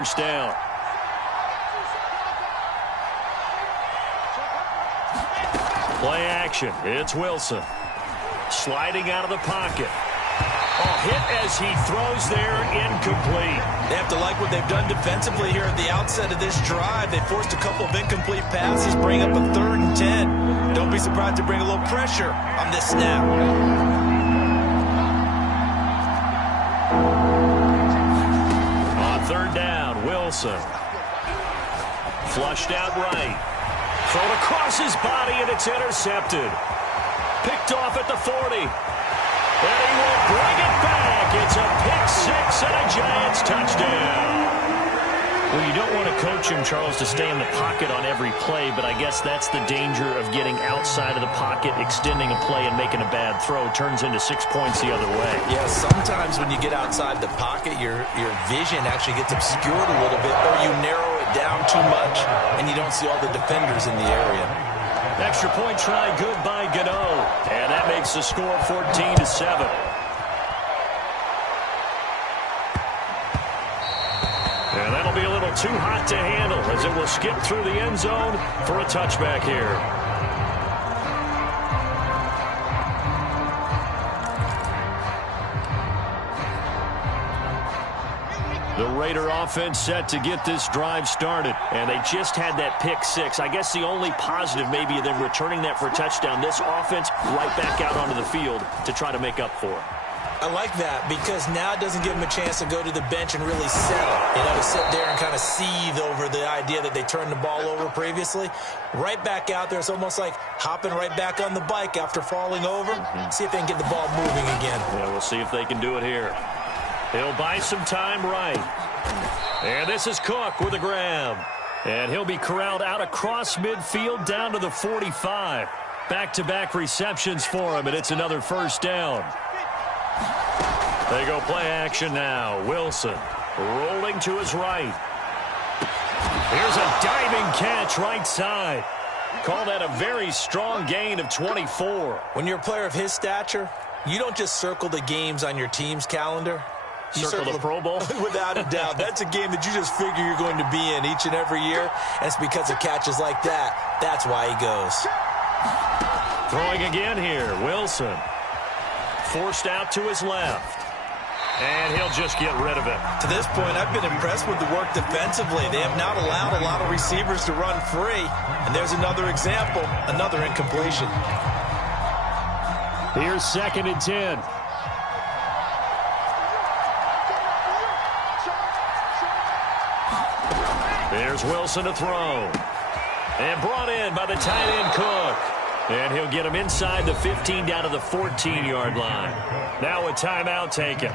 First down. Play action. It's Wilson. Sliding out of the pocket. Hit as he throws there, incomplete. They have to like what they've done defensively here at the outset of this drive. They forced a couple of incomplete passes, bring up a 3rd and 10. Don't be surprised to bring a little pressure on this snap. On 3rd down, Wilson. Flushed out right. Thrown across his body, and it's intercepted. Picked off at the 40. And he will bring it back. It's a pick-6 and a Giants touchdown. Well, you don't want to coach him, Charles, to stay in the pocket on every play, but I guess that's the danger of getting outside of the pocket, extending a play, and making a bad throw. Turns into 6 points the other way. Yeah, sometimes when you get outside the pocket, your vision actually gets obscured a little bit, or you narrow it down too much, and you don't see all the defenders in the area. Extra point try, good by Gano. And that makes the score 14-7. And that'll be a little too hot to handle as it will skip through the end zone for a touchback here. The Raider offense set to get this drive started. And they just had that pick-6. I guess the only positive maybe of them returning that for a touchdown. This offense right back out onto the field to try to make up for it. I like that because now it doesn't give them a chance to go to the bench and really settle. You know, to sit there and kind of seethe over the idea that they turned the ball over previously. Right back out there. It's almost like hopping right back on the bike after falling over. See if they can get the ball moving again. Yeah, we'll see if they can do it here. He'll buy some time right. And this is Cook with a grab. And he'll be corralled out across midfield down to the 45. Back-to-back receptions for him, and it's another first down. They go play action now. Wilson rolling to his right. Here's a diving catch right side. Call that a very strong gain of 24. When you're a player of his stature, you don't just circle the games on your team's calendar. You circle the Pro Bowl? Without a doubt. That's a game that you just figure you're going to be in each and every year. And it's because of catches like that. That's why he goes. Throwing again here. Wilson. Forced out to his left. And he'll just get rid of it. To this point, I've been impressed with the work defensively. They have not allowed a lot of receivers to run free. And there's another example, another incompletion. Here's 2nd and 10. There's Wilson to throw. And brought in by the tight end Cook. And he'll get him inside the 15 down to the 14-yard line. Now a timeout taken.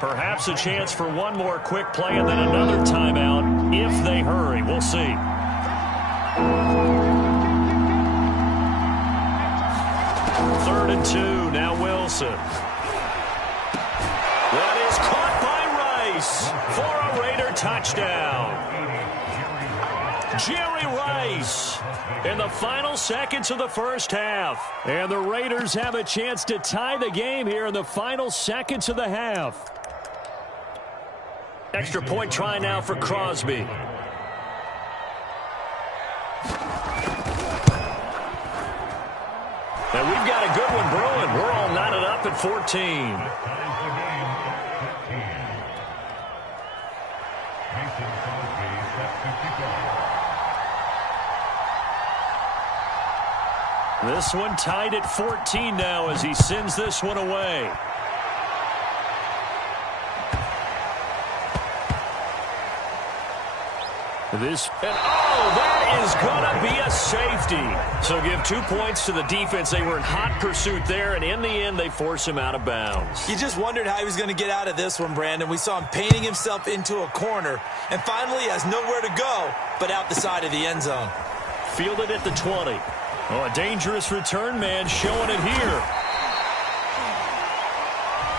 Perhaps a chance for one more quick play and then another timeout if they hurry. We'll see. 3rd and 2. Now Wilson. That is caught by Rice for a Raider touchdown. Jerry Rice in the final seconds of the first half. And the Raiders have a chance to tie the game here in the final seconds of the half. Extra point try now for Crosby. And we've got a good one brewing. We're all knotted up at 14. This one tied at 14 now as he sends this one away. That is going to be a safety. So give 2 points to the defense. They were in hot pursuit there, and in the end, they force him out of bounds. You just wondered how he was going to get out of this one, Brandon. We saw him painting himself into a corner, and finally has nowhere to go but out the side of the end zone. Fielded at the 20. Oh, a dangerous return man showing it here.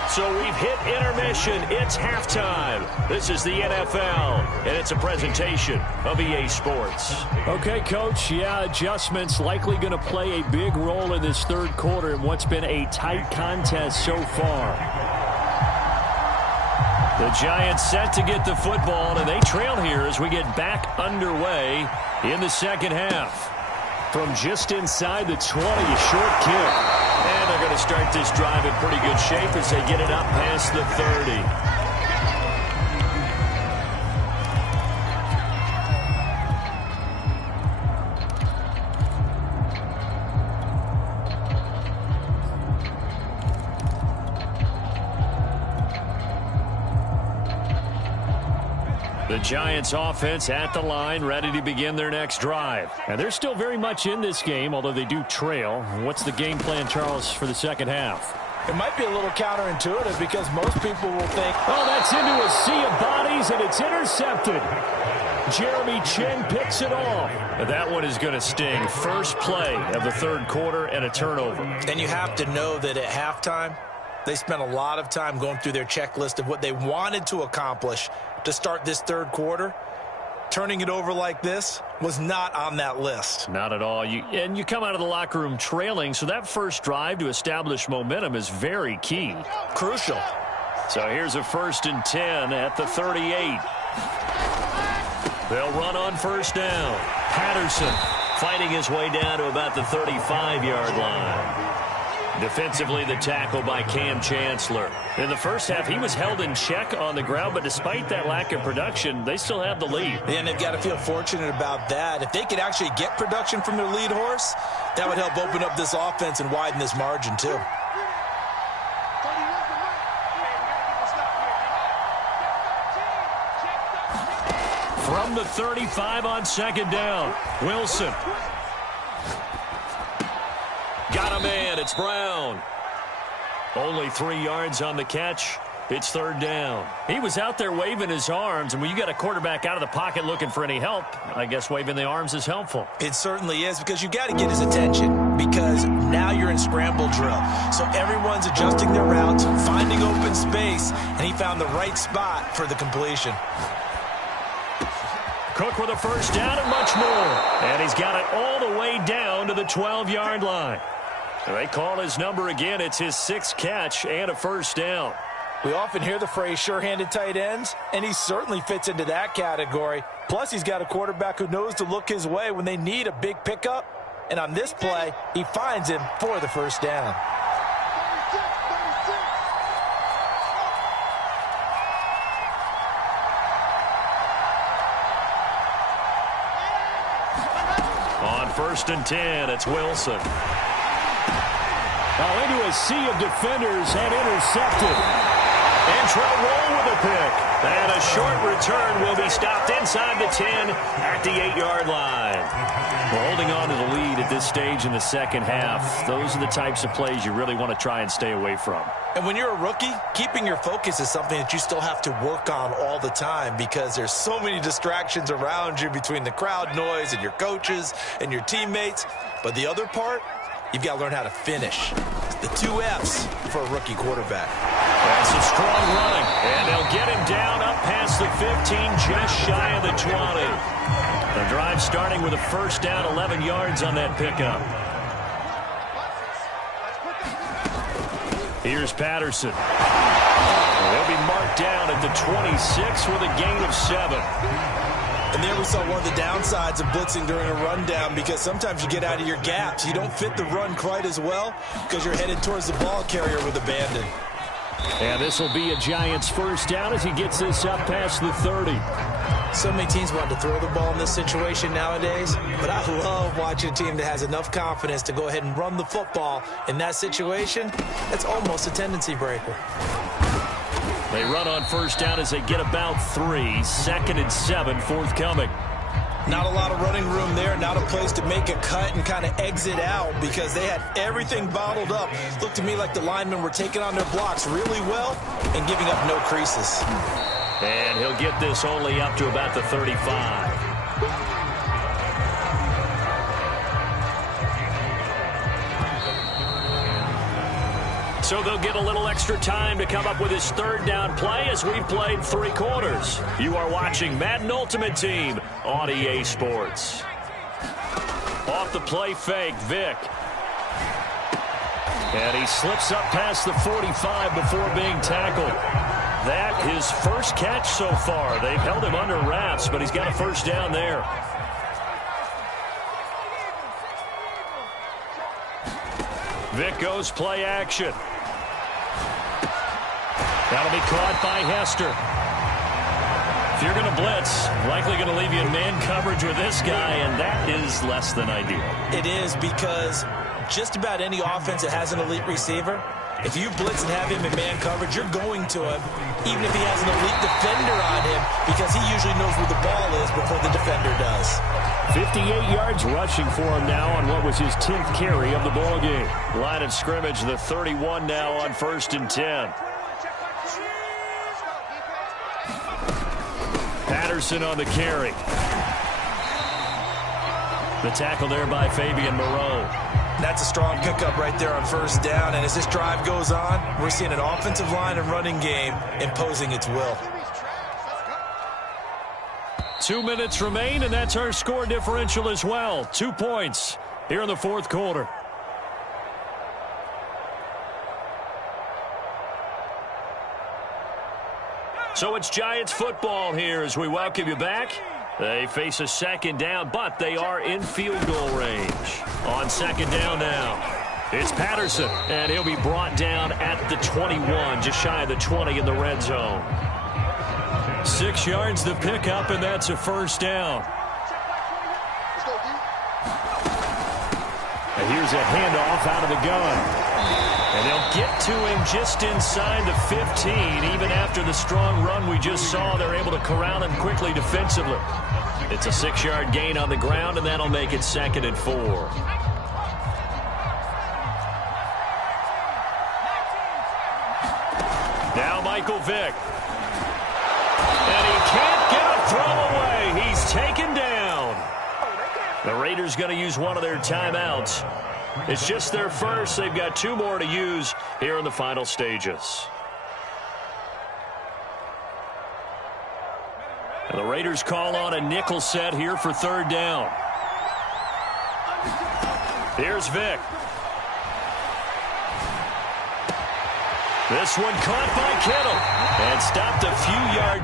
So we've hit intermission. It's halftime. This is the NFL, and it's a presentation of EA Sports. Okay, Coach, yeah, adjustments likely going to play a big role in this third quarter in what's been a tight contest so far. The Giants set to get the football, and they trail here as we get back underway in the second half. From just inside the 20, a short kick. And they're going to start this drive in pretty good shape as they get it up past the 30. The Giants offense at the line, ready to begin their next drive. And they're still very much in this game, although they do trail. What's the game plan, Charles, for the second half? It might be a little counterintuitive because most people will think, oh, that's into a sea of bodies, and it's intercepted. Jeremy Chin picks it off. That one is going to sting. First play of the third quarter and a turnover. And you have to know that at halftime, they spent a lot of time going through their checklist of what they wanted to accomplish to start this third quarter. Turning it over like this was not on that list. Not at all. You come out of the locker room trailing, so that first drive to establish momentum is very key. Crucial. So here's a 1st and 10 at the 38. They'll run on first down. Patterson fighting his way down to about the 35-yard line. Defensively, the tackle by Cam Chancellor. In the first half, he was held in check on the ground, but despite that lack of production, they still have the lead. And they've got to feel fortunate about that. If they could actually get production from their lead horse, that would help open up this offense and widen this margin, too. From the 35 on second down, Wilson. Got a man. It's Brown. Only 3 yards on the catch. It's third down. He was out there waving his arms, and when you got a quarterback out of the pocket looking for any help, I guess waving the arms is helpful. It certainly is, because you got to get his attention, because now you're in scramble drill. So everyone's adjusting their routes, finding open space, and he found the right spot for the completion. Cook with a first down and much more. And he's got it all the way down to the 12-yard line. They call his number again. It's his 6th catch and a first down. We often hear the phrase sure-handed tight ends, and he certainly fits into that category. Plus, he's got a quarterback who knows to look his way when they need a big pickup. And on this play, he finds him for the first down. On 1st and 10, it's Wilson. Now into a sea of defenders and intercepted. Antrell Roll with a pick. And a short return will be stopped inside the 10 at the 8-yard line. We're holding on to the lead at this stage in the second half. Those are the types of plays you really want to try and stay away from. And when you're a rookie, keeping your focus is something that you still have to work on all the time, because there's so many distractions around you between the crowd noise and your coaches and your teammates. But the other part, you've got to learn how to finish. The 2 F's for a rookie quarterback. That's a strong running, and they'll get him down up past the 15, just shy of the 20. The drive starting with a first down, 11 yards on that pickup. Here's Patterson. They'll be marked down at the 26 with a gain of 7. And there we saw one of the downsides of blitzing during a rundown, because sometimes you get out of your gaps. You don't fit the run quite as well because you're headed towards the ball carrier with abandon. And this will be a Giants first down as he gets this up past the 30. So many teams want to throw the ball in this situation nowadays, but I love watching a team that has enough confidence to go ahead and run the football in that situation. That's almost a tendency breaker. They run on first down as they get about 3. 2nd and 7 forthcoming. Not a lot of running room there, not a place to make a cut and kind of exit out, because they had everything bottled up. Looked to me like the linemen were taking on their blocks really well and giving up no creases. And he'll get this only up to about the 35. So they'll get a little extra time to come up with his third down play as we've played 3 quarters. You are watching Madden Ultimate Team on EA Sports. Off the play fake, Vick. And he slips up past the 45 before being tackled. that his first catch so far. They've held him under wraps, but he's got a first down there. Vick goes play action. That'll be caught by Hester. If you're going to blitz, likely going to leave you in man coverage with this guy, and that is less than ideal. It is, because just about any offense that has an elite receiver, if you blitz and have him in man coverage, you're going to him, even if he has an elite defender on him, because he usually knows where the ball is before the defender does. 58 yards rushing for him now on what was his 10th carry of the ball game. Line of scrimmage, the 31 now on 1st and 10. Patterson on the carry. The tackle there by Fabian Moreau. That's a strong pickup right there on first down, and as this drive goes on, we're seeing an offensive line and running game imposing its will. 2 minutes remain, and that's our score differential as well. 2 points here in the fourth quarter. So it's Giants football here as we welcome you back. They face a second down, but they are in field goal range. On second down now, it's Patterson, and he'll be brought down at the 21, just shy of the 20 in the red zone. 6 yards the pickup, and that's a first down. And here's a handoff out of the gun. And they'll get to him just inside the 15. Even after the strong run we just saw, they're able to corral him quickly defensively. It's a 6-yard gain on the ground, and that'll make it 2nd and 4. Now Michael Vick. And he can't get a throw away. He's taken down. The Raiders going to use one of their timeouts. It's just their first. They've got 2 more to use here in the final stages. And the Raiders call on a nickel set here for 3rd down. Here's Vick. This one caught by Kittle and stopped a few yards.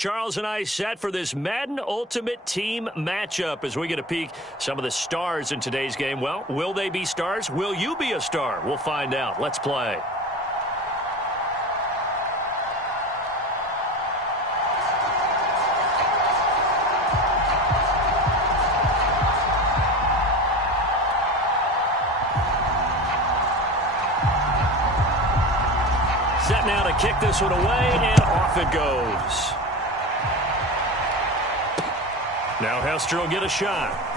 Charles and I set for this Madden Ultimate Team matchup as we get a peek some of the stars in today's game. Well, will they be stars? Will you be a star? We'll find out. Let's play. Set now to kick this one away, and off it goes. Now Hester will get a shot.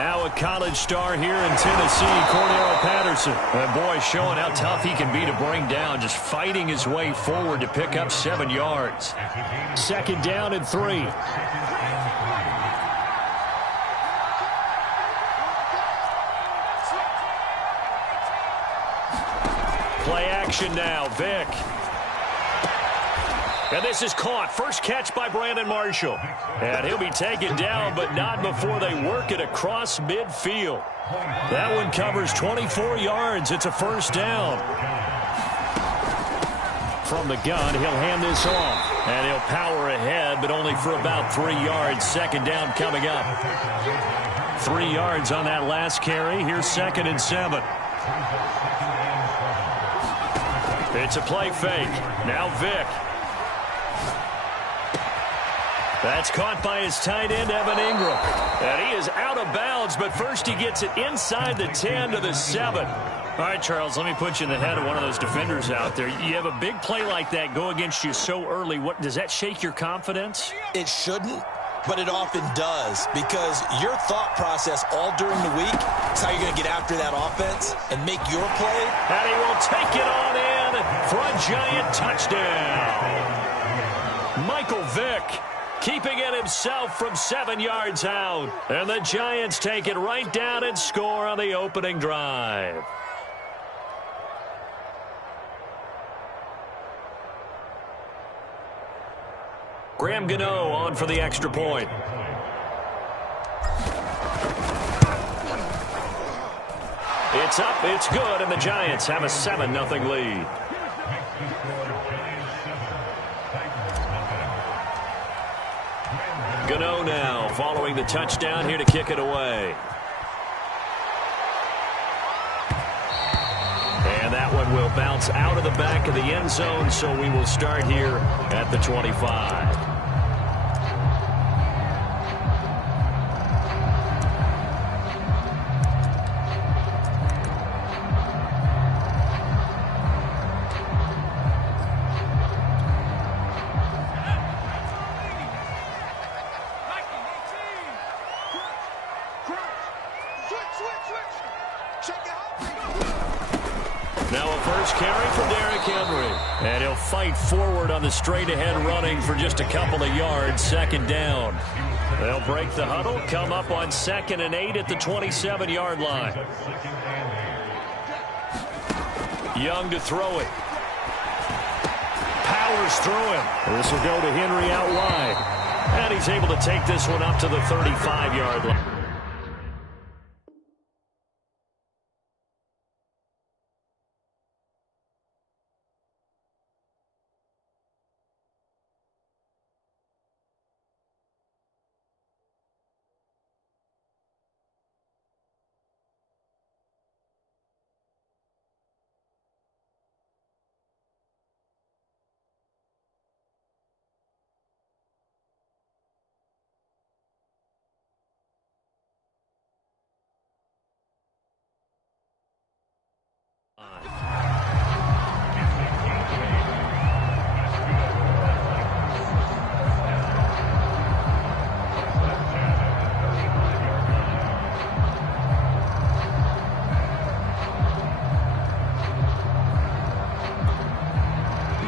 Now a college star here in Tennessee, Cordero Patterson. And boy, showing how tough he can be to bring down, just fighting his way forward to pick up 7 yards. 2nd down and 3. Play action now, Vick. And this is caught. First catch by Brandon Marshall. And he'll be taken down, but not before they work it across midfield. That one covers 24 yards. It's a 1st down. From the gun, he'll hand this off. And he'll power ahead, but only for about 3 yards. 2nd down coming up. 3 yards on that last carry. Here's 2nd and 7. It's a play fake. Now Vick. That's caught by his tight end, Evan Ingram. And he is out of bounds, but first he gets it inside the 10 to the 7. All right, Charles, let me put you in the head of one of those defenders out there. You have a big play like that go against you so early. What does that shake your confidence? It shouldn't, but it often does, because your thought process all during the week is how you're going to get after that offense and make your play. And he will take it on in for a giant touchdown. Michael Vick keeping it himself from 7 yards out. And the Giants take it right down and score on the opening drive. Graham Gano on for the extra point. It's up, it's good, and the Giants have a 7-0 lead. Gano now following the touchdown here to kick it away. And that one will bounce out of the back of the end zone, so we will start here at the 25. Fight forward on the straight-ahead running for just a couple of yards. 2nd down. They'll break the huddle, come up on 2nd and 8 at the 27-yard line. Young to throw it. Powers through him. This will go to Henry out wide. And he's able to take this one up to the 35-yard line.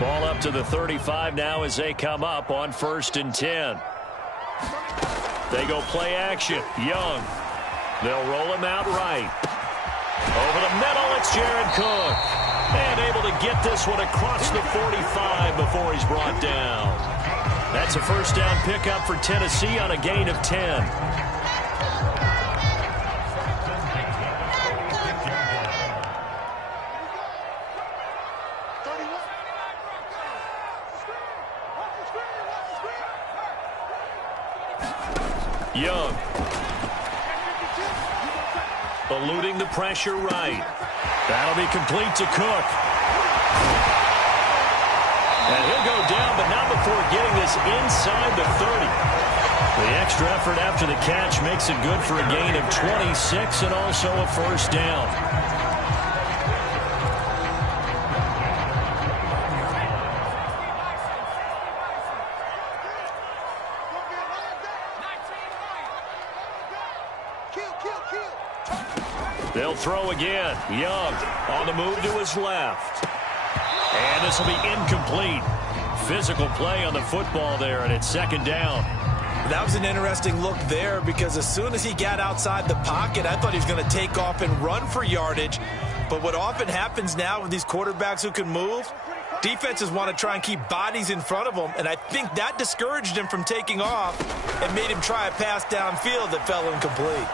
Ball up to the 35 now as they come up on 1st and 10. They go play action. Young. They'll roll him out right. Over the middle, it's Jared Cook. And able to get this one across the 45 before he's brought down. That's a 1st down pickup for Tennessee on a gain of 10. Young. Eluding the pressure right. That'll be complete to Cook. And he'll go down, but not before getting this inside the 30. The extra effort after the catch makes it good for a gain of 26 and also a 1st down. Kill. They'll throw again. Young on the move to his left. And this will be incomplete. Physical play on the football there, and it's second down. That was an interesting look there because as soon as he got outside the pocket, I thought he was going to take off and run for yardage. But what often happens now with these quarterbacks who can move, defenses want to try and keep bodies in front of them, and I think that discouraged him from taking off and made him try a pass downfield that fell incomplete.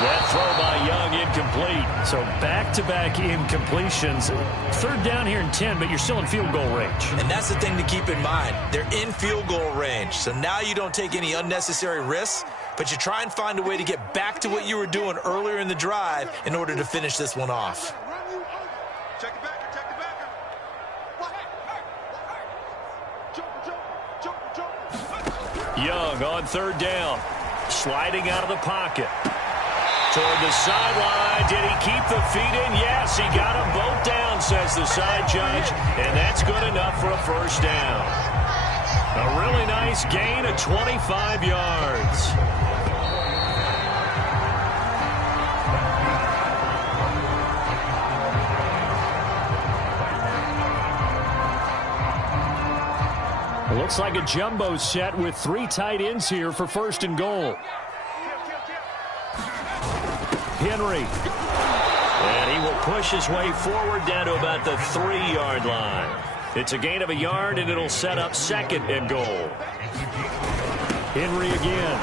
That throw by Young incomplete. So back-to-back incompletions. Third down here in 10, but you're still in field goal range. And that's the thing to keep in mind. They're in field goal range. So now you don't take any unnecessary risks, but you try and find a way to get back to what you were doing earlier in the drive in order to finish this one off. Young on third down. Sliding out of the pocket. Toward the sideline. Did he keep the feet in? Yes, he got them both down, says the side judge. And that's good enough for a first down. A really nice gain of 25 yards. It looks like a jumbo set with 3 tight ends here for first and goal. Henry. And he will push his way forward down to about the 3-yard line. It's a gain of a yard, and it'll set up second and goal. Henry again.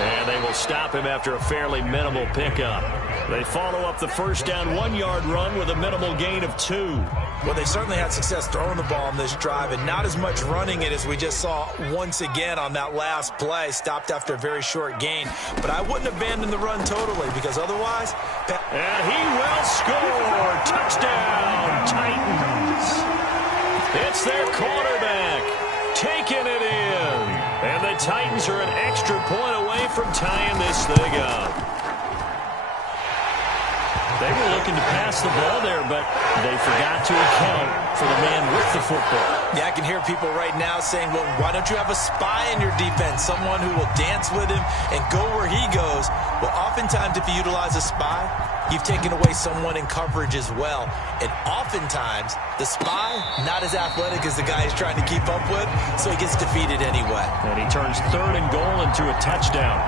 And they will stop him after a fairly minimal pickup. They follow up the first down 1-yard run with a minimal gain of 2. Well, they certainly had success throwing the ball on this drive and not as much running it as we just saw once again on that last play, stopped after a very short gain. But I wouldn't abandon the run totally because otherwise... And he will score! Touchdown, Titans! It's their quarterback taking it in. And the Titans are an extra point away from tying this thing up. They were looking to pass the ball there, but they forgot to account for the man with the football. Yeah, I can hear people right now saying, well, why don't you have a spy in your defense, someone who will dance with him and go where he goes? Well, oftentimes if you utilize a spy, you've taken away someone in coverage as well. And oftentimes, the spy, not as athletic as the guy he's trying to keep up with, so he gets defeated anyway. And he turns third and goal into a touchdown.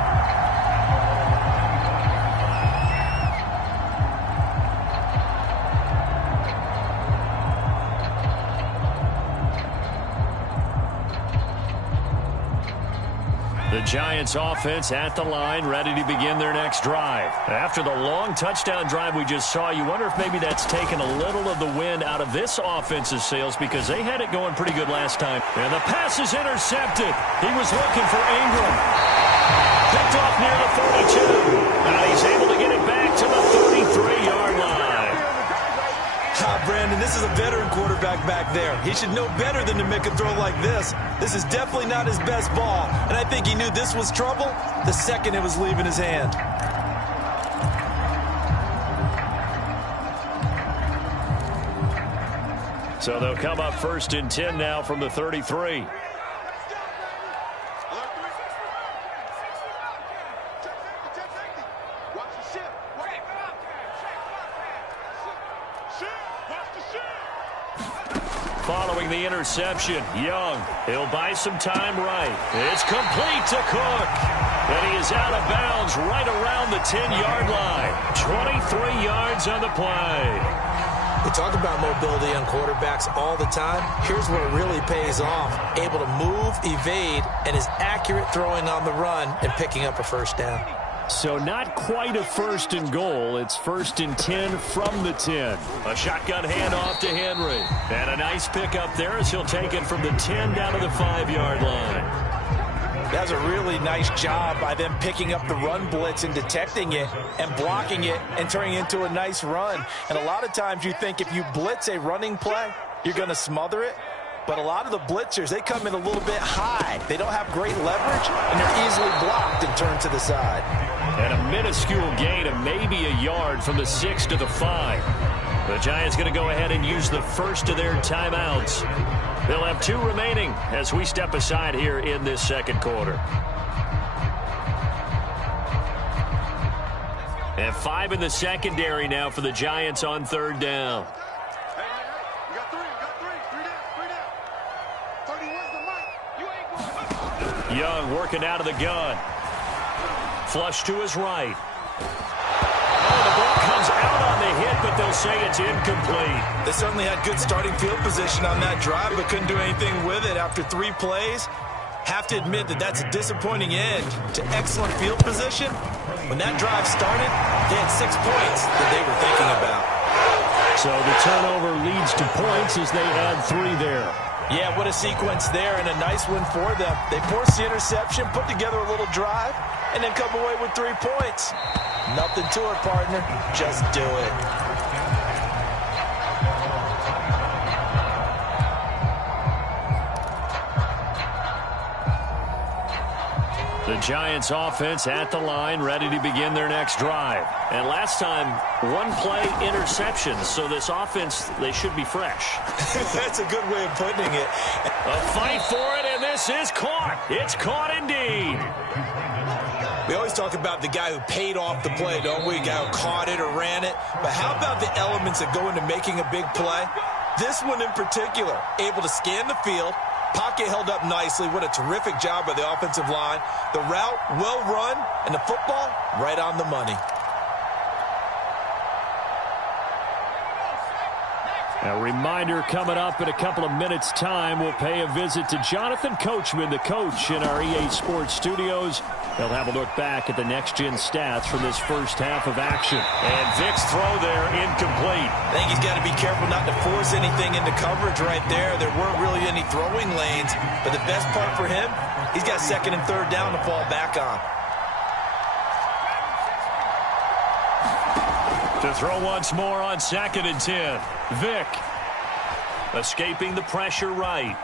The Giants offense at the line, ready to begin their next drive. After the long touchdown drive we just saw, you wonder if maybe that's taken a little of the wind out of this offense's sails because they had it going pretty good last time. And the pass is intercepted. He was looking for Ingram. Picked off near the 42. Now he's able to get it back to the 33-yard line. Brandon, this is a veteran quarterback back there. He should know better than to make a throw like this. This is definitely not his best ball, and I think he knew this was trouble the second it was leaving his hand. So they'll come up first and 10 now from the 33. Following the interception, Young, he'll buy some time right. It's complete to Cook. And he is out of bounds right around the 10-yard line. 23 yards on the play. We talk about mobility on quarterbacks all the time. Here's where it really pays off. Able to move, evade, and is accurate throwing on the run and picking up a first down. So not quite a first and goal. It's first and 10 from the 10. A shotgun handoff to Henry. And a nice pickup there as he'll take it from the 10 down to the 5-yard line. That's a really nice job by them picking up the run blitz and detecting it and blocking it and turning it into a nice run. And a lot of times you think if you blitz a running play, you're going to smother it. But a lot of the blitzers, they come in a little bit high. They don't have great leverage, and they're easily blocked and turned to the side. And a minuscule gain of maybe a yard from the 6 to the 5. The Giants going to go ahead and use the first of their timeouts. They'll have 2 remaining as we step aside here in this second quarter. And 5 in the secondary now for the Giants on third down. You got three down. Young working out of the gun. Flush to his right. Oh, the ball comes out on the hit, but they'll say it's incomplete. They certainly had good starting field position on that drive, but couldn't do anything with it after 3 plays. Have to admit that that's a disappointing end to excellent field position. When that drive started, they had 6 points that they were thinking about. So the turnover leads to points as they add 3 there. Yeah, what a sequence there, and a nice one for them. They forced the interception, put together a little drive, and then come away with 3 points. Nothing to it, partner. Just do it. The Giants offense at the line, ready to begin their next drive. And last time, 1 play interception, so this offense, they should be fresh. That's a good way of putting it. A fight for it, and this is caught. It's caught indeed. We always talk about the guy who paid off the play, don't we? The guy who caught it or ran it. But how about the elements that go into making a big play? This one in particular, able to scan the field. Pocket held up nicely. What a terrific job by the offensive line. The route, well run, and the football, right on the money. A reminder coming up in a couple of minutes' time. We'll pay a visit to Jonathan Coachman, the coach in our EA Sports studios. He'll have a look back at the next-gen stats from this first half of action. And Vic's throw there, incomplete. I think he's got to be careful not to force anything into coverage right there. There weren't really any throwing lanes. But the best part for him, he's got 2nd and 3rd down to fall back on. To throw once more on 2nd and 10. Vic escaping the pressure right.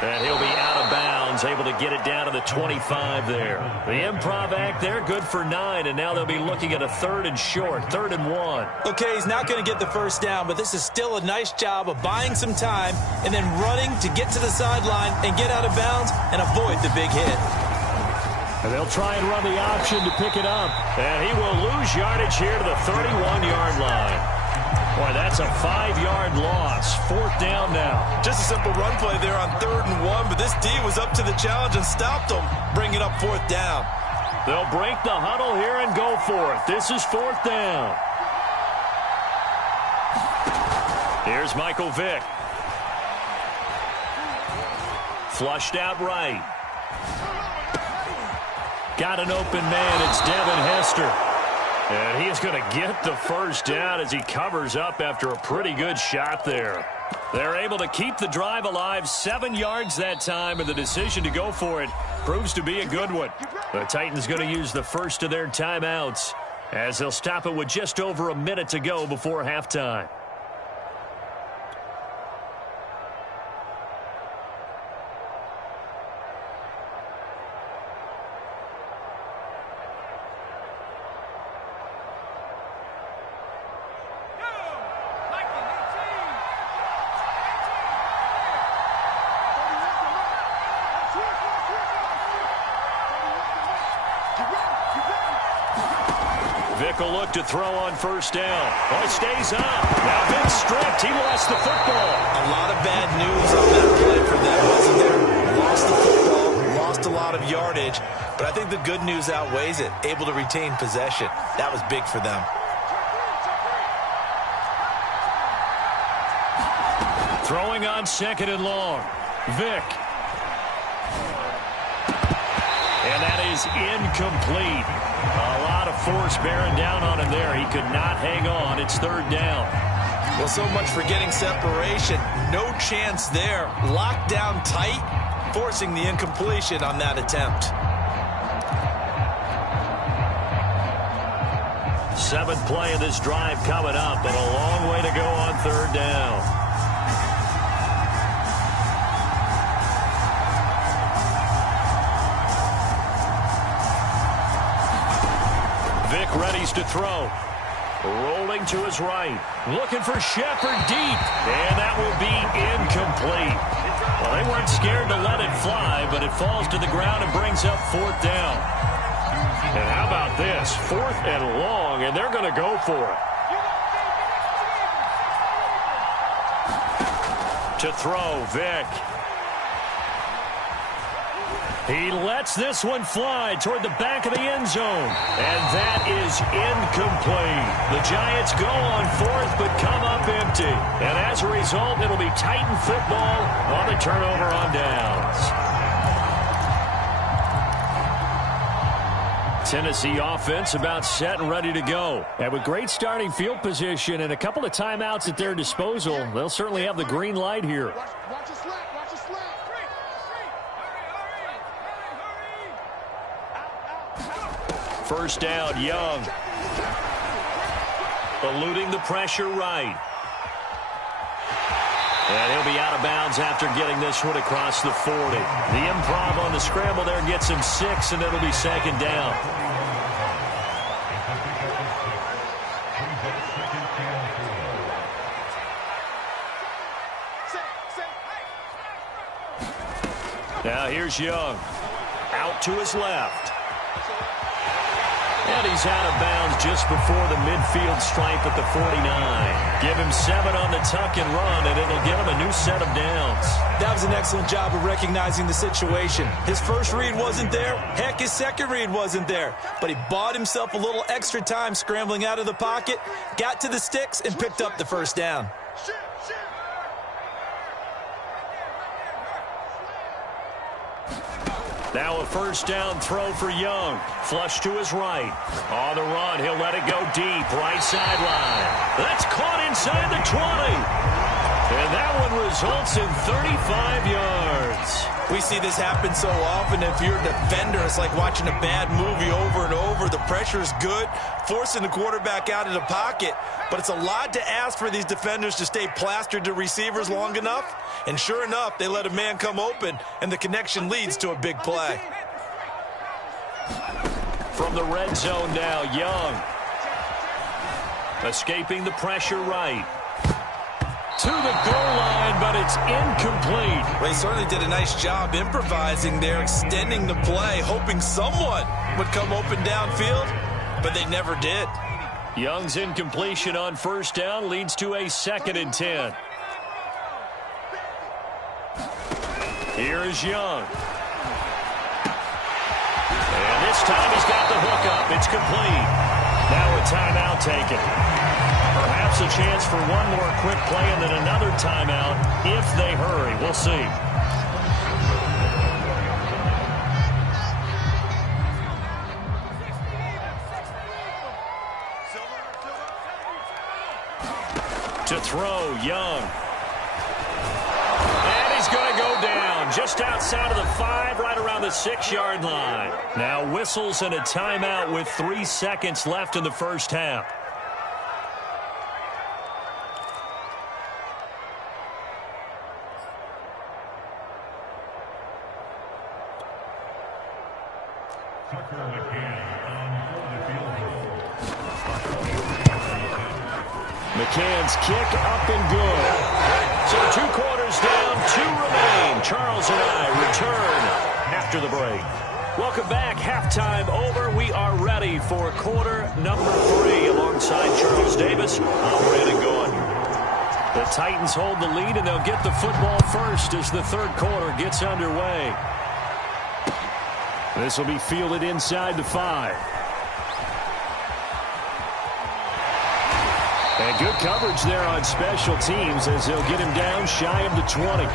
And he'll be out of bounds, able to get it down to the 25 there. The improv act there, good for 9, and now they'll be looking at a 3rd and short, 3rd and 1. Okay, he's not going to get the first down, but this is still a nice job of buying some time and then running to get to the sideline and get out of bounds and avoid the big hit. And they'll try and run the option to pick it up. And he will lose yardage here to the 31-yard line. Boy, that's a 5-yard loss. 4th down now. Just a simple run play there on 3rd and 1, but this D was up to the challenge and stopped him, bringing up 4th down. They'll break the huddle here and go for it. This is 4th down. Here's Michael Vick. Flushed out right. Got an open man. It's Devin Hester. And he's going to get the first down as he covers up after a pretty good shot there. They're able to keep the drive alive, 7 yards that time, and the decision to go for it proves to be a good one. The Titans going to use the first of their timeouts as they'll stop it with just over a minute to go before halftime. Vic will look to throw on 1st down. Oh, he stays up. Now Vic's stripped. He lost the football. A lot of bad news on that play for them, wasn't there? Lost the football, lost a lot of yardage. But I think the good news outweighs it. Able to retain possession. That was big for them. Throwing on 2nd and long. Vic. And that is incomplete. A lot of force bearing down on him there. He could not hang on. It's 3rd down. Well, so much for getting separation. No chance there. Locked down tight, forcing the incompletion on that attempt. 7th play of this drive coming up, but a long way to go on 3rd down. Vic readies to throw. Rolling to his right. Looking for Shepard deep. And that will be incomplete. Well, they weren't scared to let it fly, but it falls to the ground and brings up 4th down. And how about this? 4th and long, and they're going to go for it. To throw, Vick. He lets this one fly toward the back of the end zone. And that is incomplete. The Giants go on 4th but come up empty. And as a result, it'll be Titan football on the turnover on downs. Tennessee offense about set and ready to go. And with great starting field position and a couple of timeouts at their disposal, they'll certainly have the green light here. Watch your slap. Watch your slap. First down, Young. Eluding the pressure right. And he'll be out of bounds after getting this one across the 40. The improv on the scramble there gets him 6, and it'll be 2nd down. Now here's Young. Out to his left. And he's out of bounds just before the midfield stripe at the 49. Give him 7 on the tuck and run, and it'll give him a new set of downs. That was an excellent job of recognizing the situation. His first read wasn't there. Heck, his second read wasn't there. But he bought himself a little extra time scrambling out of the pocket, got to the sticks, and picked up the first down. Now a first down throw for Young. Flush to his right. On the run, he'll let it go deep. Right sideline. That's caught inside the 20. And that one results in 35 yards. We see this happen so often. If you're a defender, it's like watching a bad movie over and over. The pressure is good, forcing the quarterback out of the pocket. But it's a lot to ask for these defenders to stay plastered to receivers long enough. And sure enough, they let a man come open, and the connection leads to a big play. From the red zone now, Young. Escaping the pressure right. To the goal line, but it's incomplete. They certainly did a nice job improvising there, extending the play, hoping someone would come open downfield, but they never did. Young's incompletion on first down leads to a 2nd and 10. Here is Young. And this time he's got the hook up. It's complete. Now a timeout taken. Perhaps a chance for one more quick play and then another timeout if they hurry. We'll see. To throw, Young. And he's going to go down just outside of the 5, right around the 6-yard line. Now whistles and a timeout with 3 seconds left in the first half. McCann's kick up and good. So 2 quarters down, 2 remain. Charles and I return after the break. Welcome back. Halftime over. We are ready for quarter number 3 alongside Charles Davis. I'm Brandon Gaughan. The Titans hold the lead, and they'll get the football first as the third quarter gets underway. This will be fielded inside the 5. And good coverage there on special teams as they'll get him down shy of the 20.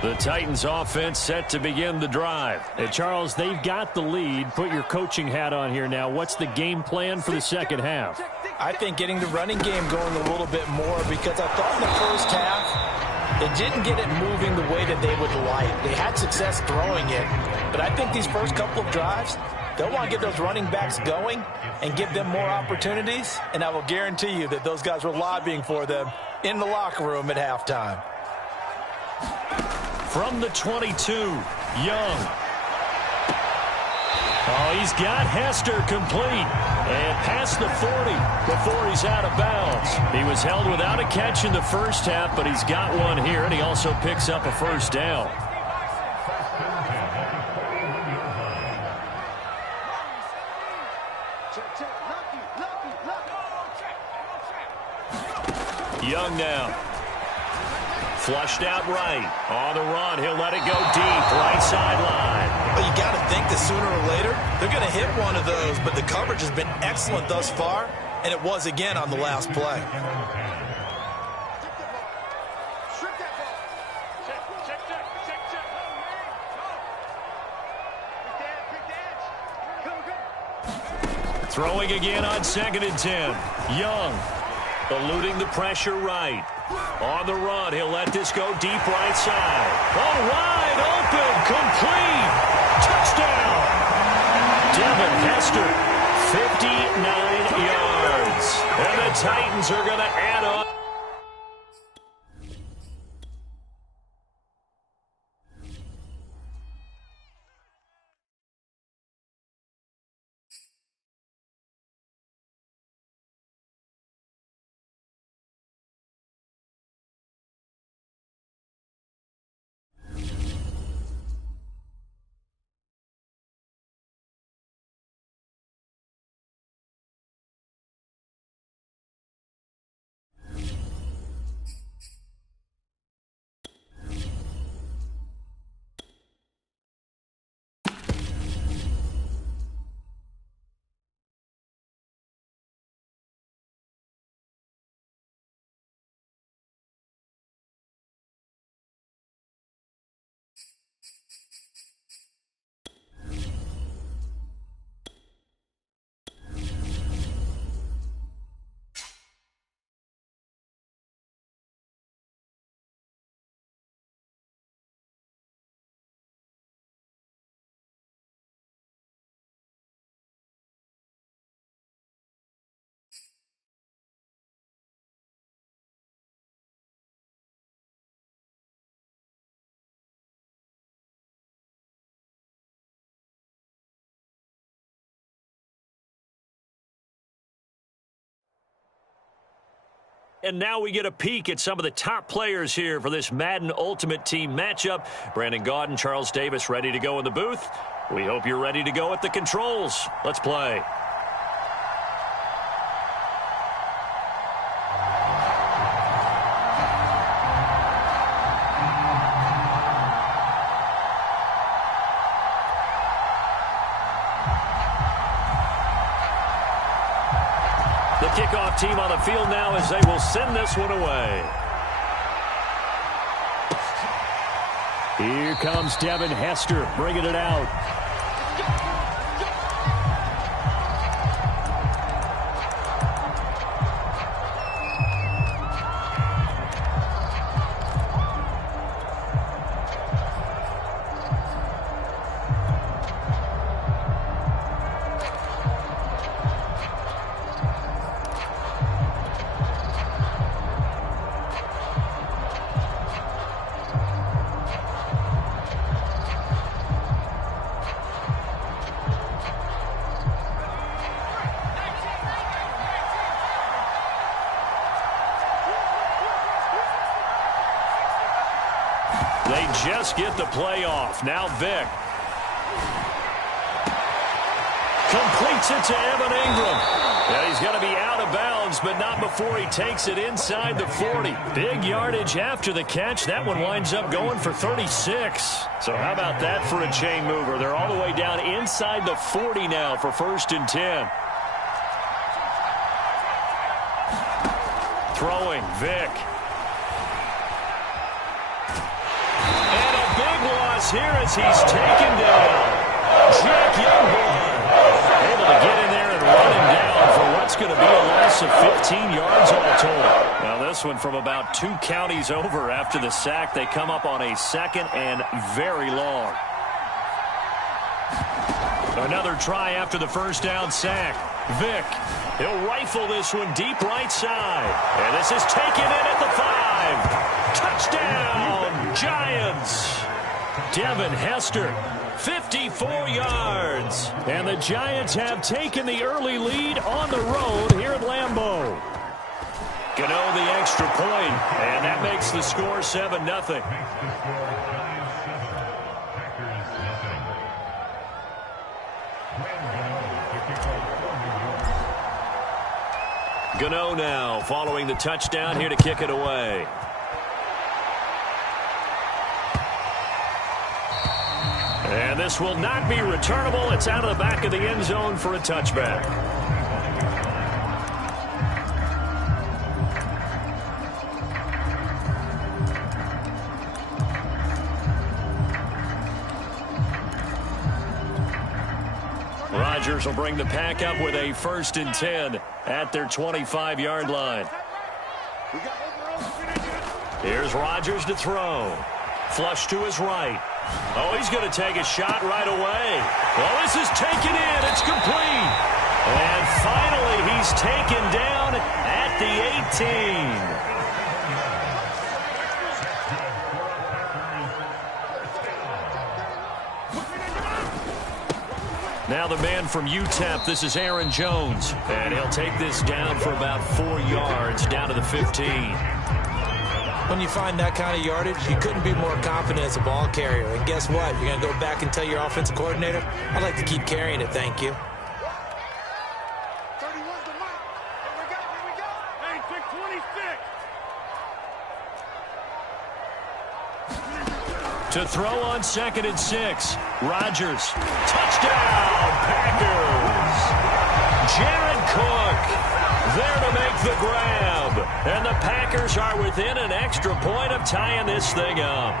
The Titans offense set to begin the drive. And Charles, they've got the lead. Put your coaching hat on here now. What's the game plan for the second half? I think getting the running game going a little bit more, because I thought in the first half they didn't get it moving the way that they would like. They had success throwing it, but I think these first couple of drives, they'll want to get those running backs going and give them more opportunities, and I will guarantee you that those guys were lobbying for them in the locker room at halftime. From the 22, Young. Oh, he's got Hester complete and past the 40 before he's out of bounds. He was held without a catch in the first half, but he's got one here, and he also picks up a first down. Young now. Flushed out right. On the run, he'll let it go deep. Right sideline. Well, you got to think that sooner or later, they're going to hit one of those, but the coverage has been excellent thus far, and it was again on the last play. Throwing again on 2nd and 10. Young eluding the pressure right. On the run, he'll let this go deep right side. Oh, wide open, complete. Touchdown. Devin Hester, 59 yards. And the Titans are going to add on. And now we get a peek at some of the top players here for this Madden Ultimate Team matchup. Brandon Gaudin, Charles Davis ready to go in the booth. We hope you're ready to go at the controls. Let's play. The kickoff team on the field now as they will send this one away. Here comes Devin Hester bringing it out. They just get the play off. Now Vick. Completes it to Evan Ingram. And he's going to be out of bounds, but not before he takes it inside the 40. Big yardage after the catch. That one winds up going for 36. So how about that for a chain mover? They're all the way down inside the 40 now for 1st and 10. Throwing, Vick. Here as he's taken down. Jack Youngborn able to get in there and run him down for what's going to be a loss of 15 yards all told. Now this one from about 2 counties over after the sack. They come up on a 2nd and very long. Another try after the first down sack. Vick, he'll rifle this one deep right side. And this is taken in at the 5. Touchdown, Giants. Devin Hester, 54 yards. And the Giants have taken the early lead on the road here at Lambeau. Gano the extra point, and that makes the score 7-0. Gano now following the touchdown here to kick it away. And this will not be returnable. It's out of the back of the end zone for a touchback. Rodgers will bring the pack up with a 1st and 10 at their 25-yard line. Here's Rodgers to throw. Flush to his right. Oh, he's going to take a shot right away. Well, this is taken in. It's complete. And finally, he's taken down at the 18. Now the man from UTEP, this is Aaron Jones. And he'll take this down for about 4 yards, down to the 15. When you find that kind of yardage, you couldn't be more confident as a ball carrier. And guess what? You're going to go back and tell your offensive coordinator, I'd like to keep carrying it, thank you. 31's the mark. Here we go. Hey, pick 26. To throw on 2nd and 6. Rodgers. Touchdown, Packers. Jared Cook there to make the grab. And the Packers are within an extra point of tying this thing up.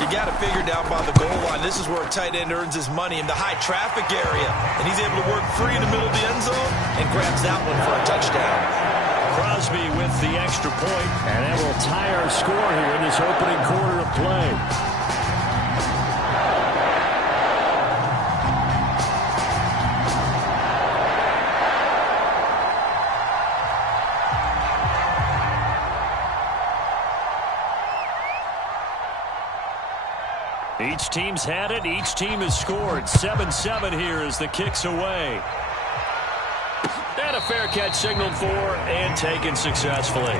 You got to figure down by the goal line. This is where a tight end earns his money in the high traffic area. And he's able to work free in the middle of the end zone and grabs that one for a touchdown. Crosby with the extra point. And that will tie our score here in this opening quarter of play. Each team's had it. Each team has scored. 7-7 here as the kick's away. And a fair catch signaled for and taken successfully.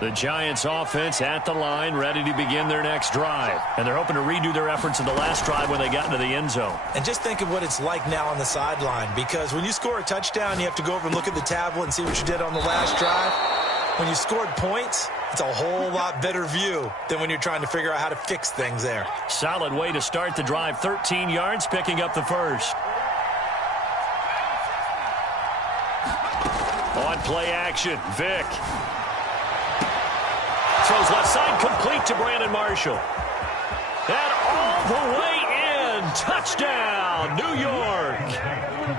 The Giants offense at the line, ready to begin their next drive. And they're hoping to redo their efforts in the last drive when they got into the end zone. And just think of what it's like now on the sideline, because when you score a touchdown, you have to go over and look at the tablet and see what you did on the last drive. When you scored points, it's a whole lot better view than when you're trying to figure out how to fix things there. Solid way to start the drive. 13 yards, picking up the first. On play action, Vick. Throws left side, complete to Brandon Marshall. And all the way in. Touchdown, New York.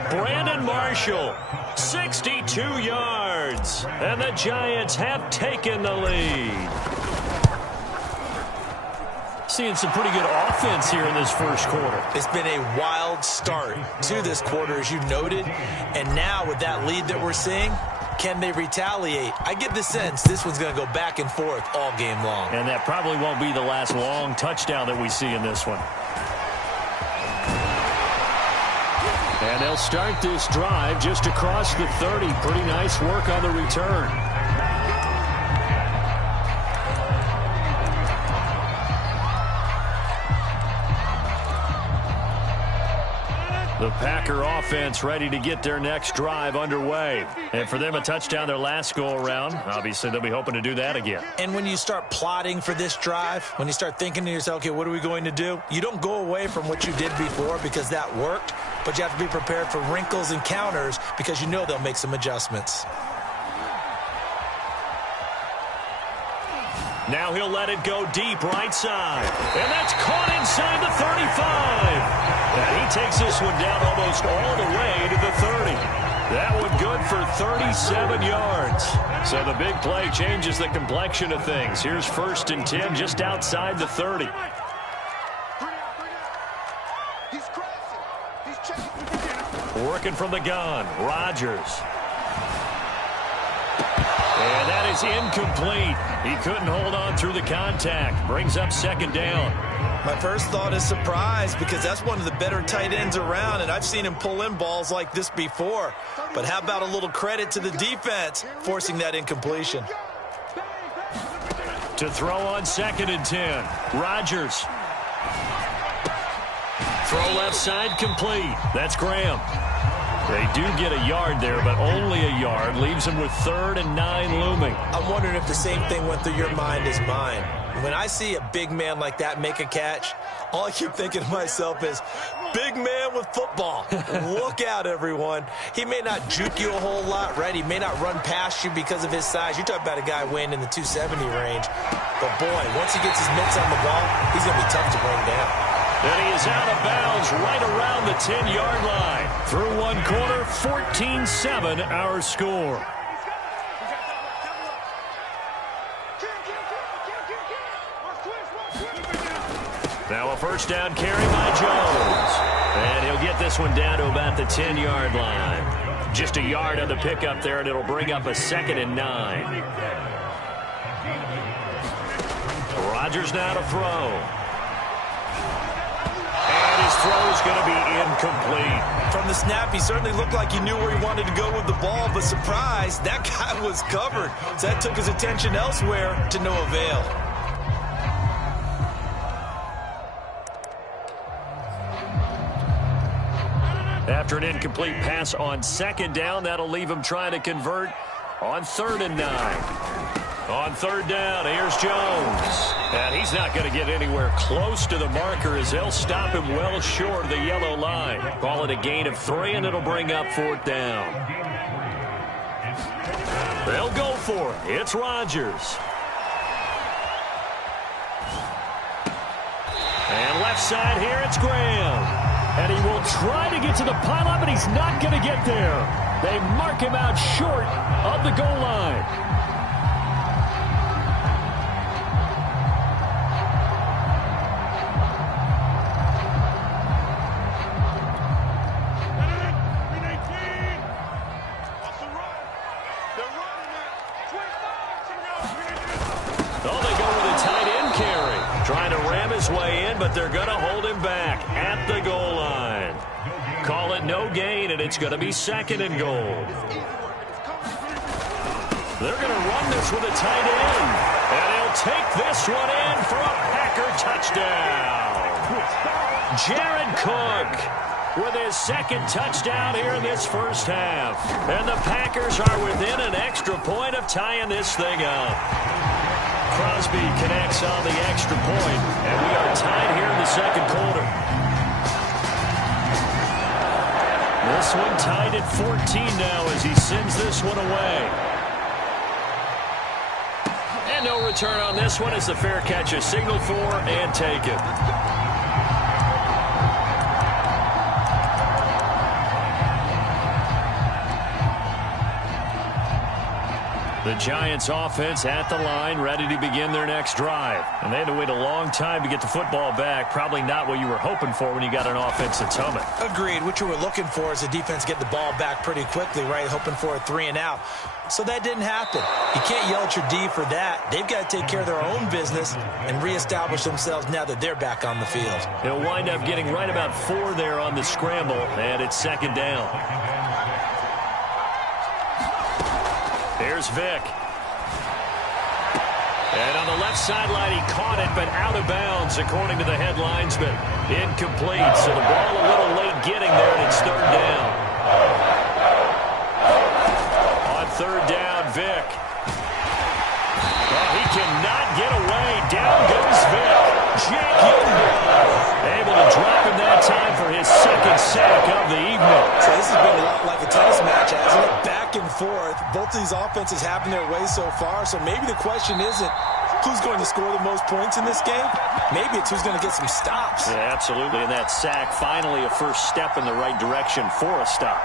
Brandon Marshall, 62 yards. And the Giants have taken the lead. Seeing some pretty good offense here in this first quarter. It's been a wild start to this quarter, as you noted. And now with that lead that we're seeing, can they retaliate? I get the sense this one's going to go back and forth all game long. And that probably won't be the last long touchdown that we see in this one. And they'll start this drive just across the 30. Pretty nice work on the return. The Packer offense ready to get their next drive underway. And for them, a touchdown their last go-around. Obviously, they'll be hoping to do that again. And when you start plotting for this drive, when you start thinking to yourself, okay, what are we going to do? You don't go away from what you did before because that worked, but you have to be prepared for wrinkles and counters because you know they'll make some adjustments. Now he'll let it go deep right side. And that's caught inside the 35. And he takes this one down almost all the way to the 30. That one good for 37 yards. So the big play changes the complexion of things. Here's 1st and 10 just outside the 30. Working from the gun, Rodgers. And that is incomplete. He couldn't hold on through the contact. Brings up 2nd down. My first thought is surprise because that's one of the better tight ends around, and I've seen him pull in balls like this before. But how about a little credit to the defense forcing that incompletion? To throw on 2nd and 10. Rodgers. Throw left side complete. That's Graham. They do get a yard there, but only a yard. Leaves them with 3rd and 9 looming. I'm wondering if the same thing went through your mind as mine. When I see a big man like that make a catch, all I keep thinking to myself is, big man with football. Look out, everyone. He may not juke you a whole lot, right? He may not run past you because of his size. You're talking about a guy weighing in the 270 range. But, boy, once he gets his mitts on the ball, he's going to be tough to bring down. And he is out of bounds right around the 10-yard line. Through one quarter, 14-7 our score. Now a 1st down carry by Jones. And he'll get this one down to about the 10-yard line. Just a yard on the pickup there, and it'll bring up a 2nd and 9. Rodgers now to throw. And his throw is going to be incomplete. From the snap, he certainly looked like he knew where he wanted to go with the ball, but surprise, that guy was covered. So that took his attention elsewhere to no avail. After an incomplete pass on 2nd down, that'll leave him trying to convert on 3rd and 9. On 3rd down, here's Jones. And he's not going to get anywhere close to the marker as they'll stop him well short of the yellow line. Call it a gain of 3, and it'll bring up 4th down. They'll go for it. It's Rodgers. And left side here, it's Graham. And he will try to get to the pylon, but he's not going to get there. They mark him out short of the goal line. Oh, they go with a tight end carry. Trying to ram his way in, but they're going to hold him back at the goal line. Call it no gain, and it's going to be 2nd and goal. They're going to run this with a tight end. And he'll take this one in for a Packer touchdown. Jared Cook with his 2nd touchdown here in this 1st half. And the Packers are within an extra point of tying this thing up. Crosby connects on the extra point, and we are tied here in the 2nd quarter. This one tied at 14 now as he sends this one away. And no return on this one as the fair catch is signaled for and taken. The Giants offense at the line, ready to begin their next drive. And they had to wait a long time to get the football back. Probably not what you were hoping for when you got an offense that's humming. Agreed. What you were looking for is the defense get the ball back pretty quickly, right? Hoping for a 3 and out. So that didn't happen. You can't yell at your D for that. They've got to take care of their own business and reestablish themselves now that they're back on the field. He'll wind up getting right about 4 there on the scramble, and it's 2nd down. Here's Vick. And on the left sideline, he caught it, but out of bounds, according to the head linesman. Incomplete, so the ball a little late getting there, and it's 3rd down. On 3rd down, Vick. Oh, he cannot get away. Down goes Vick. Jake able to drop him that time for his 2nd sack of the evening. So this has been a lot like a tennis match, hasn't it? Back and forth. Both these offenses having their way so far, so maybe the question isn't, who's going to score the most points in this game? Maybe it's who's going to get some stops. Yeah, absolutely. And that sack, finally a first step in the right direction for a stop.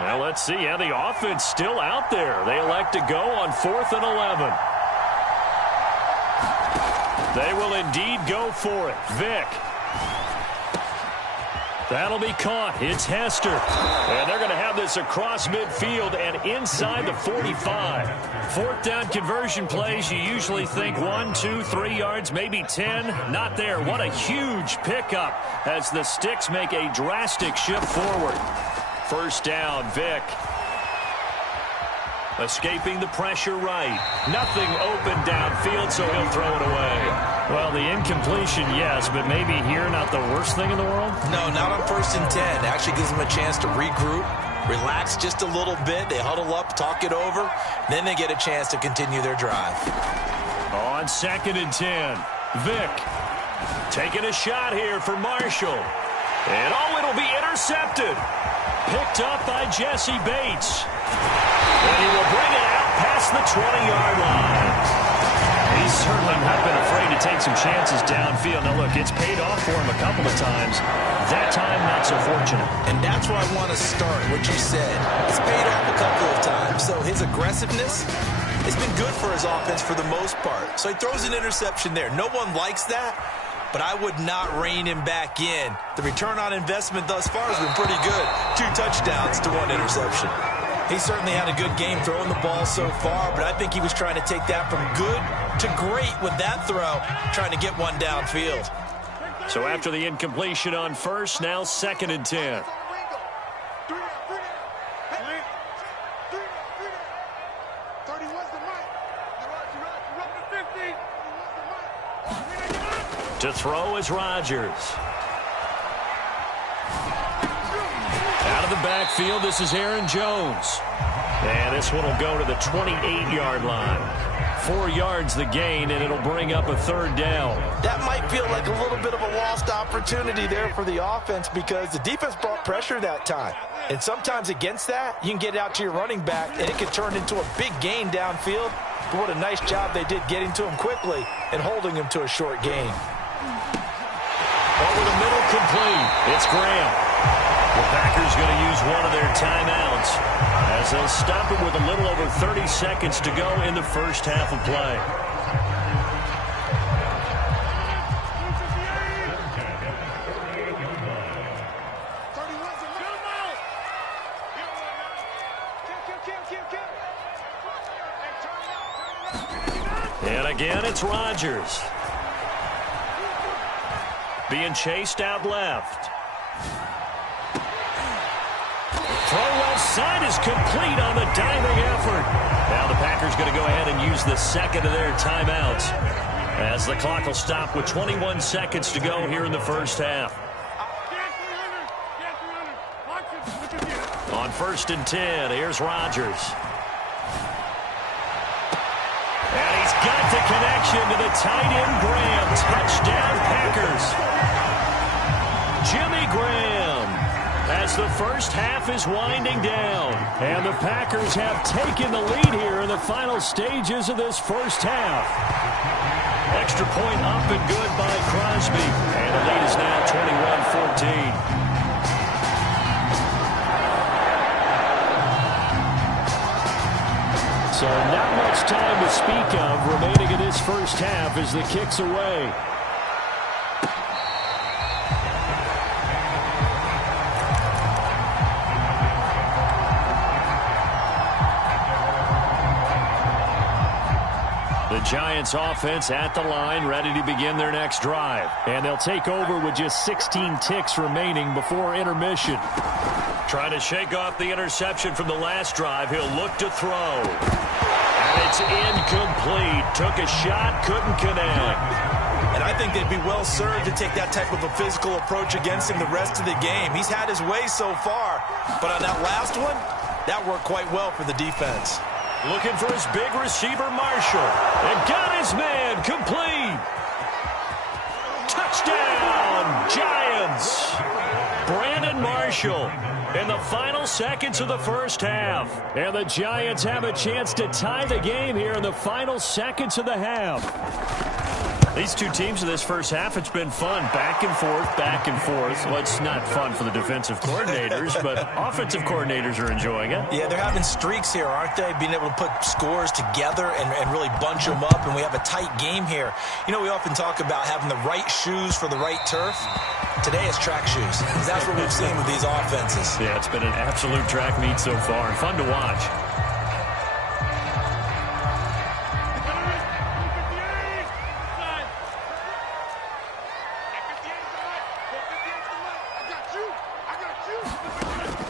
Well, let's see how the offense still out there. They elect to go on 4th and 11. They will indeed go for it. Vick. That'll be caught. It's Hester. And they're going to have this across midfield and inside the 45. 4th down conversion plays, you usually think 1, 2, 3 yards, maybe 10. Not there. What a huge pickup as the Sticks make a drastic shift forward. First down, Vick. Escaping the pressure right. Nothing open downfield, so he'll throw it away. Well, the incompletion, yes, but maybe here not the worst thing in the world? No, not on 1st and 10. Actually gives them a chance to regroup, relax just a little bit. They huddle up, talk it over. Then they get a chance to continue their drive. On 2nd and 10, Vick taking a shot here for Marshall. And it'll be intercepted. Picked up by Jesse Bates. And he will bring it out past the 20-yard line. He's certainly not been afraid to take some chances downfield. Now, look, it's paid off for him a couple of times. That time, not so fortunate. And that's where I want to start, what you said. It's paid off a couple of times. So his aggressiveness has been good for his offense for the most part. So he throws an interception there. No one likes that, but I would not rein him back in. The return on investment thus far has been pretty good. 2 touchdowns to 1 interception. He certainly had a good game throwing the ball so far, but I think he was trying to take that from good to great with that throw, trying to get one downfield. So after the incompletion on 1st, now 2nd and 10. To throw is Rodgers. Out of the backfield, this is Aaron Jones. And this one will go to the 28-yard line. 4 yards the gain, and it'll bring up a 3rd down. That might feel like a little bit of a lost opportunity there for the offense because the defense brought pressure that time. And sometimes against that, you can get out to your running back, and it can turn into a big gain downfield. But what a nice job they did getting to him quickly and holding him to a short gain. Over the middle, complete. It's Graham. The Packers going to use one of their timeouts as they'll stop him with a little over 30 seconds to go in the first half of play. And again, it's Rodgers. Being chased out left. Throw outside is complete on the diving effort. Now the Packers going to go ahead and use the second of their timeouts as the clock will stop with 21 seconds to go here in the first half. On 1st and 10, here's Rodgers. And he's got the connection to the tight end Graham. Touchdown Packers. Jimmy Graham as the first half is winding down. And the Packers have taken the lead here in the final stages of this first half. Extra point up and good by Crosby. And the lead is now 21-14. So not much time to speak of remaining in this first half as the kick's away. The Giants offense at the line, ready to begin their next drive. And they'll take over with just 16 ticks remaining before intermission. Trying to shake off the interception from the last drive. He'll look to throw. And it's incomplete. Took a shot, couldn't connect. And I think they'd be well served to take that type of a physical approach against him the rest of the game. He's had his way so far. But on that last one, that worked quite well for the defense. Looking for his big receiver, Marshall. And got his man complete. Touchdown, Giants. runs. Brandon Marshall in the final seconds of the first half. And the Giants have a chance to tie the game here in the final seconds of the half. These two teams in this first half, it's been fun. Back and forth, back and forth. Well, it's not fun for the defensive coordinators, but offensive coordinators are enjoying it. Yeah, they're having streaks here, aren't they? Being able to put scores together and really bunch them up, and we have a tight game here. You know, we often talk about having the right shoes for the right turf. Today it's track shoes. That's what we've seen with these offenses. Yeah, it's been an absolute track meet so far, and fun to watch.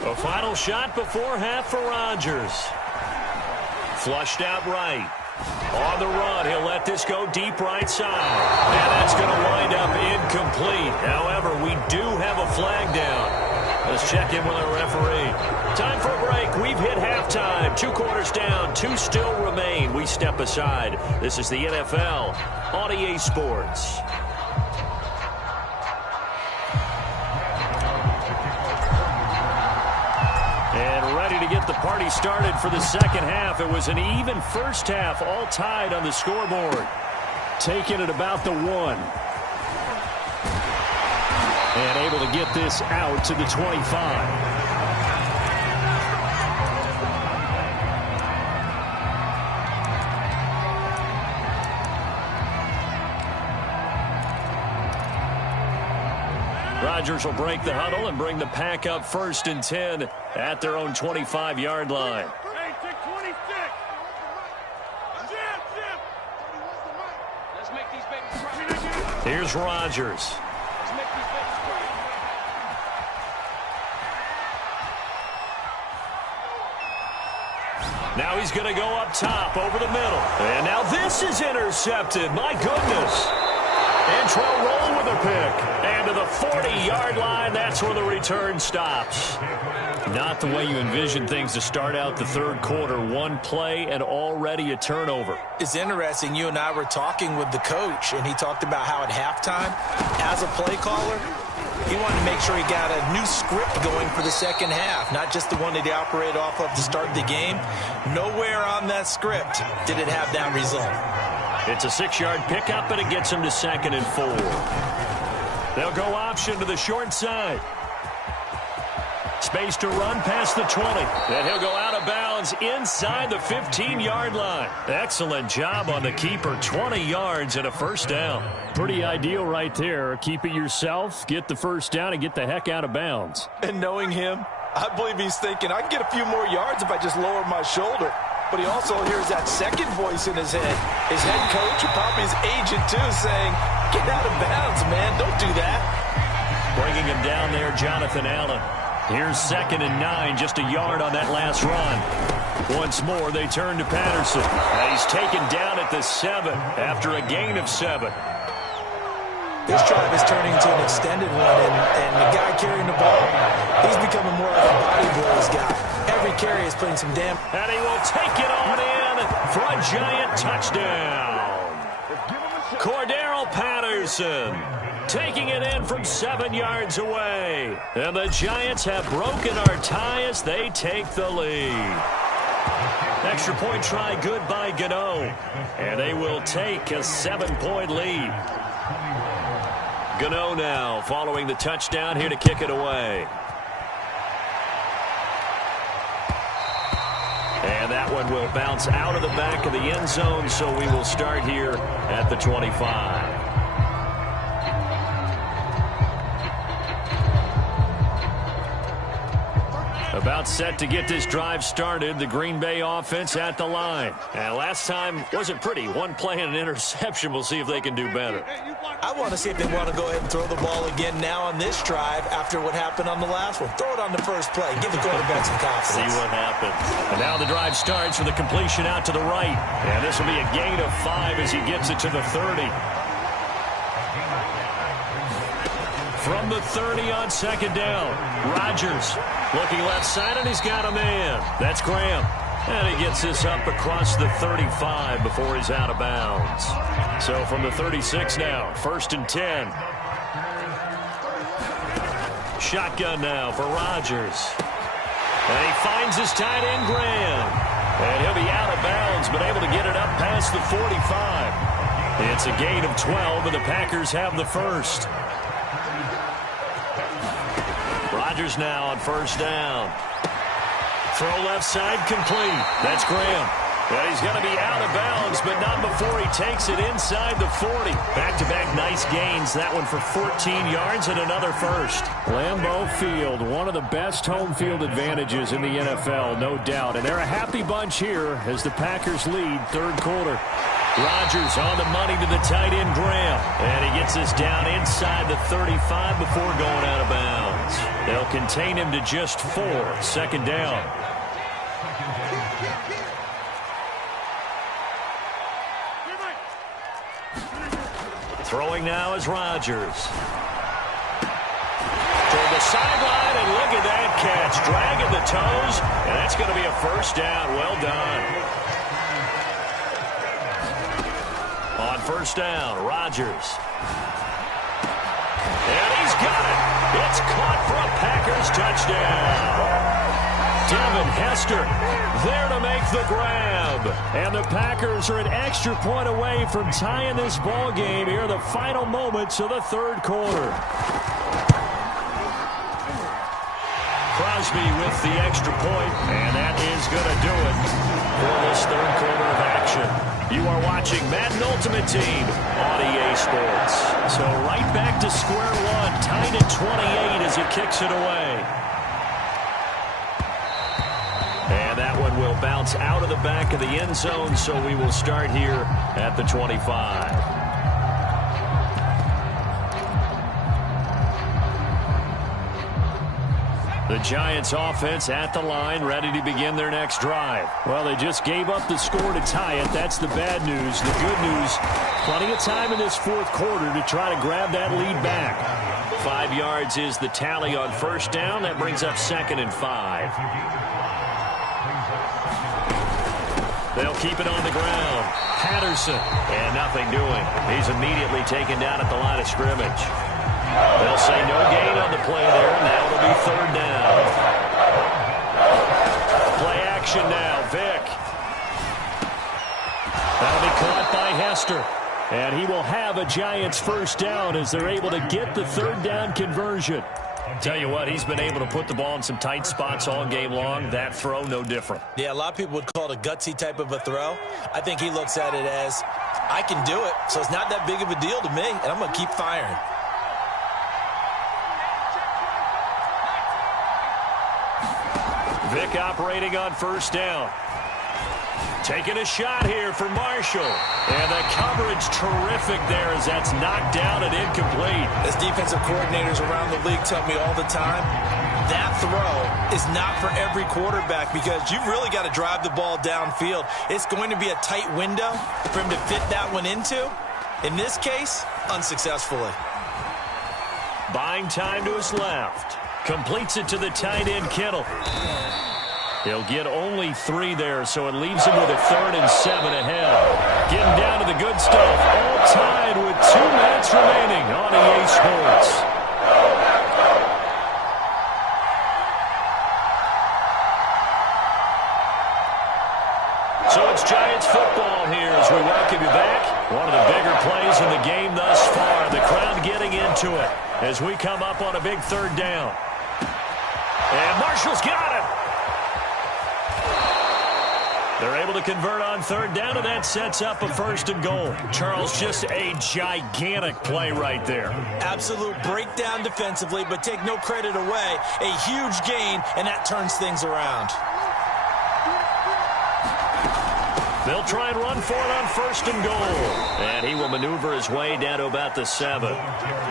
A final shot before half for Rodgers. Flushed out right. On the run, he'll let this go deep right side. And that's going to wind up incomplete. However, we do have a flag down. Let's check in with our referee. Time for a break. We've hit halftime. 2 quarters down. 2 still remain. We step aside. This is the NFL on EA Sports. And ready to get the party started for the second half. It was an even first half, all tied on the scoreboard. Taking it about the 1. And able to get this out to the 25. Rodgers will break the huddle and bring the pack up 1st and 10 at their own 25-yard line. Hey, take 26. Jim. Let's make these babies cry. Here's Rodgers. Let's make these babies cry. Now he's going to go up top over the middle. And now this is intercepted. My goodness. Antrell Roll with a pick. And to the 40-yard line, that's where the return stops. Not the way you envision things to start out the third quarter. 1 play and already a turnover. It's interesting. You and I were talking with the coach, and he talked about how at halftime, as a play caller, he wanted to make sure he got a new script going for the second half, not just the one that he operated off of to start the game. Nowhere on that script did it have that result. It's a 6-yard pickup, and it gets him to 2nd and 4. They'll go option to the short side. Space to run past the 20. And he'll go out of bounds inside the 15-yard line. Excellent job on the keeper. 20 yards and a first down. Pretty ideal right there. Keep it yourself, get the first down, and get the heck out of bounds. And knowing him, I believe he's thinking, I can get a few more yards if I just lower my shoulder. But he also hears that second voice in his head. His head coach and probably his agent, too, saying, get out of bounds, man. Don't do that. Bringing him down there, Jonathan Allen. Here's 2nd and 9, just a yard on that last run. Once more, they turn to Patterson. And he's taken down at the 7 after a gain of 7. This drive is turning into an extended one, and the guy carrying the ball, he's becoming more like a body blows guy. Every carry is putting some damage. And he will take it on in for a giant touchdown. Cordero Patterson taking it in from 7 yards away. And the Giants have broken our tie as they take the lead. Extra point try good by Gano. And they will take a 7-point lead. Gano now following the touchdown here to kick it away. And that one will bounce out of the back of the end zone, so we will start here at the 25. About set to get this drive started. The Green Bay offense at the line. And last time wasn't pretty. 1 play and an interception. We'll see if they can do better. I want to see if they want to go ahead and throw the ball again now on this drive after what happened on the last one. Throw it on the first play. Give the quarterback some confidence. See what happens. And now the drive starts with a completion out to the right. And this will be a gain of 5 as he gets it to the 30. From the 30 on 2nd down, Rodgers looking left side, and he's got a man. That's Graham. And he gets this up across the 35 before he's out of bounds. So from the 36 now, 1st and 10. Shotgun now for Rodgers. And he finds his tight end, Graham. And he'll be out of bounds, but able to get it up past the 45. It's a gain of 12, and the Packers have the first. Rodgers now on first down. Throw left side complete. That's Graham. And he's going to be out of bounds, but not before he takes it inside the 40. Back-to-back nice gains. That one for 14 yards and another first. Lambeau Field, one of the best home field advantages in the NFL, no doubt. And they're a happy bunch here as the Packers lead third quarter. Rodgers on the money to the tight end, Graham. And he gets us down inside the 35 before going out of bounds. They'll contain him to just 4. Second down. Throwing now is Rodgers. Toward the sideline, and look at that catch. Dragging the toes, and that's going to be a first down. Well done. On first down, Rodgers. And he's got it. It's caught for a Packers touchdown. Devin Hester there to make the grab. And the Packers are an extra point away from tying this ball game here in the final moments of the third quarter. Crosby with the extra point, and that is going to do it for this third quarter of action. You are watching Madden Ultimate Team on EA Sports. So right back to square one, tied at 28 as he kicks it away. And that one will bounce out of the back of the end zone, so we will start here at the 25. The Giants offense at the line, ready to begin their next drive. Well, they just gave up the score to tie it. That's the bad news. The good news, plenty of time in this fourth quarter to try to grab that lead back. 5 yards is the tally on first down. That brings up 2nd and 5. They'll keep it on the ground. Patterson, and nothing doing. He's immediately taken down at the line of scrimmage. They'll say no gain on the play there. Now it'll be third down. Play action now. Vick. That'll be caught by Hester. And he will have a Giants first down as they're able to get the third down conversion. Tell you what, he's been able to put the ball in some tight spots all game long. That throw, no different. Yeah, a lot of people would call it a gutsy type of a throw. I think he looks at it as, I can do it, so it's not that big of a deal to me, and I'm going to keep firing. Vick operating on first down. Taking a shot here for Marshall. And the coverage terrific there as that's knocked down and incomplete. As defensive coordinators around the league tell me all the time, that throw is not for every quarterback because you've really got to drive the ball downfield. It's going to be a tight window for him to fit that one into. In this case, unsuccessfully. Buying time to his left. Completes it to the tight end, Kittle. He'll get only 3 there, so it leaves him with a 3rd and 7 ahead. Getting down to the good stuff. All tied with 2 minutes remaining on EA Sports. So it's Giants football here as we welcome you back. One of the bigger plays in the game thus far. The crowd getting into it as we come up on a big third down. And Marshall's got it. They're able to convert on third down, and that sets up a 1st and goal. Charles, just a gigantic play right there. Absolute breakdown defensively, but take no credit away. A huge gain, and that turns things around. They'll try and run for it on 1st and goal. And he will maneuver his way down to about the 7.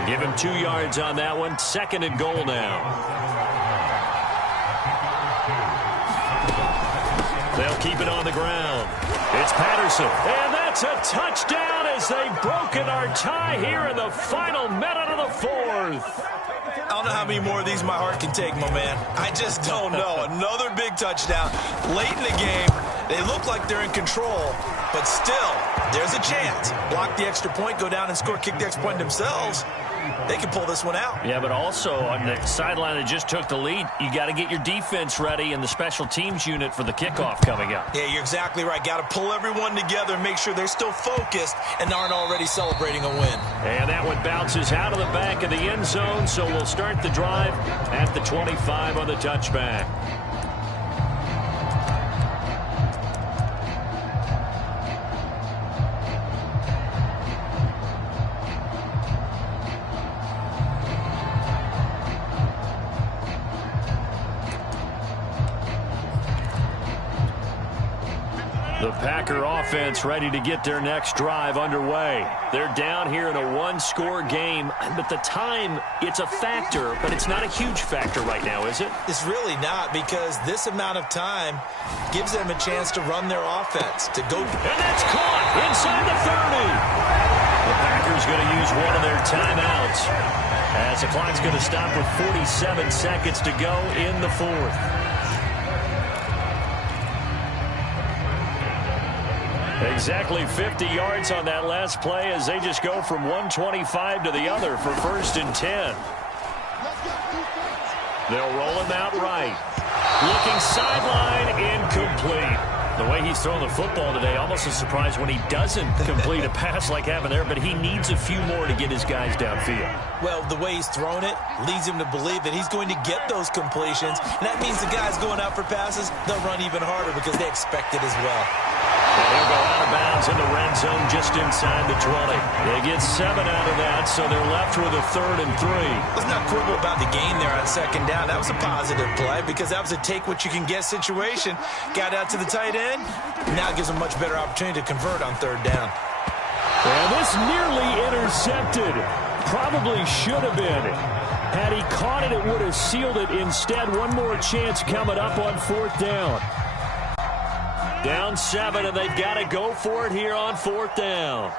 Give him 2 yards on that one. 2nd and goal now. They'll keep it on the ground. It's Patterson. And that's a touchdown as they've broken our tie here in the final minute of the 4th. I don't know how many more of these my heart can take, my man. I just don't know. Another big touchdown. Late in the game, they look like they're in control, but still, there's a chance. Block the extra point, go down and score, kick the extra point themselves. they can pull this one out. Yeah, but also on the sideline that just took the lead, you got to get your defense ready and the special teams unit for the kickoff coming up. Yeah, you're exactly right. Got to pull everyone together and make sure they're still focused and aren't already celebrating a win. And that one bounces out of the back of the end zone, so we'll start the drive at the 25 on the touchback. The Packer offense ready to get their next drive underway. They're down here in a one-score game, but the time, it's a factor, but it's not a huge factor right now, is it? It's really not, because this amount of time gives them a chance to run their offense, to go. And that's caught inside the 30. The Packers going to use one of their timeouts as the clock's going to stop with 47 seconds to go in the fourth. Exactly 50 yards on that last play as they just go from 125 to the other for 1st and 10. They'll roll him out right. Looking sideline, incomplete. The way he's throwing the football today, almost a surprise when he doesn't complete a pass like happened there, but he needs a few more to get his guys downfield. Well, the way he's thrown it leads him to believe that he's going to get those completions, and that means the guys going out for passes, they'll run even harder because they expect it as well. And he'll go out of bounds in the red zone just inside the 20. They get 7 out of that, so they're left with a 3rd and 3. Let's not quibble about the gain there on 2nd down. That was a positive play because that was a take-what-you-can-get situation. Got out to the tight end. Now it gives them a much better opportunity to convert on 3rd down. And this nearly intercepted. Probably should have been. Had he caught it, it would have sealed it. Instead, one more chance coming up on 4th down. Down 7, and they've got to go for it here on 4th down.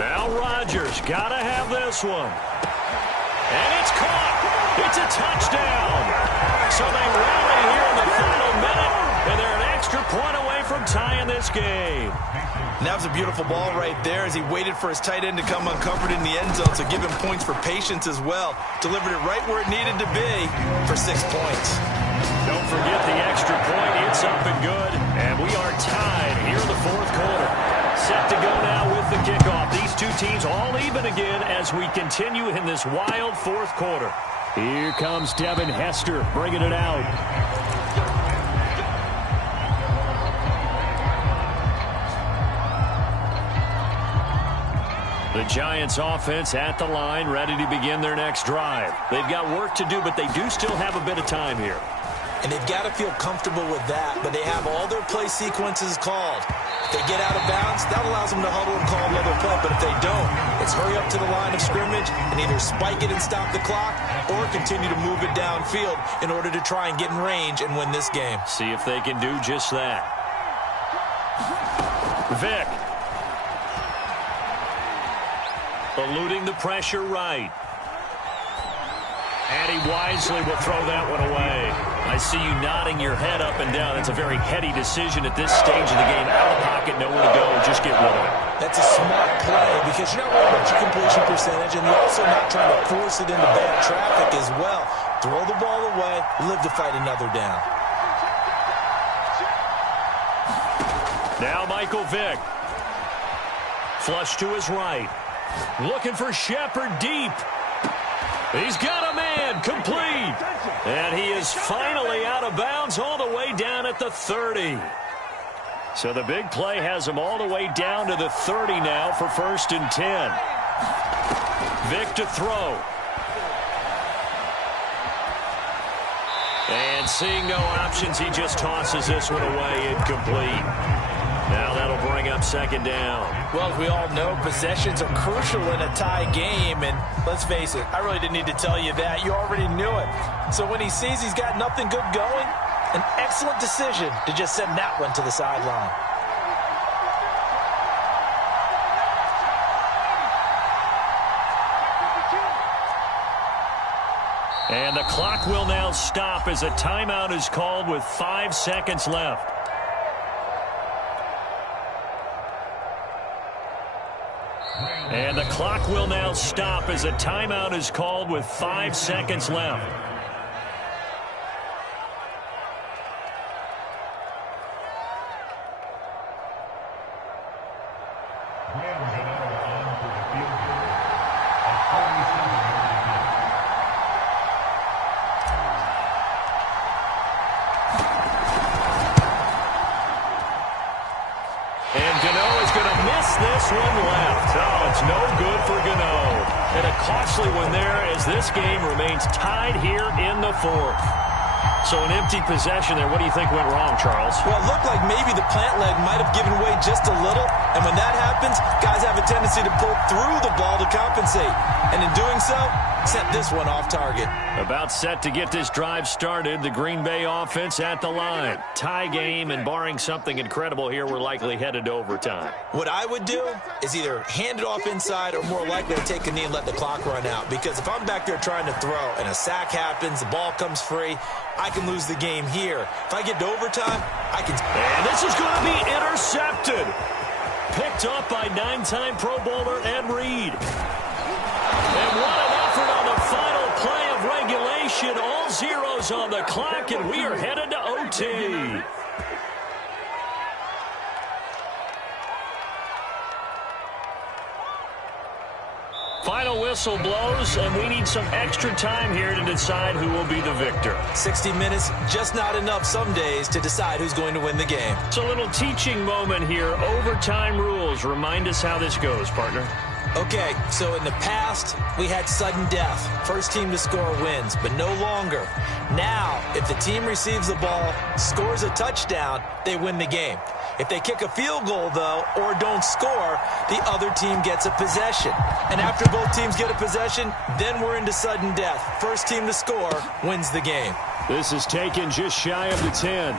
Now Rodgers got to have this one. And it's caught. It's a touchdown. So they rally here in the final minute, and they're an extra point away from tying this game. And that was a beautiful ball right there as he waited for his tight end to come uncovered in the end zone, so give him points for patience as well. Delivered it right where it needed to be for 6 points. Don't forget the extra point. It's up and good. And we are tied here in the 4th quarter. Set to go now with the kickoff. These two teams all even again as we continue in this wild 4th quarter. Here comes Devin Hester bringing it out. The Giants offense at the line, ready to begin their next drive. They've got work to do, but they do still have a bit of time here. And they've got to feel comfortable with that, but they have all their play sequences called. If they get out of bounds, that allows them to huddle and call another play, but if they don't, it's hurry up to the line of scrimmage and either spike it and stop the clock or continue to move it downfield in order to try and get in range and win this game. See if they can do just that. Vick. Eluding the pressure right. And he wisely will throw that one away. I see you nodding your head up and down. It's a very heady decision at this stage of the game. Out of pocket, nowhere to go. Just get rid of it. That's a smart play because you're not worried about your completion percentage, and you're also not trying to force it into bad traffic as well. Throw the ball away, live to fight another down. Now Michael Vick. Flush to his right. Looking for Shepard deep. He's got a man, complete. And he is finally out of bounds all the way down at the 30. So the big play has him all the way down to the 30 now for 1st and 10. Vick to throw. And seeing no options, he just tosses this one away, incomplete. Now that'll bring up 2nd down. Well, as we all know, possessions are crucial in a tie game, and let's face it, I really didn't need to tell you that. You already knew it. So when he sees he's got nothing good going, an excellent decision to just send that one to the sideline. And the clock will now stop as a timeout is called with 5 seconds left. And the clock will now stop as a timeout is called with 5 seconds left. This one left. Oh, it's no good for Gano. And a costly one there as this game remains tied here in the fourth. So an empty possession there. What do you think went wrong, Charles? Well, it looked like maybe the plant leg might have given way just a little. And when that happens, guys have a tendency to pull through the ball to compensate. And in doing so, set this one off target. About set to get this drive started. The Green Bay offense at the line. Tie game, and barring something incredible here, we're likely headed to overtime. What I would do is either hand it off inside or more likely to take a knee and let the clock run out. Because if I'm back there trying to throw and a sack happens, the ball comes free, I can lose the game here. If I get to overtime, I can... And this is going to be intercepted. Picked up by 9-time Pro Bowler Ed Reed. And what an effort on the final play of regulation. All zeros on the clock, and we are headed to OT. Final whistle blows, and we need some extra time here to decide who will be the victor. 60 minutes, just not enough some days to decide who's going to win the game. It's a little teaching moment here. Overtime rules. Remind us how this goes, partner. Okay, so in the past, we had sudden death. First team to score wins, but no longer. Now, if the team receives the ball, scores a touchdown, they win the game. If they kick a field goal, though, or don't score, the other team gets a possession. And after both teams get a possession, then we're into sudden death. First team to score wins the game. This is taken just shy of the 10.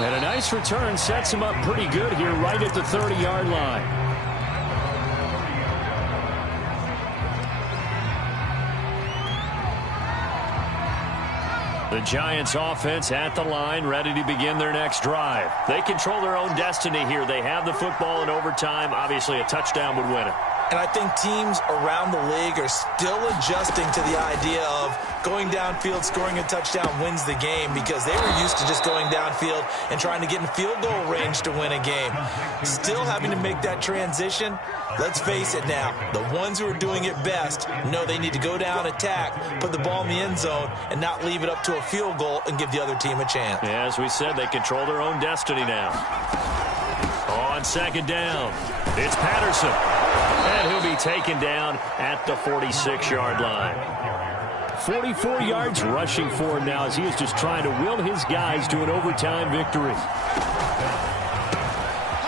And a nice return sets him up pretty good here right at the 30-yard line. The Giants offense at the line, ready to begin their next drive. They control their own destiny here. They have the football in overtime. Obviously, a touchdown would win it. And I think teams around the league are still adjusting to the idea of going downfield, scoring a touchdown wins the game, because they were used to just going downfield and trying to get in field goal range to win a game. Still having to make that transition. Let's face it now, the ones who are doing it best know they need to go down, attack, put the ball in the end zone, and not leave it up to a field goal and give the other team a chance. Yeah, as we said, they control their own destiny now. On second down, it's Patterson. And he'll be taken down at the 46-yard line. 44 yards rushing for him now as he is just trying to will his guys to an overtime victory.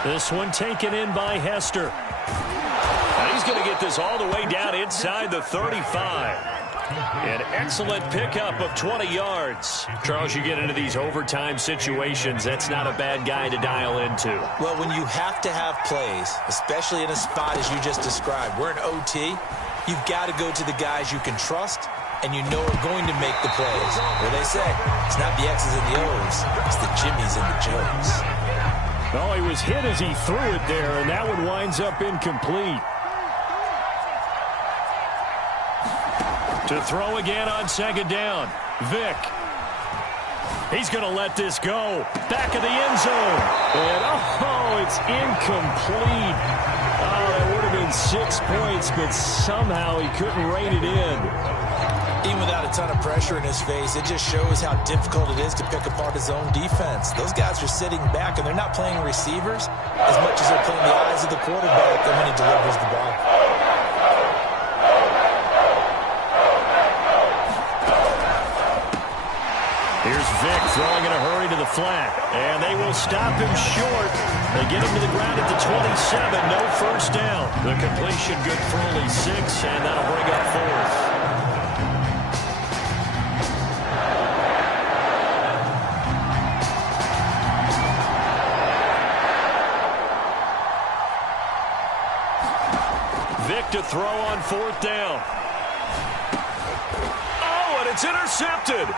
This one taken in by Hester. And he's going to get this all the way down inside the 35. An excellent pickup of 20 yards. Charles, you get into these overtime situations, that's not a bad guy to dial into. Well, when you have to have plays, especially in a spot as you just described, we're in OT, you've got to go to the guys you can trust and you know are going to make the plays. What they say, it's not the X's and the O's, it's the Jimmys and the Joes. Oh, he was hit as he threw it there, and that one winds up incomplete. To throw again on second down. Vick. He's going to let this go. Back of the end zone. And, oh, it's incomplete. Oh, that would have been 6 points, but somehow he couldn't rein it in. Even without a ton of pressure in his face, it just shows how difficult it is to pick apart his own defense. Those guys are sitting back, and they're not playing receivers as much as they're playing the eyes of the quarterback when he delivers the ball. Here's Vick throwing in a hurry to the flat. And they will stop him short. They get him to the ground at the 27. No first down. The completion good for only 6, and that'll bring up fourth. Vick to throw on fourth down. Oh, and it's intercepted.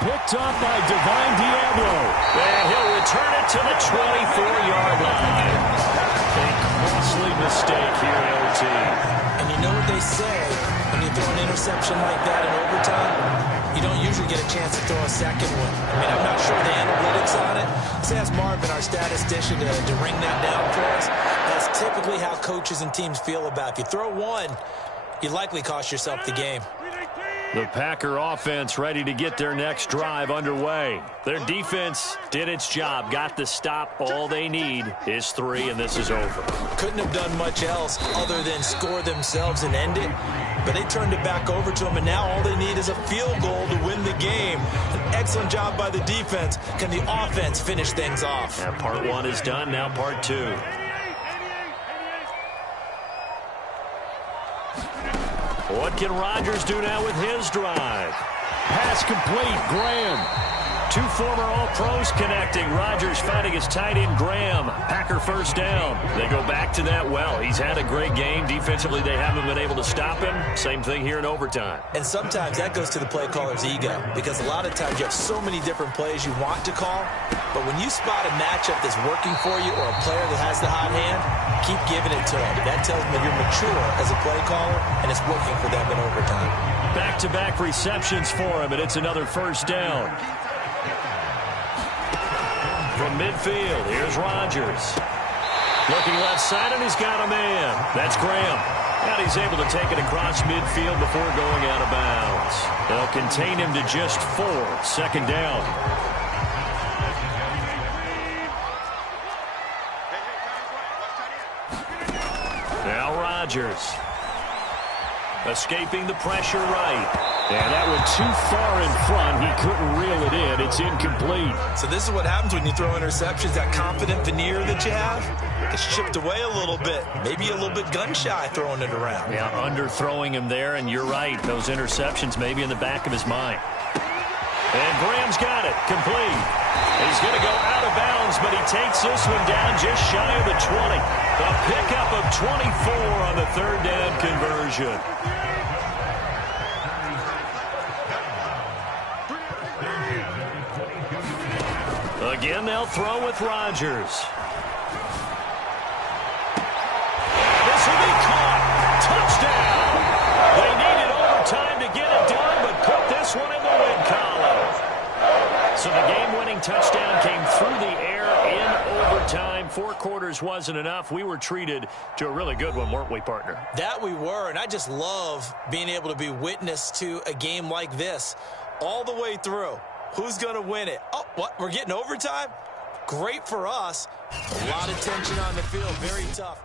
Picked up by Divine Diablo. And he'll return it to the 24-yard line. A costly mistake here in OT. And you know what they say, when you throw an interception like that in overtime, you don't usually get a chance to throw a second one. I mean, I'm not sure the analytics on it. Let's ask Marvin, our statistician, to ring that down for us. That's typically how coaches and teams feel about it. If you throw one, you likely cost yourself the game. The Packer offense ready to get their next drive underway. Their defense did its job, got the stop. All they need is 3, and this is over. Couldn't have done much else other than score themselves and end it, but they turned it back over to them, and now all they need is a field goal to win the game. An excellent job by the defense. Can the offense finish things off? Yeah, part 1 is done, now part 2. What can Rodgers do now with his drive? Pass complete. Graham. 2 former All-Pros connecting. Rodgers finding his tight end, Graham. Packer first down. They go back to that well. He's had a great game. Defensively, they haven't been able to stop him. Same thing here in overtime. And sometimes that goes to the play caller's ego, because a lot of times you have so many different plays you want to call, but when you spot a matchup that's working for you or a player that has the hot hand, keep giving it to him. That tells me you're mature as a play caller, and it's working for them in overtime. Back-to-back receptions for him, and it's another first down. From midfield, here's Rodgers. Looking left side, and he's got a man. That's Graham. And he's able to take it across midfield before going out of bounds. They'll contain him to just 4. Second down. Now Rodgers. Escaping the pressure right. And that went too far in front. He couldn't reel it in. It's incomplete. So this is what happens when you throw interceptions. That confident veneer that you have gets chipped away a little bit. Maybe a little bit gun-shy throwing it around. Yeah, underthrowing him there, and you're right. Those interceptions maybe in the back of his mind. And Graham's got it. Complete. He's going to go out of bounds, but he takes this one down just shy of the 20. A pickup of 24 on the third down conversion. Again, they'll throw with Rodgers. This will be caught. Touchdown. They needed overtime to get it done, but put this one in the win column. So the game-winning touchdown came through the air in overtime. 4 quarters wasn't enough. We were treated to a really good one, weren't we, partner? That we were, and I just love being able to be witness to a game like this all the way through. Who's going to win it? Oh, what? We're getting overtime? Great for us. A lot of tension on the field. Very tough.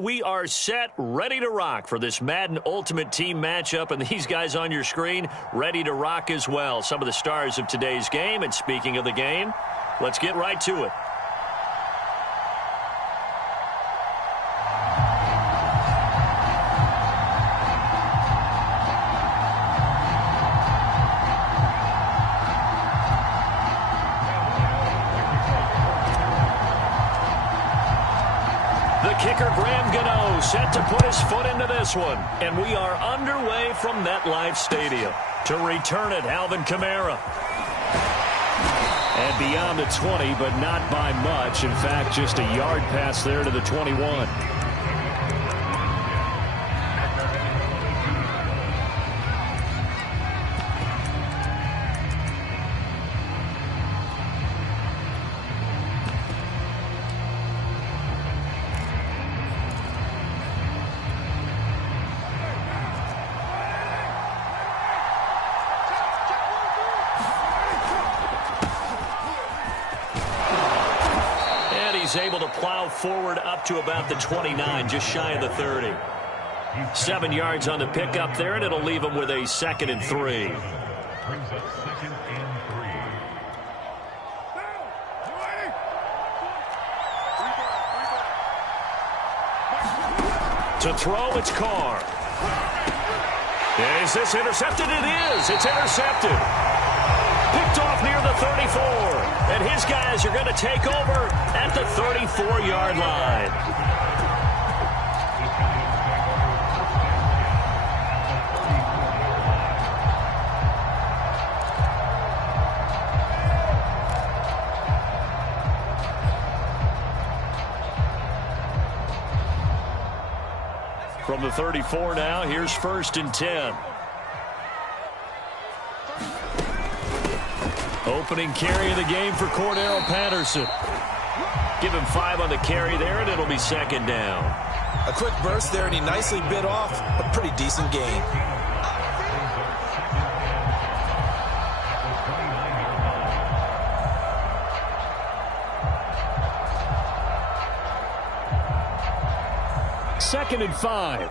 we are set, ready to rock for this Madden Ultimate Team matchup, and these guys on your screen ready to rock as well. Some of the stars of today's game, and speaking of the game, let's get right to it. Set to put his foot into this one. And we are underway from MetLife Stadium. To return it, Alvin Kamara. And beyond the 20, but not by much. In fact, just a yard pass there to the 21. Able to plow forward up to about the 29, just shy of the 30. 7 yards on the pickup there, and it'll leave him with a 2nd and 3. To throw, it's Carr. Is this intercepted? It is. It's intercepted. Picked off near the 34. And his guys are going to take over at the 34-yard line. From the 34 now, here's 1st and 10. Opening carry of the game for Cordero Patterson. Give him 5 on the carry there, and it'll be 2nd down. A quick burst there, and he nicely bit off a pretty decent gain. Second and 5.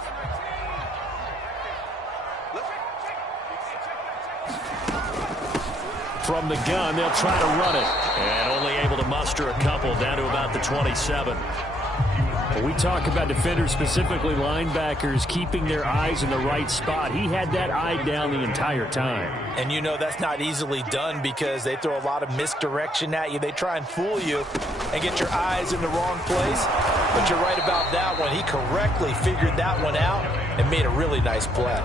From the gun, they'll try to run it. And only able to muster a couple down to about the 27. When we talk about defenders, specifically linebackers, keeping their eyes in the right spot, he had that eye down the entire time. And you know that's not easily done because they throw a lot of misdirection at you. They try and fool you and get your eyes in the wrong place. But you're right about that one. He correctly figured that one out and made a really nice play.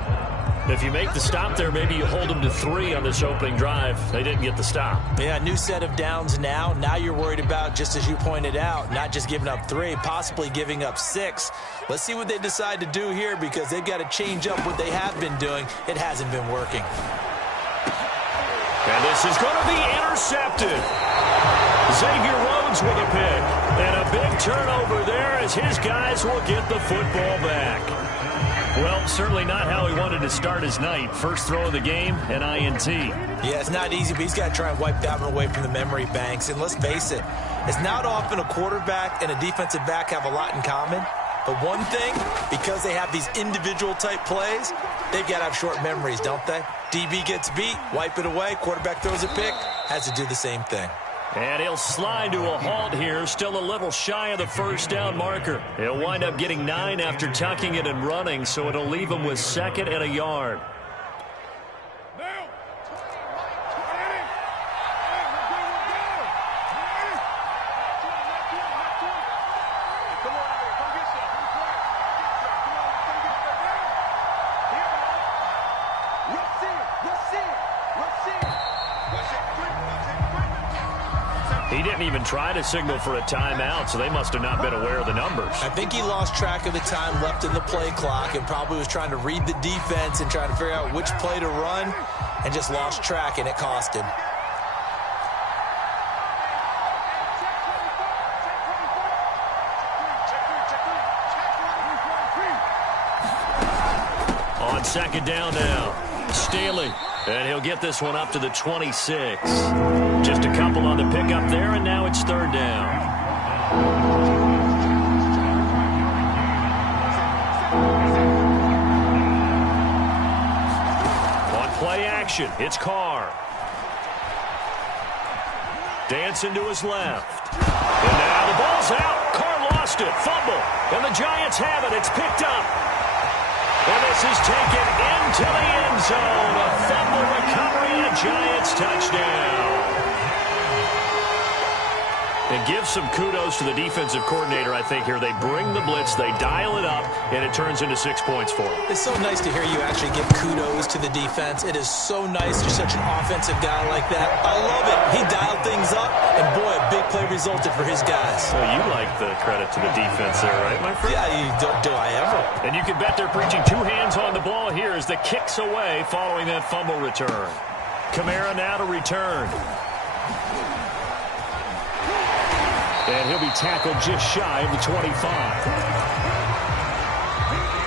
If you make the stop there, maybe you hold them to 3 on this opening drive. They didn't get the stop. Yeah, new set of downs now. Now you're worried about, just as you pointed out, not just giving up 3, possibly giving up 6. Let's see what they decide to do here because they've got to change up what they have been doing. It hasn't been working. And this is going to be intercepted. Xavier Rhodes with a pick. And a big turnover there as his guys will get the football back. Well, certainly not how he wanted to start his night. First throw of the game, an INT. Yeah, it's not easy, but he's got to try and wipe that one away from the memory banks. And let's face it, it's not often a quarterback and a defensive back have a lot in common. But one thing, because they have these individual type plays, they've got to have short memories, don't they? DB gets beat, wipe it away, quarterback throws a pick, has to do the same thing. And he'll slide to a halt here, still a little shy of the 1st down marker. He'll wind up getting 9 after tucking it and running, so it'll leave him with 2nd and a yard. He didn't even try to signal for a timeout, so they must have not been aware of the numbers. I think he lost track of the time left in the play clock and probably was trying to read the defense and trying to figure out which play to run and just lost track, and it cost him. On 2nd down now, Staley. And he'll get this one up to the 26. Just a couple on the pickup there, and now it's 3rd down. action. It's Carr. Dancing to his left. And now the ball's out. Carr lost it. Fumble. And the Giants have it. It's picked up. And this is taken into the end zone. A fumble recovery, a Giants touchdown. And give some kudos to the defensive coordinator, I think, here. They bring the blitz, they dial it up, and it turns into 6 points for them. It's so nice to hear you actually give kudos to the defense. It is so nice. You're such an offensive guy like that. I love it. He dialed things up, and boy, a big play resulted for his guys. Well, you like the credit to the defense there, right, my friend? Yeah, do I ever? And you can bet they're preaching two hands on the ball here as the kick's away following that fumble return. Kamara now to return. And he'll be tackled just shy of the 25.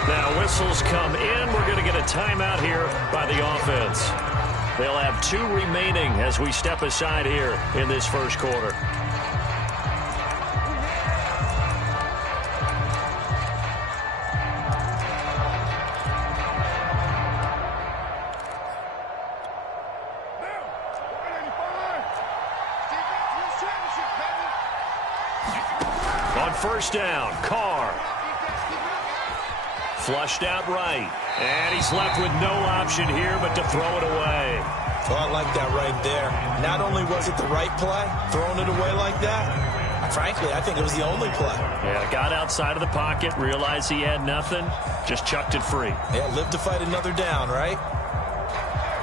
Now whistles come in. We're going to get a timeout here by the offense. They'll have 2 remaining as we step aside here in this first quarter. On first down, Carr. Flushed out right. And he's left with no option here but to throw it away. Well, I like that right there. Not only was it the right play, throwing it away like that, frankly, I think it was the only play. Yeah, got outside of the pocket, realized he had nothing, just chucked it free. Yeah, live to fight another down, right?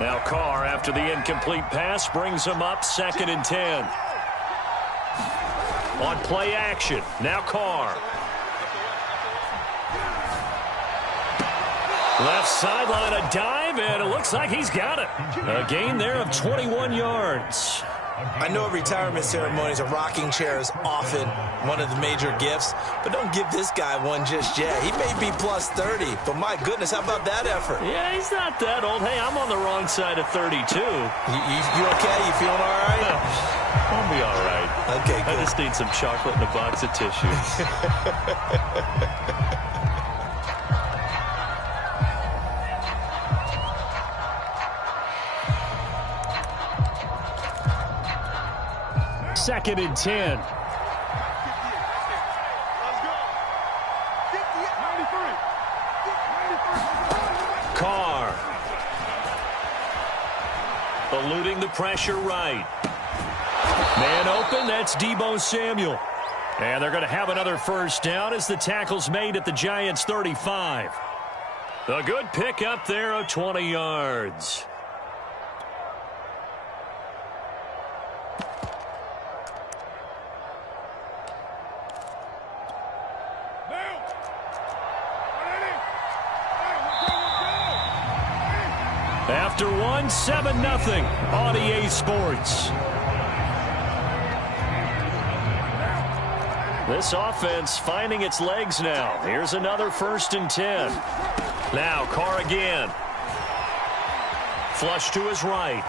Now Carr, after the incomplete pass, brings him up 2nd and 10. On play action, now Carr. Left sideline, a dive, and it looks like he's got it. A gain there of 21 yards. I know retirement ceremonies, a rocking chair is often one of the major gifts, but don't give this guy one just yet. He may be plus 30, but my goodness, how about that effort? Yeah, he's not that old. Hey, I'm on the wrong side of 32. You okay? You feeling all right? I'll be all right. Okay, good. I just need some chocolate and a box of tissues. Second and 10. Carr. Eluding the pressure right. Man open, that's Deebo Samuel. And they're going to have another first down as the tackle's made at the Giants' 35. A good pick up there of 20 yards. After one, 7-0 on EA Sports. This offense finding its legs now. Here's another 1st and 10. Now Carr again. Flush to his right.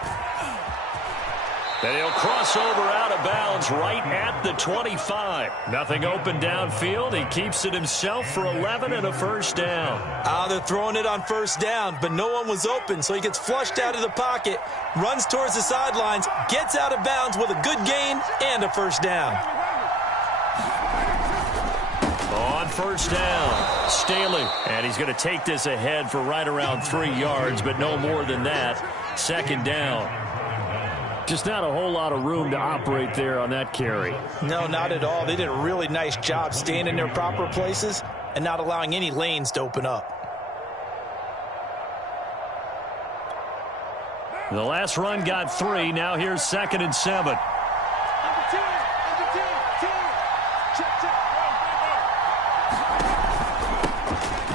And he'll cross over out of bounds right at the 25. Nothing open downfield. He keeps it himself for 11 and a first down. They're throwing it on first down, but no one was open, so he gets flushed out of the pocket, runs towards the sidelines, gets out of bounds with a good gain and a first down. On first down, Staley. And he's going to take this ahead for right around 3 yards, but no more than that. 2nd down. Just not a whole lot of room to operate there on that carry. No, not at all. They did a really nice job staying in their proper places and not allowing any lanes to open up. The last run got 3. Now here's 2nd and 7.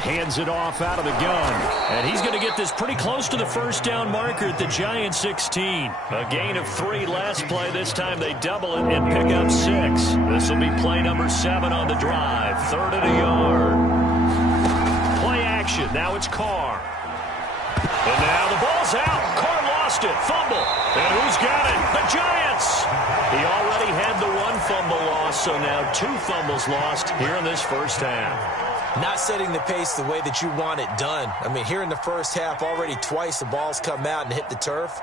Hands it off out of the gun. And he's going to get this pretty close to the first down marker at the Giants' 16. A gain of 3 last play. This time they double it and pick up 6. This will be play number 7 on the drive. 3rd and a yard. Play action. Now it's Carr. And now the ball's out. Carr lost it. Fumble. And who's got it? The Giants. He already had the 1 fumble loss, so now 2 fumbles lost here in this first half. Not setting the pace the way that you want it done. I mean, here in the first half, already twice the ball's come out and hit the turf.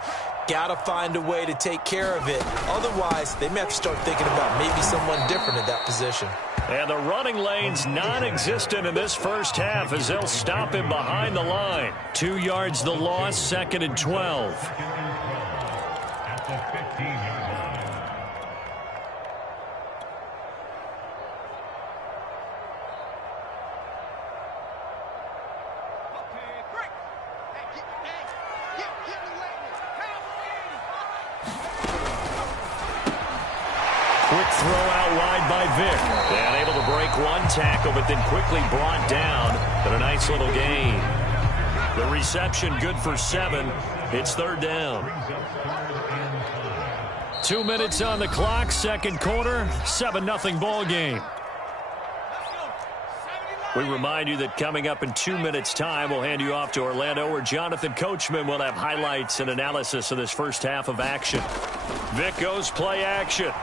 Got to find a way to take care of it. Otherwise, they may have to start thinking about maybe someone different at that position. And the running lane's non-existent in this first half as they'll stop him behind the line. 2 yards the loss, 2nd and 12. At the 15-yard line. Quick throw out wide by Vick. And able to break one tackle, but then quickly brought down. But a nice little gain. The reception good for 7. It's 3rd down. 2 minutes on the clock, second quarter, 7-0 ball game. We remind you that coming up in 2 minutes' time, we'll hand you off to Orlando, where Jonathan Coachman will have highlights and analysis of this first half of action. Vick goes play action.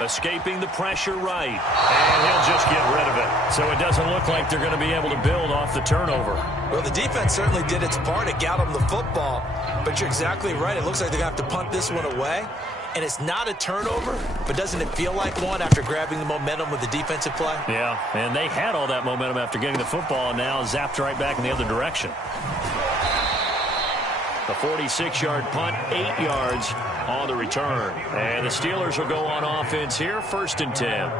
Escaping the pressure right. And he'll just get rid of it. So it doesn't look like they're going to be able to build off the turnover. Well, the defense certainly did its part. It got them the football. But you're exactly right. It looks like they're going to have to punt this one away. And it's not a turnover, but doesn't it feel like one after grabbing the momentum with the defensive play? Yeah, and they had all that momentum after getting the football, and now zapped right back in the other direction. A 46-yard punt, 8 yards on the return. And the Steelers will go on offense here, 1st and 10.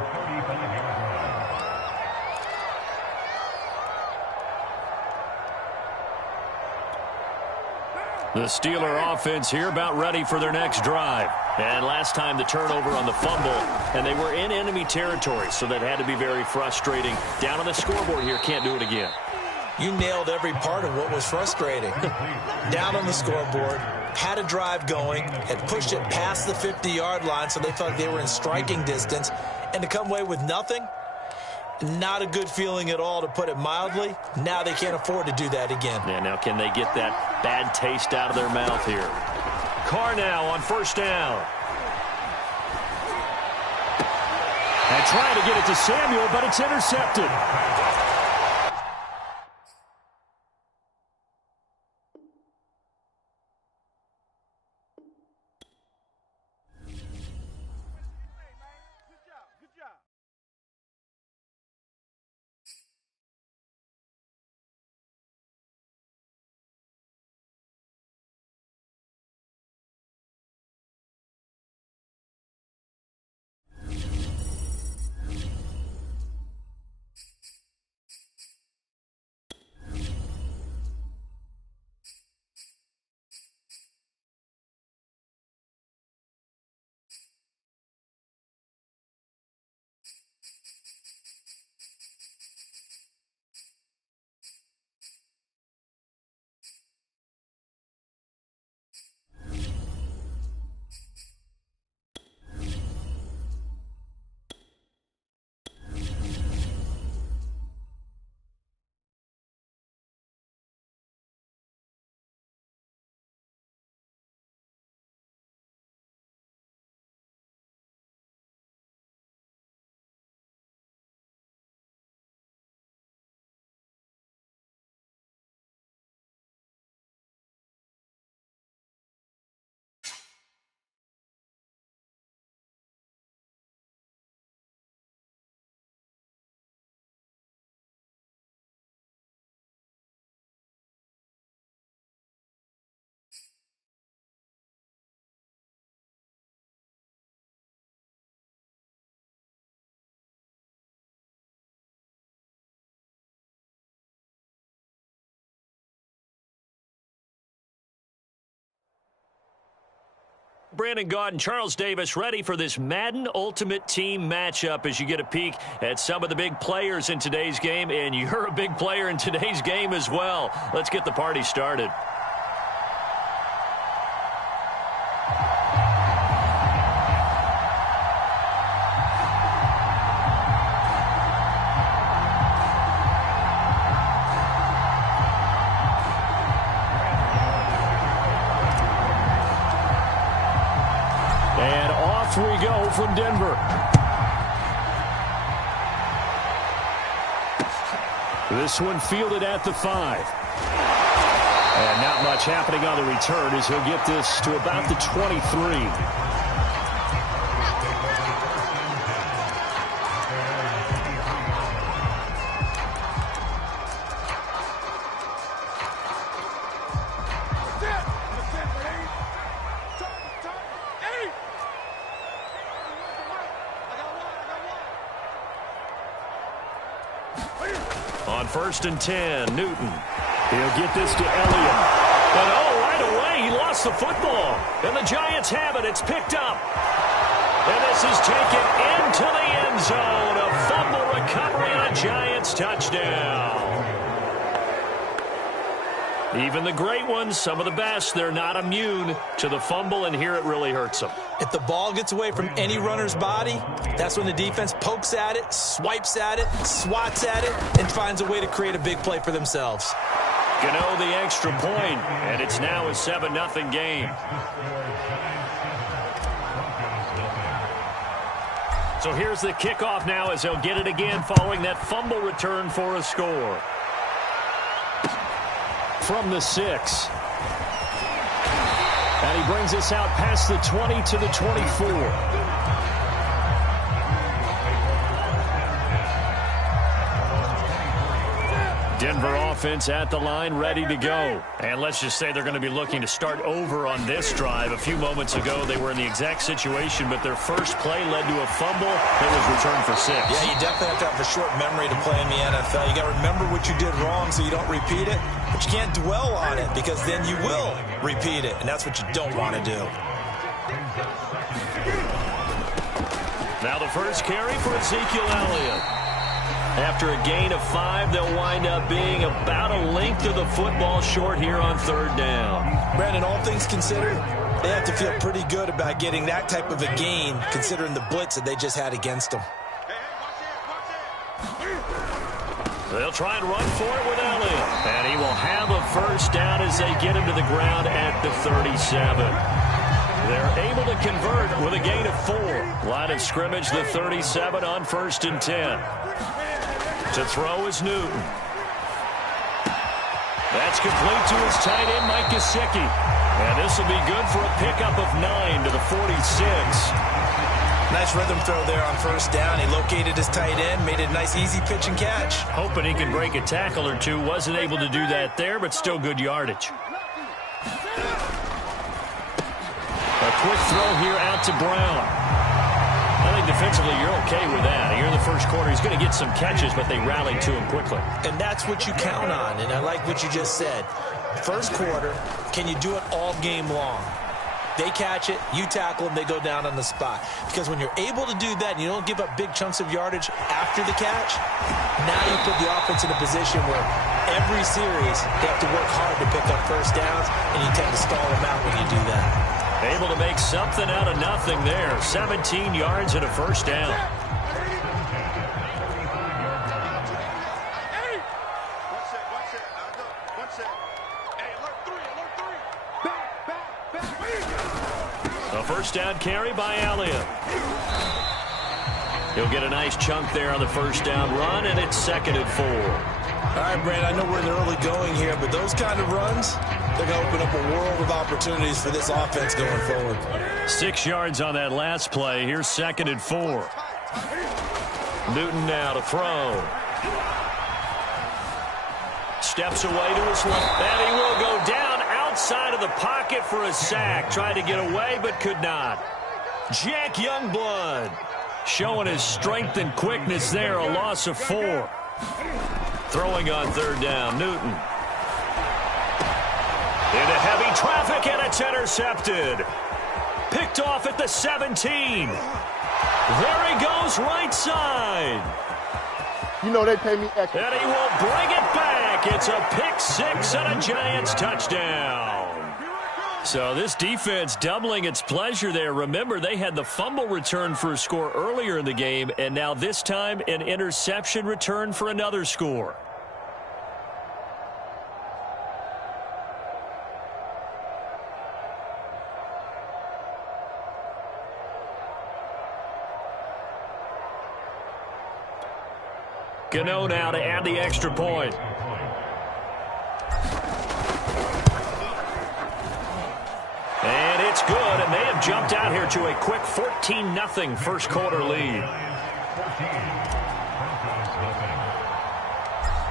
The Steeler offense here about ready for their next drive. And last time the turnover on the fumble, and they were in enemy territory, so that had to be very frustrating. Down on the scoreboard here, can't do it again. You nailed every part of what was frustrating. Down on the scoreboard, had a drive going, had pushed it past the 50-yard line, so they felt like they were in striking distance, and to come away with nothing, not a good feeling at all, to put it mildly. Now they can't afford to do that again. Yeah, now can they get that bad taste out of their mouth here? Carr now on 1st down. And trying to get it to Samuel, but it's intercepted. Brandon Gaudin, Charles Davis ready for this Madden Ultimate Team matchup as you get a peek at some of the big players in today's game, and you're a big player in today's game as well. Let's get the party started. And off we go from Denver. This one fielded at the 5. And not much happening on the return as he'll get this to about the 23. On 1st and 10, Newton. He'll get this to Elliott. But right away, he lost the football. And the Giants have it. It's picked up. And this is taken into the end zone. A fumble recovery and a Giants touchdown. Even the great ones, some of the best, they're not immune to the fumble, and here it really hurts them. If the ball gets away from any runner's body, that's when the defense pokes at it, swipes at it, swats at it, and finds a way to create a big play for themselves. Gano the extra point, and it's now a 7-0 game. So here's the kickoff now as they'll get it again following that fumble return for a score. From the 6. And he brings us out past the 20 to the 24. Denver offense at the line, ready to go. And let's just say they're going to be looking to start over on this drive. A few moments ago, they were in the exact situation, but their first play led to a fumble that was returned for 6. Yeah, you definitely have to have a short memory to play in the NFL. You got to remember what you did wrong so you don't repeat it, but you can't dwell on it because then you will repeat it, and that's what you don't want to do. Now the first carry for Ezekiel Elliott. After a gain of 5, they'll wind up being about a length of the football short here on 3rd down. Brandon, all things considered, they have to feel pretty good about getting that type of a gain considering the blitz that they just had against them. They'll try and run for it with Elliott. And he will have a first down as they get him to the ground at the 37. They're able to convert with a gain of 4. Line of scrimmage, the 37 on 1st and 10. To throw is Newton. That's complete to his tight end, Mike Gesicki. And this will be good for a pickup of 9 to the 46. Nice rhythm throw there on 1st down. He located his tight end, made it a nice, easy pitch and catch. Hoping he could break a tackle or two. Wasn't able to do that there, but still good yardage. A quick throw here out to Brown. I think defensively you're okay with that. Here in the first quarter, he's going to get some catches, but they rallied to him quickly. And that's what you count on, and I like what you just said. First quarter, can you do it all game long? They catch it, you tackle them, they go down on the spot. Because when you're able to do that and you don't give up big chunks of yardage after the catch, now you put the offense in a position where every series they have to work hard to pick up first downs, and you tend to stall them out when you do that. Able to make something out of nothing there. 17 yards and a first down. A first down carry by Elliott. He'll get a nice chunk there on the first down run, and it's 2nd and 4. All right, Brad, I know we're in the early going here, but those kind of runs, they're going to open up a world of opportunities for this offense going forward. 6 yards on that last play. Here's 2nd and 4. Newton now to throw. Steps away to his left, and he will go down outside of the pocket for a sack. Tried to get away, but could not. Jack Youngblood showing his strength and quickness there. A loss of 4. Throwing on 3rd down, Newton. Into heavy traffic, and it's intercepted. Picked off at the 17. There he goes, right side. You know they pay me extra. And he will bring it back. It's a pick 6 and a Giants touchdown. So this defense doubling its pleasure there. Remember, they had the fumble return for a score earlier in the game, and now this time an interception return for another score. Gano now to add the extra point. And it's good, and they have jumped out here to a quick 14-0 first quarter lead.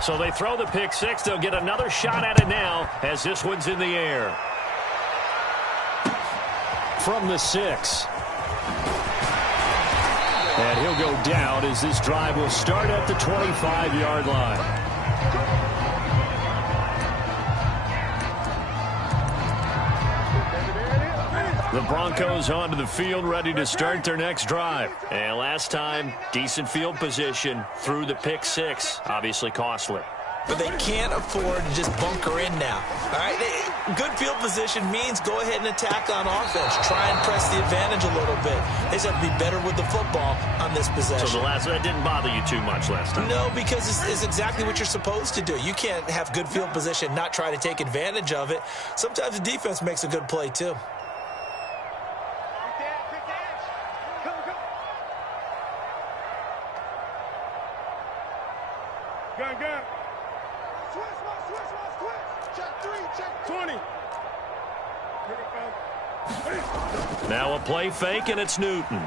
So they throw the pick six. They'll get another shot at it now as this one's in the air. From the 6. And he'll go down as this drive will start at the 25-yard line. The Broncos onto the field, ready to start their next drive. And last time, decent field position through the pick six. Obviously costly. But they can't afford to just bunker in now. All right, good field position means go ahead and attack on offense. Try and press the advantage a little bit. They just have to be better with the football on this possession. So that didn't bother you too much last time? No, because it's exactly what you're supposed to do. You can't have good field position, not try to take advantage of it. Sometimes the defense makes a good play, too. Gun. Switch. Check 3, check 20. Now a play fake, and it's Newton.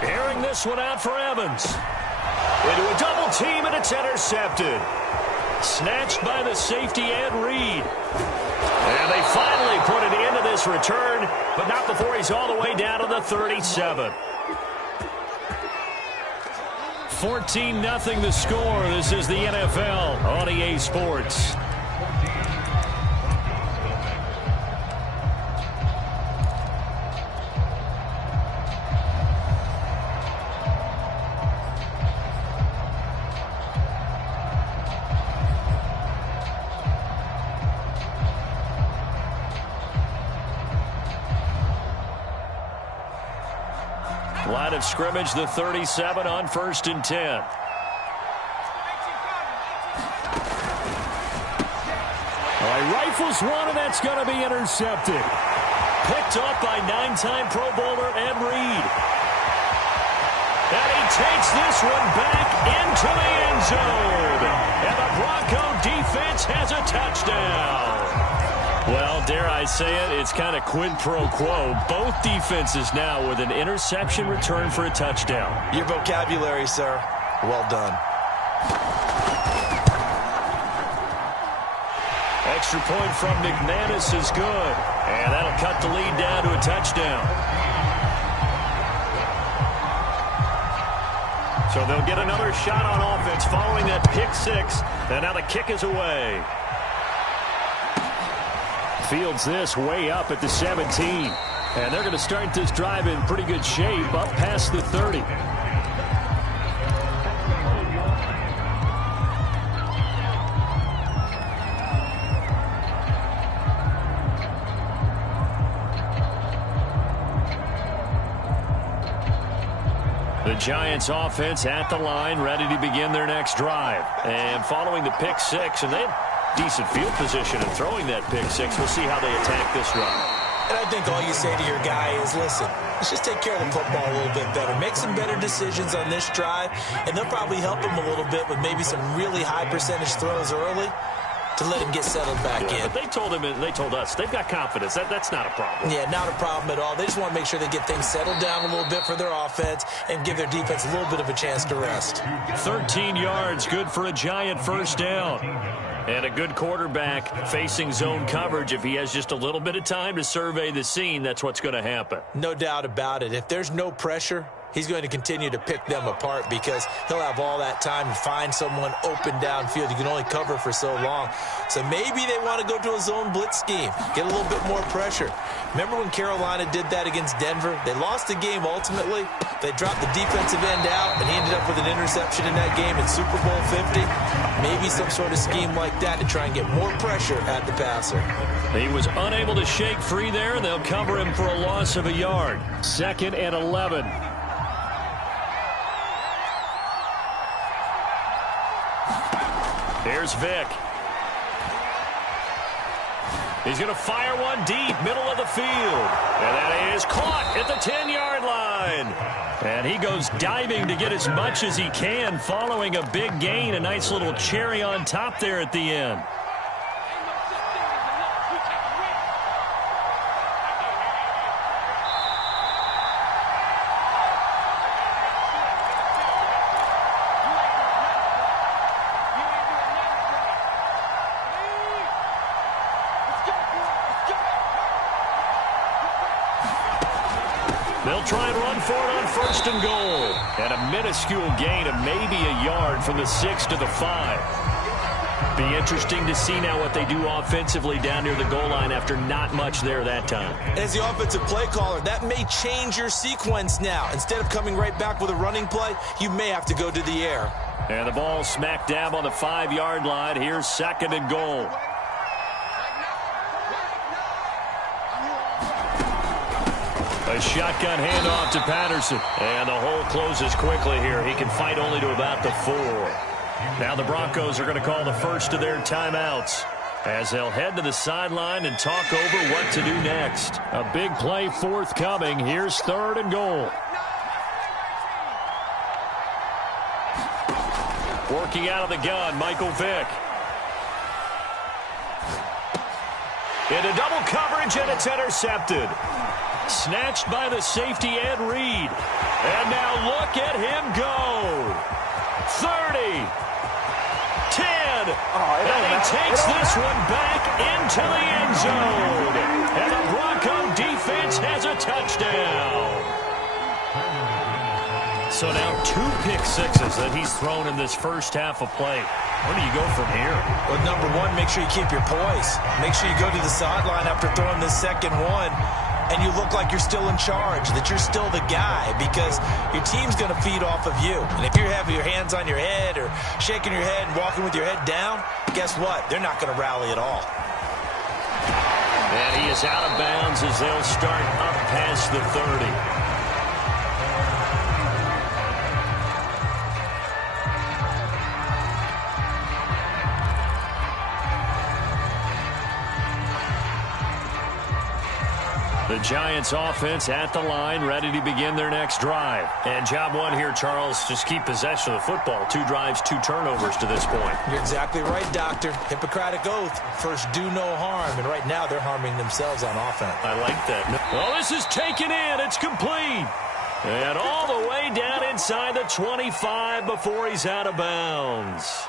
Airing this one out for Evans. Into a double team, and it's intercepted. Snatched by the safety, Ed Reed. And they finally put an end to this return, but not before he's all the way down to the 37. 14-0 the score. This is the NFL on EA Sports. Line of scrimmage, the 37 on 1st and 10. All right, rifles one, and that's going to be intercepted. Picked up by 9-time Pro Bowler Ed Reed. And he takes this one back into the end zone. And the Bronco defense has a touchdown. Well, dare I say it, it's kind of quid pro quo. Both defenses now with an interception return for a touchdown. Your vocabulary, sir. Well done. Extra point from McManus is good. And that'll cut the lead down to a touchdown. So they'll get another shot on offense following that pick six. And now the kick is away. Fields this way up at the 17. And they're going to start this drive in pretty good shape up past the 30. The Giants offense at the line, ready to begin their next drive. And following the pick six, and they had decent field position in throwing that pick six. We'll see how they attack this run. And I think all you say to your guy is, listen, let's just take care of the football a little bit better. Make some better decisions on this drive, and they'll probably help him a little bit with maybe some really high percentage throws early to let him get settled back in. But they told him, and they told us, they've got confidence. That's not a problem. Yeah, not a problem at all. They just want to make sure they get things settled down a little bit for their offense and give their defense a little bit of a chance to rest. 13 yards, good for a Giant first down. And a good quarterback facing zone coverage. If he has just a little bit of time to survey the scene, that's what's going to happen. No doubt about it. If there's no pressure, he's going to continue to pick them apart because he'll have all that time to find someone open downfield. You can only cover for so long. So maybe they want to go to a zone blitz scheme, get a little bit more pressure. Remember when Carolina did that against Denver? They lost the game ultimately. They dropped the defensive end out, and he ended up with an interception in that game in Super Bowl 50. Maybe some sort of scheme like that to try and get more pressure at the passer. He was unable to shake free there, and they'll cover him for a loss of a yard. 2nd and 11. Here's Vick. He's going to fire one deep, middle of the field. And that is caught at the 10-yard line. line. And he goes diving to get as much as he can following a big gain. A nice little cherry on top there at the end. They'll try and run for it on 1st and goal. And a minuscule gain of maybe a yard from the 6 to the 5. Be interesting to see now what they do offensively down near the goal line after not much there that time. As the offensive play caller, that may change your sequence now. Instead of coming right back with a running play, you may have to go to the air. And the ball smack dab on the 5-yard line. Here's 2nd and goal. A shotgun handoff to Patterson. And the hole closes quickly here. He can fight only to about the 4. Now the Broncos are going to call the first of their timeouts as they'll head to the sideline and talk over what to do next. A big play forthcoming. Here's 3rd and goal. Working out of the gun, Michael Vick. Into double coverage, and it's intercepted. Snatched by the safety, Ed Reed. And now look at him go. 30. 10. And he takes this one back into the end zone. And the Bronco defense has a touchdown. So now 2 pick sixes that he's thrown in this first half of play. Where do you go from here? Well, number one, make sure you keep your poise. Make sure you go to the sideline after throwing this second one, and you look like you're still in charge, that you're still the guy, because your team's going to feed off of you. And if you're having your hands on your head or shaking your head and walking with your head down, guess what? They're not going to rally at all. And he is out of bounds as they'll start up past the 30. The Giants offense at the line, ready to begin their next drive. And job one here, Charles, just keep possession of the football. 2 drives, 2 turnovers to this point. You're exactly right, Doctor. Hippocratic oath. First, do no harm. And right now, they're harming themselves on offense. I like that. Well, this is taken in. It's complete. And all the way down inside the 25 before he's out of bounds.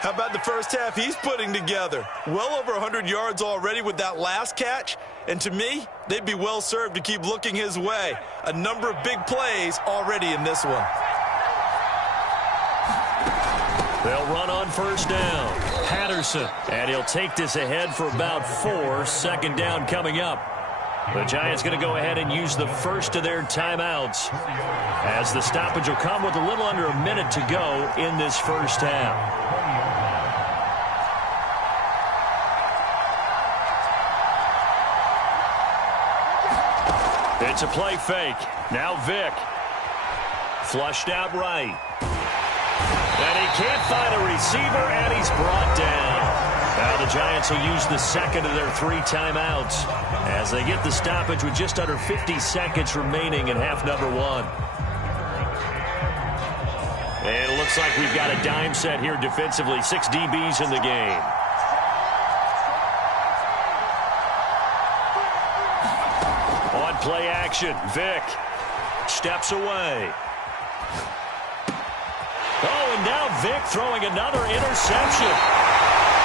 How about the first half he's putting together? Well over 100 yards already with that last catch. And to me, they'd be well served to keep looking his way. A number of big plays already in this one. They'll run on first down. Patterson. And he'll take this ahead for about 4. 2nd down coming up. The Giants going to go ahead and use the first of their timeouts, as the stoppage will come with a little under a minute to go in this first half. It's a play fake. Now Vick. Flushed out right. And he can't find a receiver, and he's brought down. Now the Giants will use the second of their 3 timeouts as they get the stoppage with just under 50 seconds remaining in half number 1. And it looks like we've got a dime set here defensively. 6 DBs in the game. On play action, Vick steps away. Oh, and now Vick throwing another interception.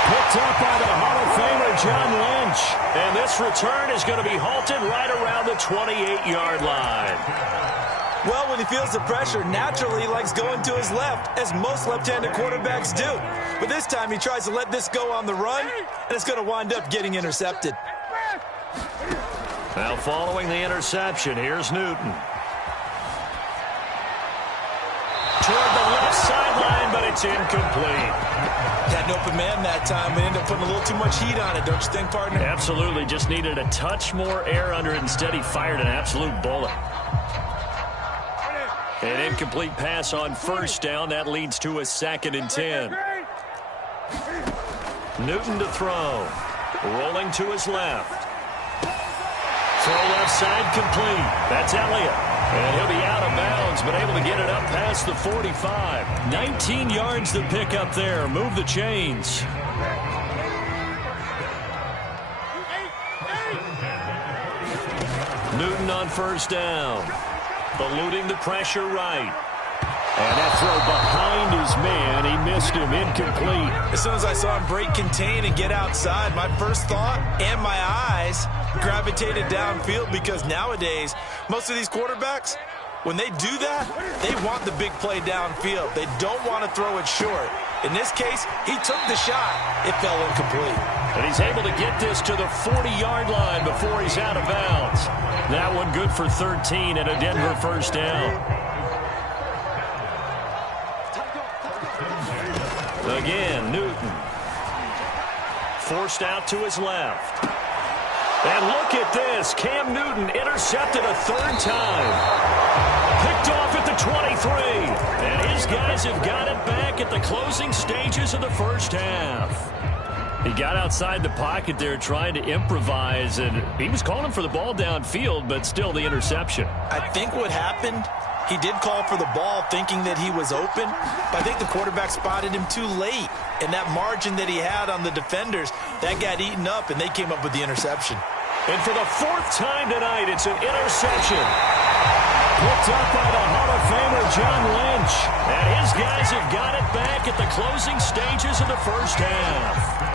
Picked up by the Hall of Famer John Lynch. And this return is going to be halted right around the 28-yard line. Well, when he feels the pressure, naturally he likes going to his left, as most left-handed quarterbacks do. But this time he tries to let this go on the run, and it's going to wind up getting intercepted. Now following the interception, here's Newton. Toward the left sideline, but it's incomplete. Had an open man that time, but ended up putting a little too much heat on it, don't you think, partner? Absolutely. Just needed a touch more air under it. Instead, he fired an absolute bullet. An incomplete pass on first down. That leads to a 2nd and 10. Newton to throw. Rolling to his left. Throw left side complete. That's Elliott. And he'll be out of bounds, but able to get it up past the 45. 19 yards to pick up there. Move the chains. Newton on first down. Eluding the pressure right. And that throw behind his man. He missed him. Incomplete. As soon as I saw him break contain and get outside, my first thought and my eyes gravitated downfield, because nowadays, most of these quarterbacks, when they do that, they want the big play downfield. They don't want to throw it short. In this case, he took the shot. It fell incomplete. And he's able to get this to the 40-yard line before he's out of bounds. That one good for 13 and a Denver first down. Again, Newton. Forced out to his left. And look at this. Cam Newton intercepted a third time. Picked off at the 23. And his guys have got it back at the closing stages of the first half. He got outside the pocket there trying to improvise, and he was calling for the ball downfield, but still the interception. I think what happened, he did call for the ball thinking that he was open, but I think the quarterback spotted him too late. And that margin that he had on the defenders, that got eaten up, and they came up with the interception. And for the fourth time tonight, it's an interception. Picked up by the Hall of Famer John Lynch. And his guys have got it back at the closing stages of the first half.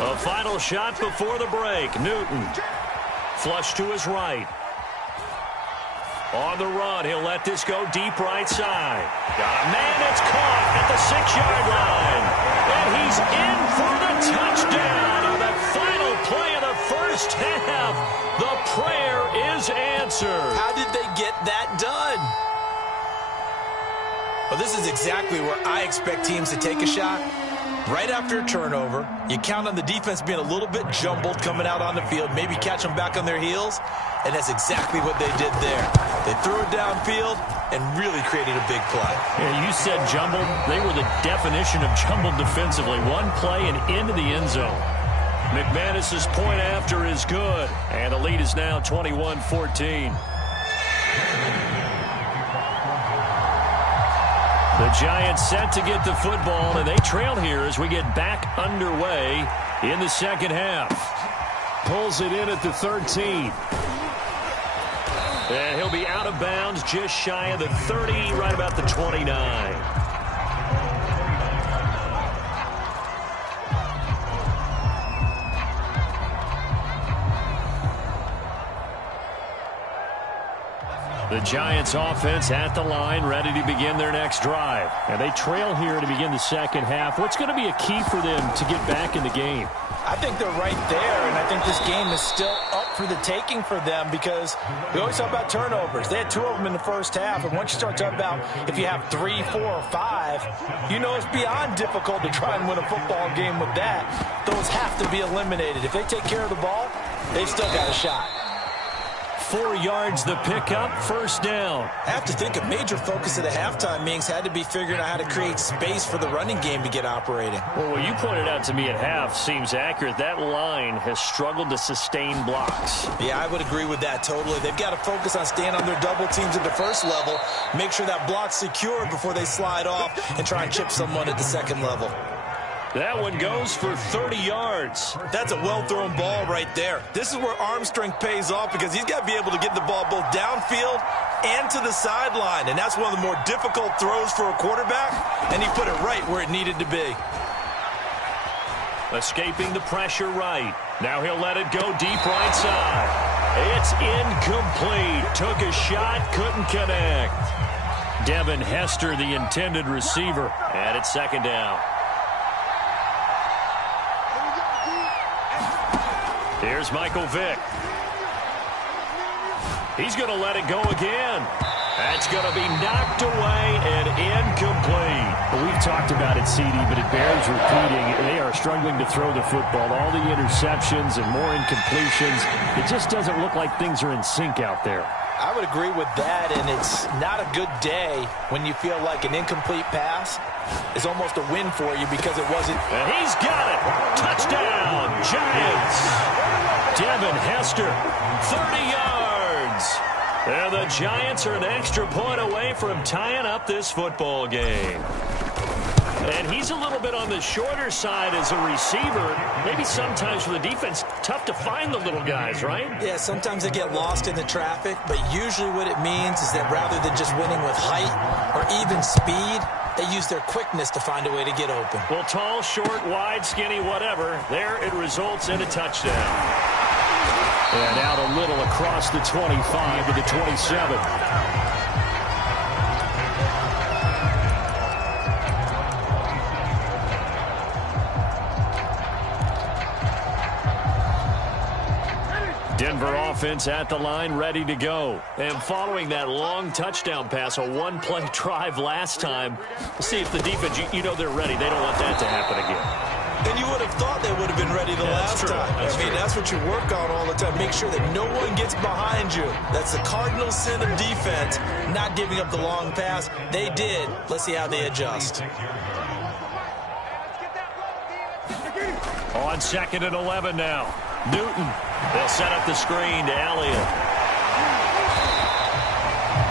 A final shot before the break. Newton. Flush to his right. On the run, he'll let this go deep right side. Got a man that's caught at the 6-yard line. And he's in for the touchdown on the final play of the first half. The prayer is answered. How did they get that done? Well, this is exactly where I expect teams to take a shot. Right after a turnover, you count on the defense being a little bit jumbled coming out on the field, maybe catch them back on their heels, and that's exactly what they did there. They threw it downfield and really created a big play. Yeah, you said jumbled. They were the definition of jumbled defensively. One play and into the end zone. McManus's point after is good, and the lead is now 21-14. The Giants set to get the football, and they trail here as we get back underway in the second half. Pulls it in at the 13. And he'll be out of bounds just shy of the 30, right about the 29. The Giants offense at the line, ready to begin their next drive. And they trail here to begin the second half. What's going to be a key for them to get back in the game? I think they're right there, and I think this game is still up for the taking for them, because we always talk about turnovers. They had 2 of them in the first half, and once you start talking about if you have 3, 4, or 5, you know it's beyond difficult to try and win a football game with that. Those have to be eliminated. If they take care of the ball, they've still got a shot. 4 yards the pickup, first down. I have to think a major focus of the halftime meetings had to be figuring out how to create space for the running game to get operating. Well, what you pointed out to me at half seems accurate. That line has struggled to sustain blocks. Yeah, I would agree with that totally. They've got to focus on staying on their double teams at the first level, make sure that block's secured before they slide off and try and chip someone at the second level. That one goes for 30 yards. That's a well-thrown ball right there. This is where arm strength pays off, because he's got to be able to get the ball both downfield and to the sideline, and that's one of the more difficult throws for a quarterback, and he put it right where it needed to be. Escaping the pressure right. Now he'll let it go deep right side. It's incomplete. Took a shot, couldn't connect. Devin Hester, the intended receiver, and it's second down. Here's Michael Vick. He's going to let it go again. That's going to be knocked away and incomplete. Well, we've talked about it, CD, but it bears repeating. They are struggling to throw the football. All the interceptions and more incompletions. It just doesn't look like things are in sync out there. I would agree with that, and it's not a good day when you feel like an incomplete pass is almost a win for you because it wasn't. And he's got it. Touchdown, Giants. Devin Hester, 30 yards. And the Giants are an extra point away from tying up this football game. And he's a little bit on the shorter side as a receiver. Maybe sometimes for the defense, tough to find the little guys, right? Yeah, sometimes they get lost in the traffic, but usually what it means is that rather than just winning with height or even speed, they use their quickness to find a way to get open. Well, tall, short, wide, skinny, whatever, there it results in a touchdown. And out a little across the 25 to the 27. Denver offense at the line, ready to go. And following that long touchdown pass, a one-play drive last time, we'll see if the defense, you know they're ready. They don't want that to happen again. And you would have thought they would have been ready the last time. That's what you work on all the time. Make sure that no one gets behind you. That's the cardinal sin of defense, not giving up the long pass. They did. Let's see how they adjust. On 2nd and 11 now. Newton. They'll set up the screen to Elliott.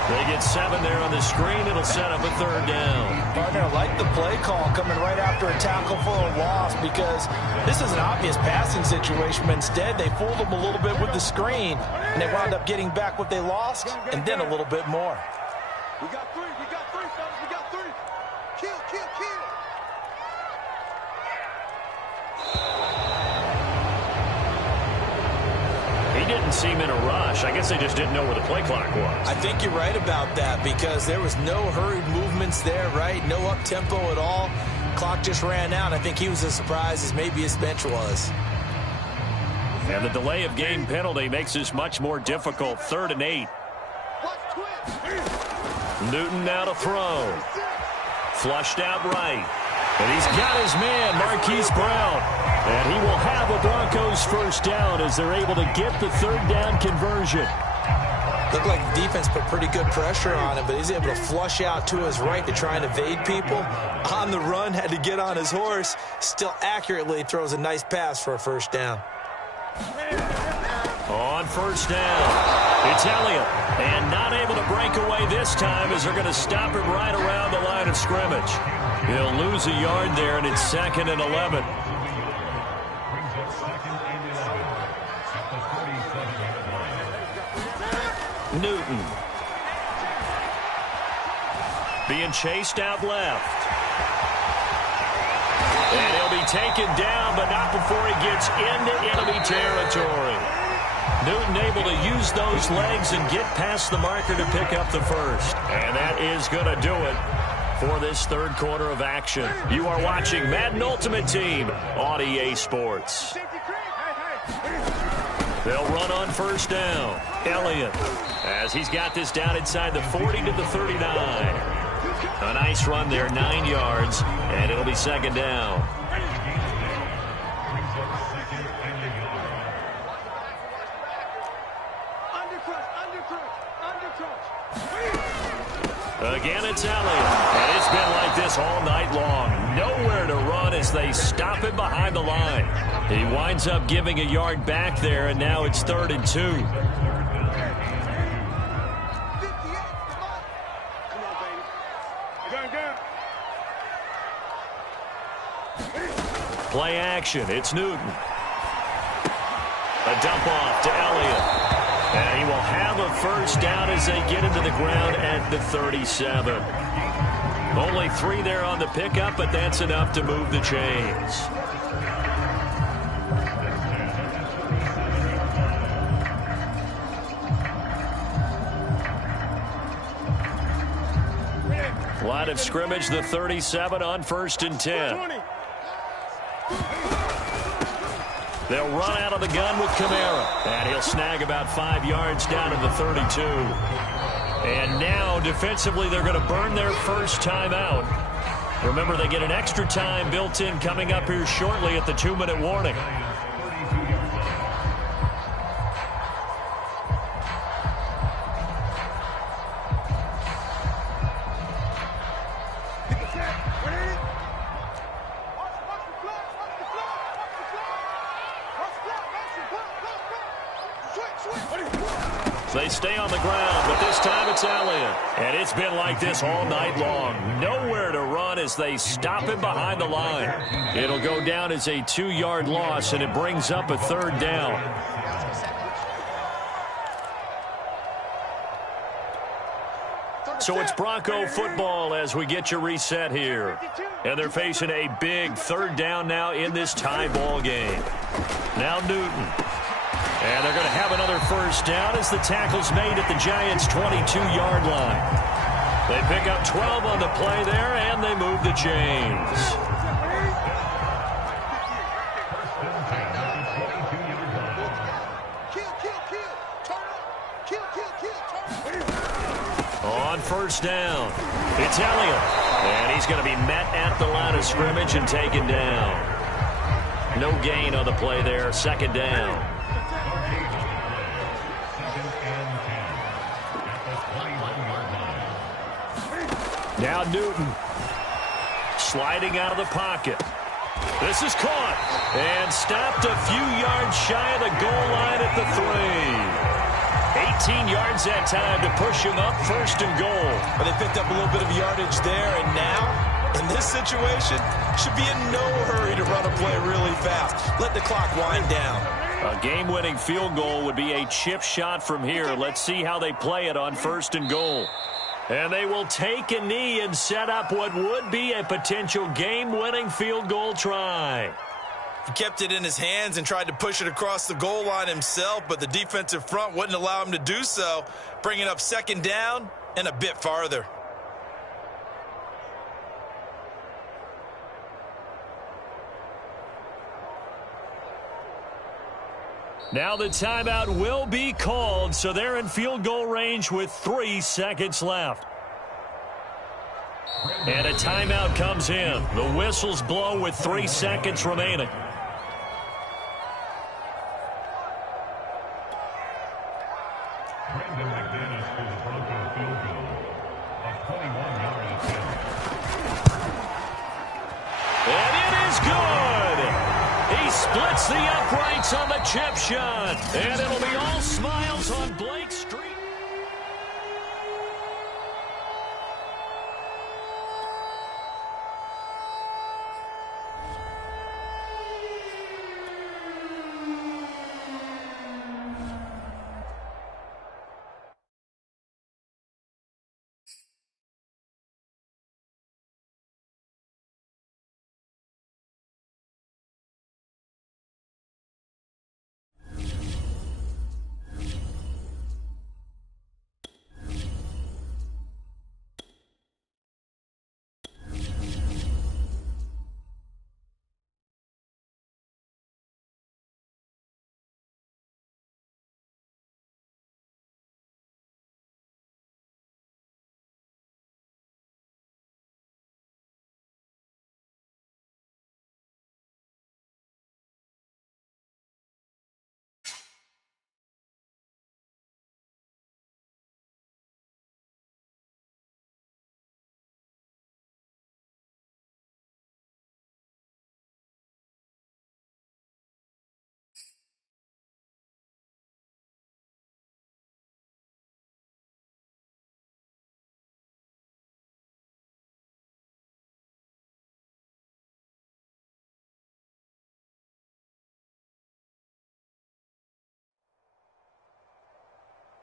They get 7 there on the screen. It'll set up a 3rd down. Partner, I like the play call coming right after a tackle for a loss because this is an obvious passing situation. But instead, they fooled them a little bit with the screen, and they wound up getting back what they lost and then a little bit more. We got 3, fellas. We got 3. Kill. He didn't seem in a rush. I guess they just didn't know where the play clock was. I think you're right about that because there was no hurried movements there, right? No up-tempo at all. Clock just ran out. I think he was as surprised as maybe his bench was. And the delay of game penalty makes this much more difficult. 3rd and 8. Newton now to throw. Flushed out right. And he's got his man, Marquise Brown. And he will have a Broncos first down as they're able to get the 3rd down conversion. Looked like the defense put pretty good pressure on him, but he's able to flush out to his right to try and evade people. On the run, had to get on his horse. Still accurately throws a nice pass for a first down. On 1st down, it's Elliott. And not able to break away this time as they're going to stop him right around the line of scrimmage. He'll lose a yard there, and it's 2nd and 11. Newton. Being chased out left. And he'll be taken down, but not before he gets into enemy territory. Newton able to use those legs and get past the marker to pick up the first. And that is going to do it for this 3rd quarter of action. You are watching Madden Ultimate Team on EA Sports. They'll run on 1st down. Elliott, as he's got this down inside the 40 to the 39. A nice run there, 9 yards, and it'll be 2nd down. Again, it's Elliott. And it's been like this all night long. Nowhere to run as they stop him behind the line. He winds up giving a yard back there, and now it's 3rd and 2. Play action. It's Newton. A dump off to Elliott. And he will have a first down as they get into the ground at the 37. Only 3 there on the pickup, but that's enough to move the chains. Line of scrimmage, the 37 on 1st and 10. They'll run out of the gun with Kamara. And he'll snag about 5 yards down to the 32. And now, defensively, they're going to burn their first timeout. Remember, they get an extra time built in coming up here shortly at the 2-minute warning. They stay on the ground, but this time it's Elliott. And it's been like this all night long. Nowhere to run as they stop him behind the line. It'll go down as a 2-yard loss, and it brings up a 3rd down. So it's Bronco football as we get you reset here. And they're facing a big 3rd down now in this tie ball game. Now Newton. And they're going to have another 1st down as the tackle's made at the Giants' 22-yard line. They pick up 12 on the play there, and they move the chains. On 1st down, it's Elliott. And he's going to be met at the line of scrimmage and taken down. No gain on the play there, 2nd down. Now Newton sliding out of the pocket. This is caught and stopped a few yards shy of the goal line at the 3. 18 yards that time to push him up, 1st and goal. But they picked up a little bit of yardage there, and now, in this situation, should be in no hurry to run a play really fast. Let the clock wind down. A game-winning field goal would be a chip shot from here. Let's see how they play it on 1st and goal. And they will take a knee and set up what would be a potential game-winning field goal try. He kept it in his hands and tried to push it across the goal line himself, but the defensive front wouldn't allow him to do so, bringing up 2nd down and a bit farther. Now the timeout will be called, so they're in field goal range with 3 seconds left. And a timeout comes in. The whistles blow with 3 seconds remaining. And it is good. He splits the uprights on the chip shot. And it'll be all smiles on Blake Street.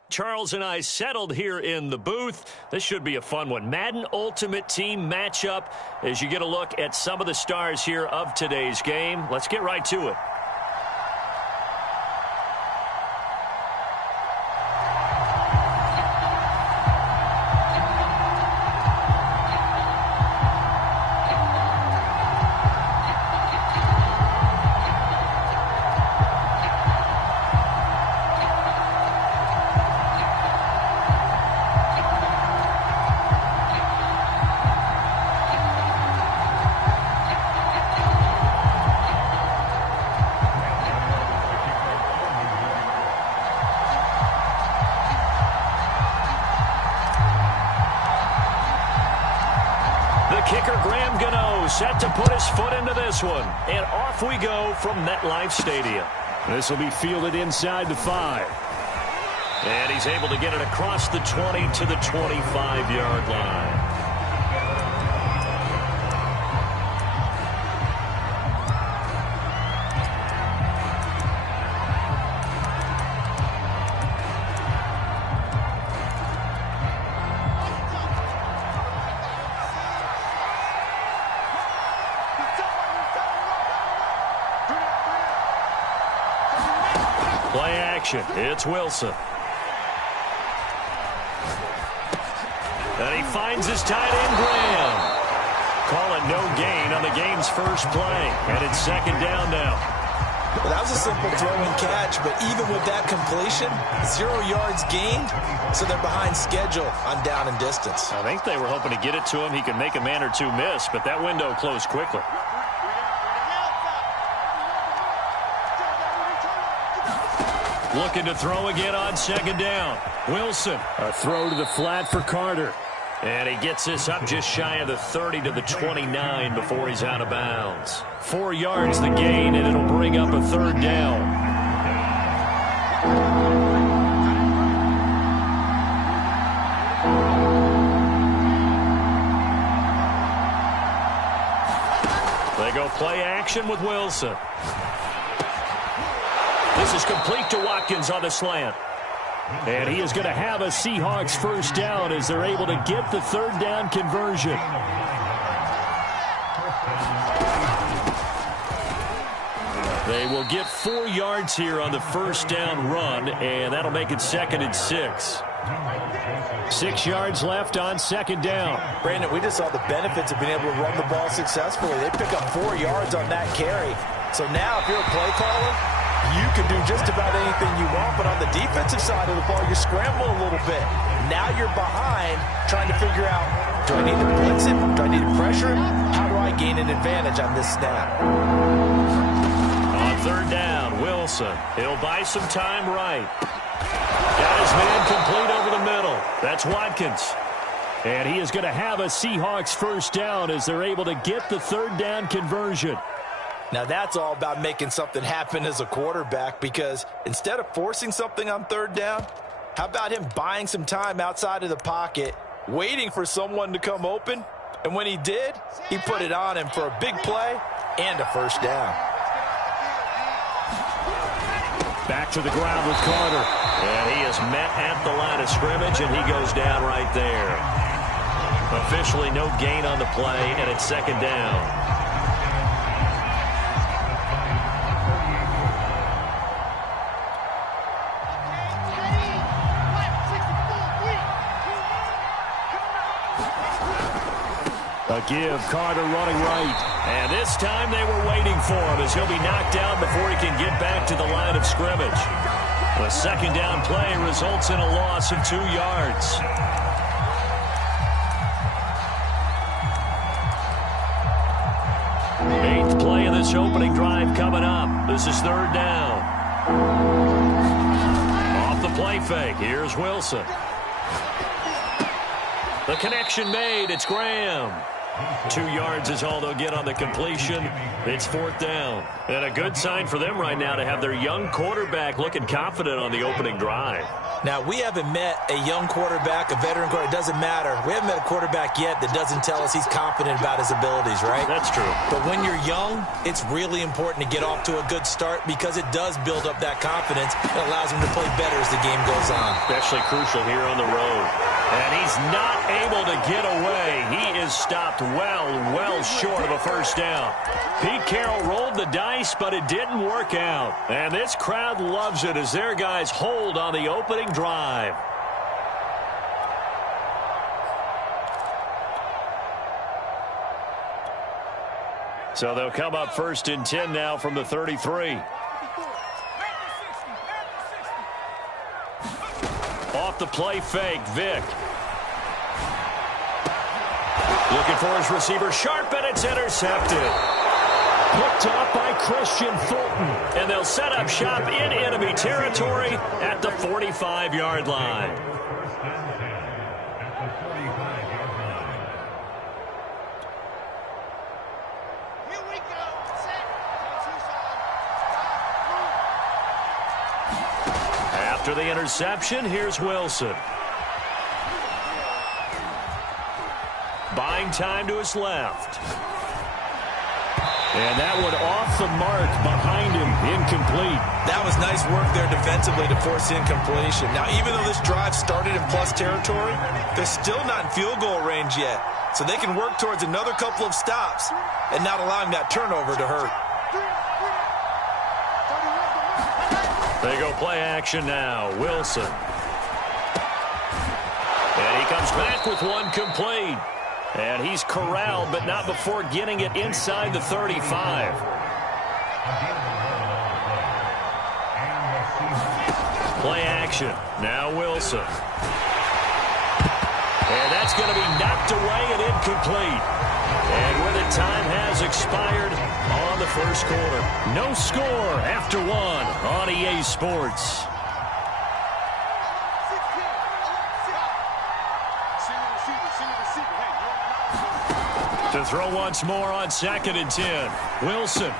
Charles and I settled here in the booth. This should be a fun one. Madden Ultimate Team matchup as you get a look at some of the stars here of today's game. Let's get right to it. Set to put his foot into this one. And off we go from MetLife Stadium. This will be fielded inside the 5. And he's able to get it across the 20 to the 25-yard line. Play action. It's Wilson. And he finds his tight end, Graham. Call it no gain on the game's first play. And it's second down now. Well, that was a simple throw and catch, but even with that completion, 0 yards gained, so they're behind schedule on down and distance. I think they were hoping to get it to him. He could make a man or two miss, but that window closed quickly. Looking to throw again on second down. Wilson. A throw to the flat for Carter. And he gets this up just shy of the 30 to the 29 before he's out of bounds. 4 yards the gain, and it'll bring up a third down. They go play action with Wilson. This is complete to Watkins on the slant. And he is going to have a Seahawks first down as they're able to get the third down conversion. They will get 4 yards here on the first down run, and that'll make it 2nd and 6. 6 yards left on second down. Brandon, we just saw the benefits of being able to run the ball successfully. They pick up 4 yards on that carry. So now if you're a play caller, you can do just about anything you want, but on the defensive side of the ball, you scramble a little bit. Now you're behind trying to figure out, do I need to blitz him? Do I need to pressure him? How do I gain an advantage on this snap? On third down, Wilson. He'll buy some time right. Got his man complete over the middle. That's Watkins. And he is going to have a Seahawks first down as they're able to get the third down conversion. Now that's all about making something happen as a quarterback, because instead of forcing something on third down, how about him buying some time outside of the pocket, waiting for someone to come open, and when he did, he put it on him for a big play and a first down. Back to the ground with Carter. And he is met at the line of scrimmage, and he goes down right there. Officially no gain on the play, and it's second down. A give, Carter running right. And this time they were waiting for him as he'll be knocked down before he can get back to the line of scrimmage. The second down play results in a loss of 2 yards. Eighth play of this opening drive coming up. This is third down. Off the play fake, here's Wilson. The connection made, it's Graham. 2 yards is all they'll get on the completion. It's fourth down. And a good sign for them right now to have their young quarterback looking confident on the opening drive. Now, we haven't met a young quarterback, a veteran quarterback. It doesn't matter. We haven't met a quarterback yet that doesn't tell us he's confident about his abilities, right? That's true. But when you're young, it's really important to get off to a good start because it does build up that confidence. It allows him to play better as the game goes on. Especially crucial here on the road. And he's not able to get away. He is stopped well short of a first down. Pete Carroll rolled the dice, but it didn't work out. And this crowd loves it as their guys hold on the opening drive. So they'll come up first and 10 now from the 33. Off the play fake, Vick. Looking for his receiver, Sharp, and it's intercepted. Picked up by Christian Fulton. And they'll set up shop in enemy territory at the 45-yard line. Here we go. Set. At After the interception, here's Wilson. Buying time to his left. And that one off the mark behind him, incomplete. That was nice work there defensively to force incompletion. Now, even though this drive started in plus territory, they're still not in field goal range yet. So they can work towards another couple of stops and not allowing that turnover to hurt. They go play action now. Wilson. And he comes back with one complete. And he's corralled, but not before getting it inside the 35. Play action. Now Wilson. And that's going to be knocked away and incomplete. And where the time has expired on the first quarter. No score after one on EA Sports. To throw once more on 2nd and 10. Wilson.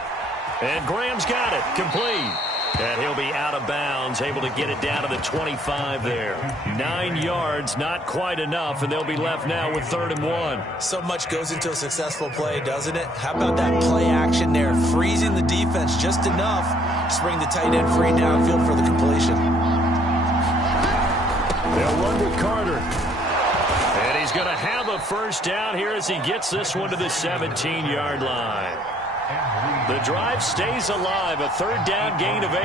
And Graham's got it. Complete. And he'll be out of bounds, able to get it down to the 25 there. 9 yards, not quite enough, and they'll be left now with 3rd and 1. So much goes into a successful play, doesn't it? How about that play action there? Freezing the defense just enough to bring the tight end free downfield for the completion. They'll run with Carter. And he's going to have a first down here as he gets this one to the 17-yard line. The drive stays alive, a 3rd down gain of 8.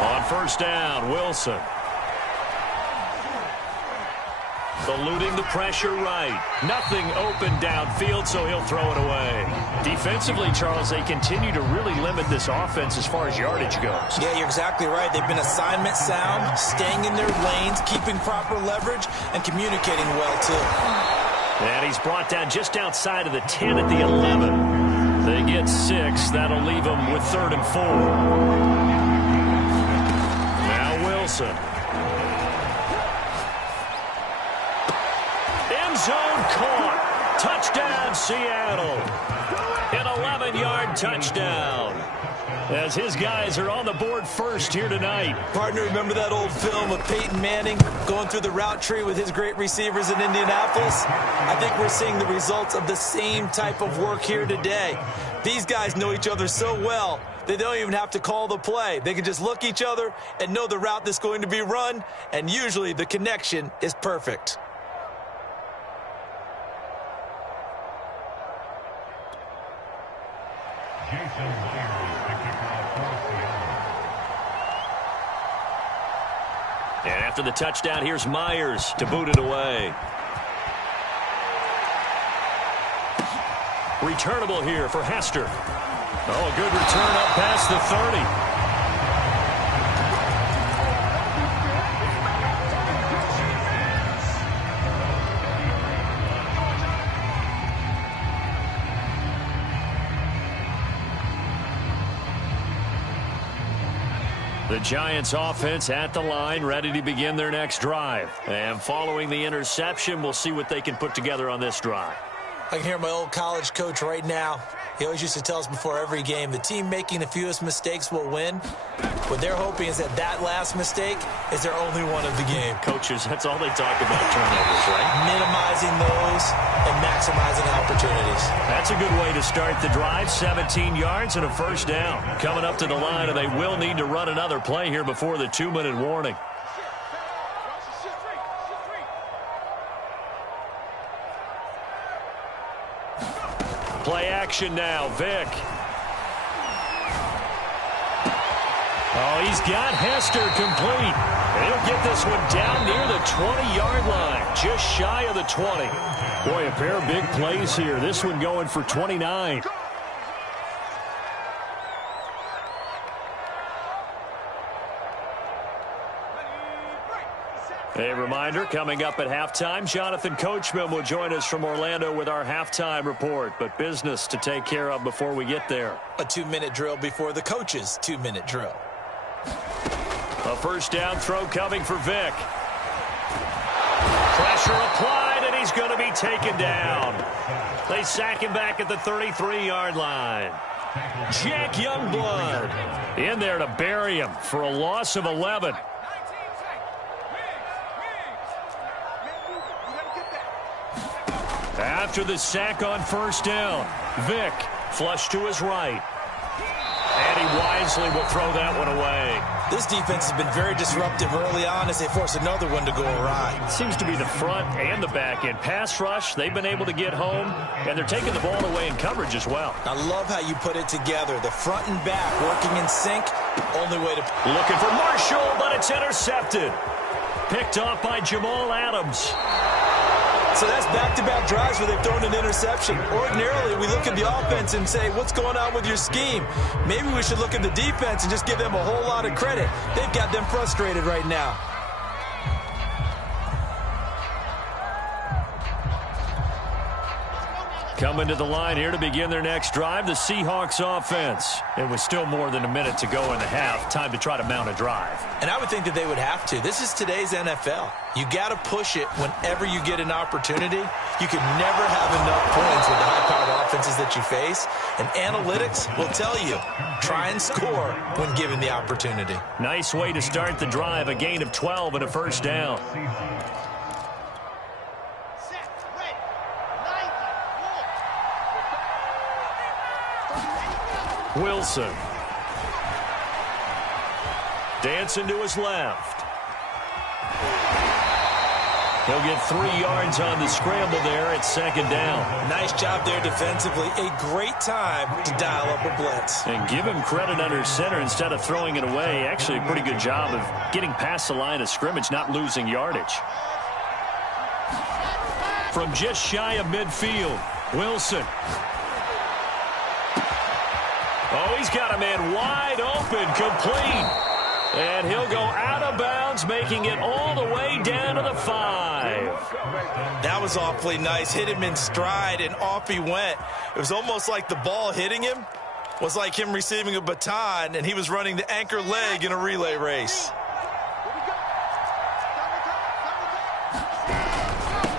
On 1st down, Wilson. Eluding the pressure right. Nothing open downfield, so he'll throw it away. Defensively, Charles, they continue to really limit this offense as far as yardage goes. Yeah, you're exactly right. They've been assignment sound, staying in their lanes, keeping proper leverage, and communicating well, too. And he's brought down just outside of the 10 at the 11. They get 6. That'll leave them with 3rd and 4. Now Wilson. End zone caught. Touchdown, Seattle. An 11-yard touchdown. As his guys are on the board first here tonight. Partner, remember that old film of Peyton Manning going through the route tree with his great receivers in Indianapolis? I think we're seeing the results of the same type of work here today. These guys know each other so well, they don't even have to call the play. They can just look each other and know the route that's going to be run, and usually the connection is perfect. And after the touchdown, here's Myers to boot it away. Returnable here for Hester. Oh, a good return up past the 30. The Giants offense at the line, ready to begin their next drive. And following the interception, we'll see what they can put together on this drive. I can hear my old college coach right now. He always used to tell us before every game, the team making the fewest mistakes will win. What they're hoping is that that last mistake is their only one of the game. Coaches, that's all they talk about, turnovers, right? Minimizing those and maximizing opportunities. That's a good way to start the drive. 17 yards and a first down. Coming up to the line, and they will need to run another play here before the 2-minute warning. Play action now, Vick. Oh, he's got Hester complete. And he'll get this one down near the 20-yard line, just shy of the 20. Boy, a pair of big plays here. This one going for 29. A reminder, coming up at halftime, Jonathan Coachman will join us from Orlando with our halftime report. But business to take care of before we get there. A 2-minute drill before the coach's 2-minute drill. A first down throw coming for Vick. Pressure applied, and he's going to be taken down. They sack him back at the 33-yard line. Jack Youngblood in there to bury him for a loss of 11. After the sack on first down, Vick flush to his right. And he wisely will throw that one away. This defense has been very disruptive early on as they force another one to go awry. Seems to be the front and the back end. Pass rush, they've been able to get home, and they're taking the ball away in coverage as well. I love how you put it together. The front and back working in sync. Only way to... Looking for Marshall, but it's intercepted. Picked off by Jamal Adams. So that's back-to-back drives where they've thrown an interception. Ordinarily, we look at the offense and say, what's going on with your scheme? Maybe we should look at the defense and just give them a whole lot of credit. They've got them frustrated right now. Coming to the line here to begin their next drive, the Seahawks offense. It was still more than a minute to go in the half. Time to try to mount a drive. And I would think that they would have to. This is today's NFL. You got to push it whenever you get an opportunity. You can never have enough points with the high-powered offenses that you face. And analytics will tell you, try and score when given the opportunity. Nice way to start the drive, a gain of 12 and a first down. Wilson. Dancing to his left. He'll get 3 yards on the scramble there at second down. Nice job there defensively. A great time to dial up a blitz. And give him credit under center instead of throwing it away. Actually, a pretty good job of getting past the line of scrimmage, not losing yardage. From just shy of midfield, Wilson. Oh, he's got a man wide open, complete. And he'll go out of bounds, making it all the way down to the 5. That was awfully nice. Hit him in stride, and off he went. It was almost like the ball hitting him was like him receiving a baton, and he was running the anchor leg in a relay race.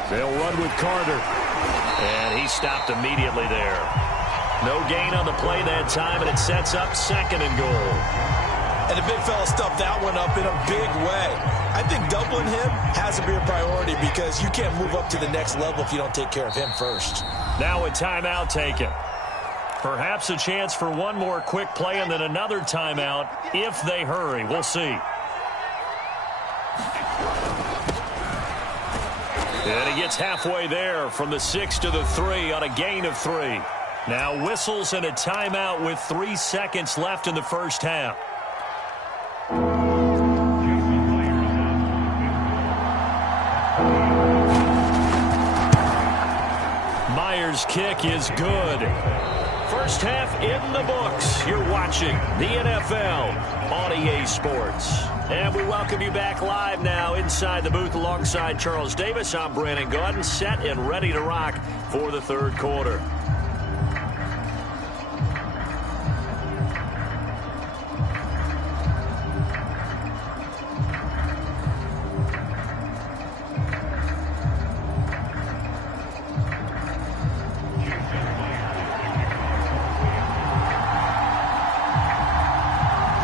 They'll run with Carter. And he stopped immediately there. No gain on the play that time, and it sets up second and goal. And the big fella stuffed that one up in a big way. I think doubling him has to be a priority because you can't move up to the next level if you don't take care of him first. Now a timeout taken. Perhaps a chance for one more quick play and then another timeout if they hurry. We'll see. And he gets halfway there from the 6 to the 3 on a gain of 3. Now whistles and a timeout with 3 seconds left in the first half. Myers' kick is good. First half in the books. You're watching the NFL on EA Sports. And we welcome you back live now inside the booth alongside Charles Davis. I'm Brandon Gaudin, set and ready to rock for the third quarter.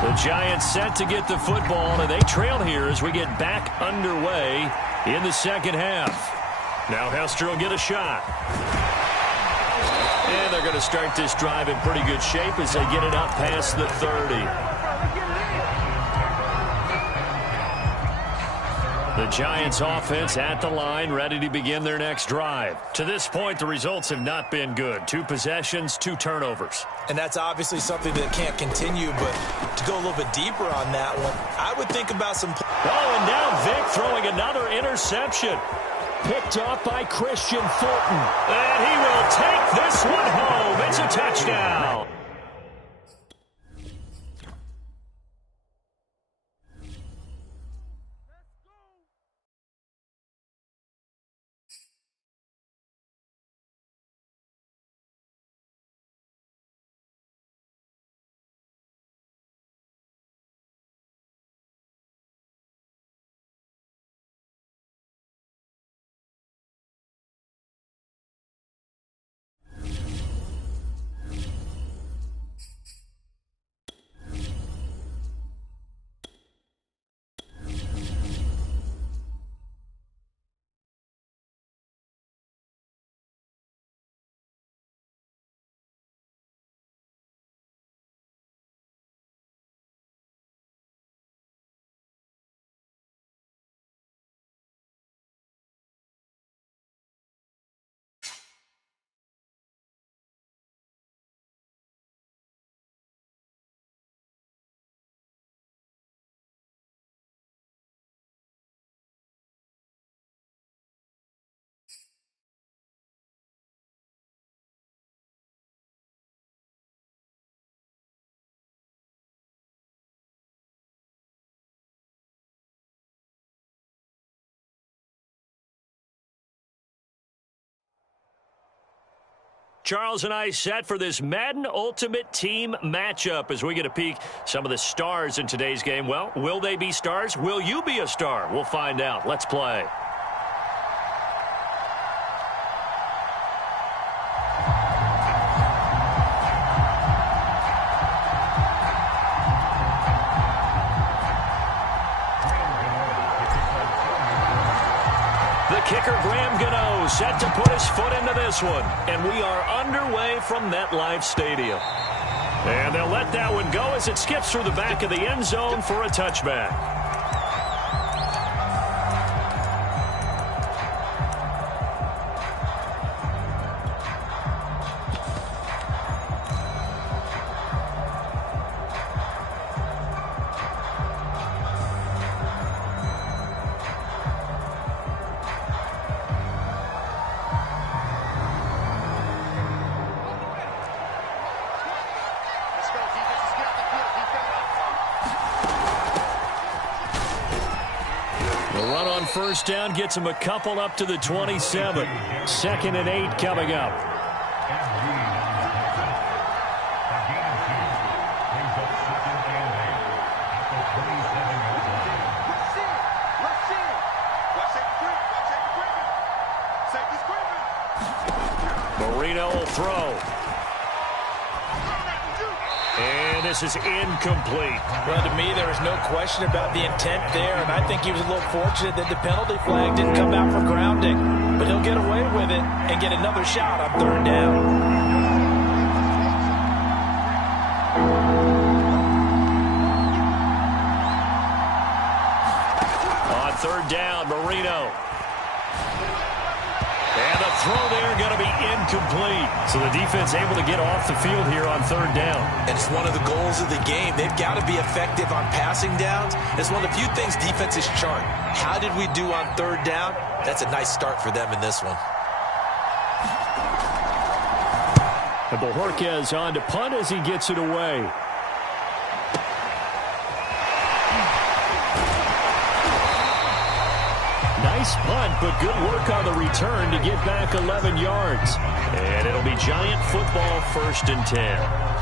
The Giants set to get the football, and they trail here as we get back underway in the second half. Now Hester will get a shot. And they're going to start this drive in pretty good shape as they get it up past the 30. The Giants offense at the line, ready to begin their next drive. To this point, the results have not been good. 2 possessions, 2 turnovers. And that's obviously something that can't continue, but to go a little bit deeper on that one, I would think about some... Oh, and now Vick throwing another interception. Picked off by Christian Fulton. And he will take this one home. It's a touchdown. Charles and I set for this Madden Ultimate Team matchup as we get a peek some of the stars in today's game. Well, will they be stars? Will you be a star? We'll find out. Let's play. Kicker Graham Gano set to put his foot into this one. And we are underway from MetLife Stadium. And they'll let that one go as it skips through the back of the end zone for a touchback. First down gets him a couple up to the 27. 2nd and 8 coming up. Marino will throw. And this is incomplete. Well, to me, there is no question about the intent there, and I think he was a little fortunate that the penalty flag didn't come out for grounding. But he'll get away with it and get another shot on 3rd down. On 3rd down, Marino. And the throw there going to be incomplete. So the defense able to get off the field here on 3rd down. And it's one of the goals of the game. They've got to be effective on passing downs. It's one of the few things defenses chart. How did we do on 3rd down? That's a nice start for them in this one. And Bojorquez on to punt as he gets it away. Nice punt, but good work on the return to get back 11 yards. And it'll be Giant football, 1st and 10.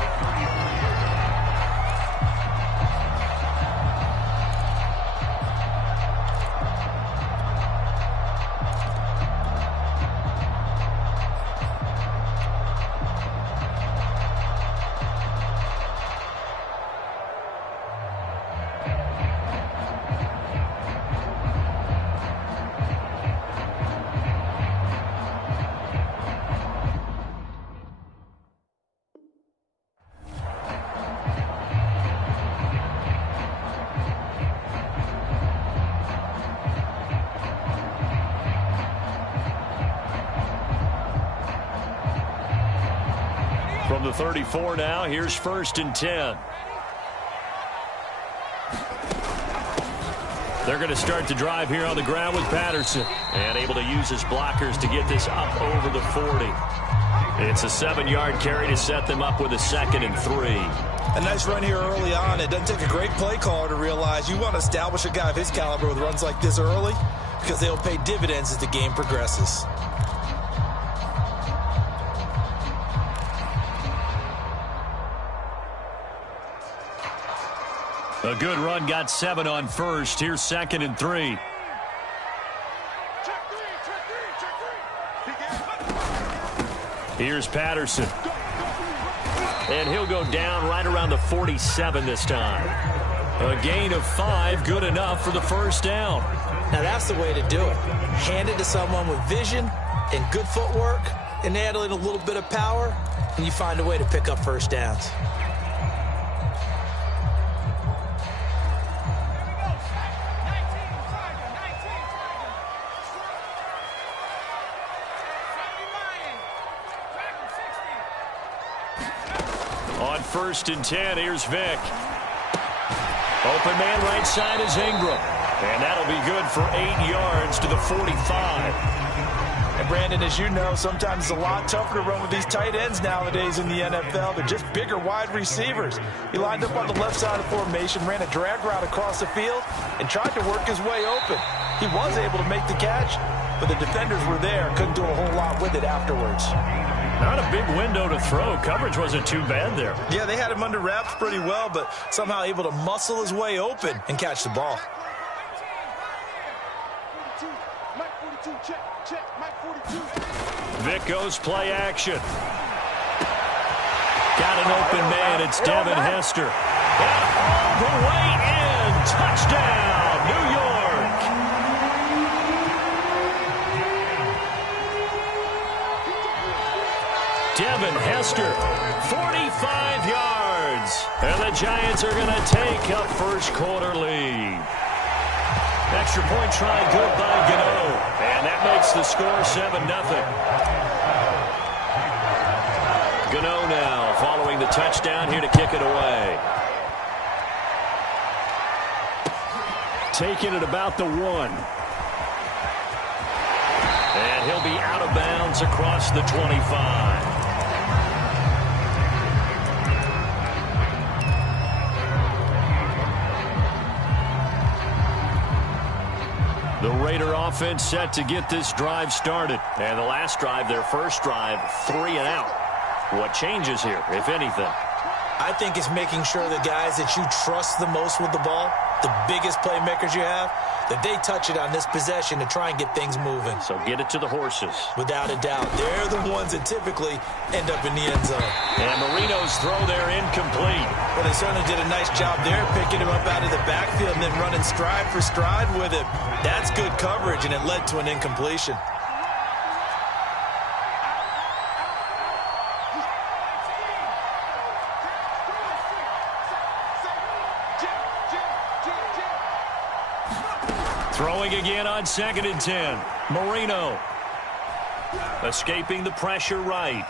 From the 34 now, here's 1st and 10. They're going to start the drive here on the ground with Patterson. And able to use his blockers to get this up over the 40. It's a 7-yard carry to set them up with a 2nd and 3. A nice run here early on. It doesn't take a great play caller to realize you want to establish a guy of his caliber with runs like this early because they'll pay dividends as the game progresses. A good run, got 7 on 1st. Here's 2nd and 3. Here's Patterson. And he'll go down right around the 47 this time. A gain of 5, good enough for the 1st down. Now that's the way to do it. Hand it to someone with vision and good footwork and add in a little bit of power, and you find a way to pick up 1st downs. On 1st and 10, here's Vick. Open man right side is Ingram. And that'll be good for 8 yards to the 45. And Brandon, as you know, sometimes it's a lot tougher to run with these tight ends nowadays in the NFL. They're just bigger wide receivers. He lined up on the left side of the formation, ran a drag route across the field, and tried to work his way open. He was able to make the catch, but the defenders were there, couldn't do a whole lot with it afterwards. Not a big window to throw. Coverage wasn't too bad there. Yeah, they had him under wraps pretty well, but somehow able to muscle his way open and catch the ball. Vic goes play action. Got an open man. It's Devin Hester. And all the way in. Touchdown, New York. Devin Hester, 45 yards. And the Giants are going to take a first quarter lead. Extra point try good by Gano. And that makes the score 7-0. Gano now following the touchdown here to kick it away. Taking it about the 1. And he'll be out of bounds across the 25. The Raider offense set to get this drive started. And the last drive, their first drive, 3 and out. What changes here, if anything? I think it's making sure the guys that you trust the most with the ball, the biggest playmakers you have, that they touch it on this possession to try and get things moving. So get it to the horses. Without a doubt. They're the ones that typically end up in the end zone. And Marino's throw there incomplete. Well, they certainly did a nice job there, picking him up out of the backfield and then running stride for stride with him. That's good coverage, and it led to an incompletion. Throwing again on 2nd and 10. Marino escaping the pressure right.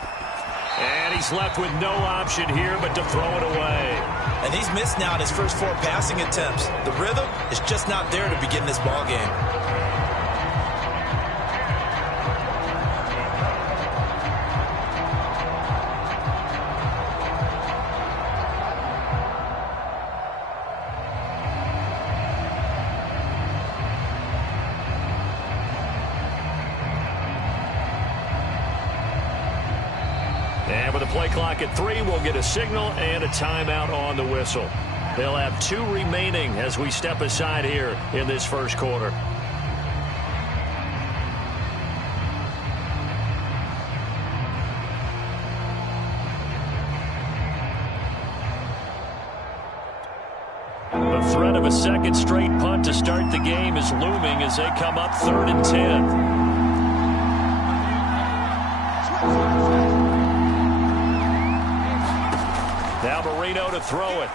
And he's left with no option here but to throw it away. And he's missed now in his first 4 passing attempts. The rhythm is just not there to begin this ball game. And with a play clock at 3, we'll get a signal and a timeout on the whistle. They'll have 2 remaining as we step aside here in this first quarter. The threat of a second straight punt to start the game is looming as they come up 3rd and 10. Now Marino to throw it.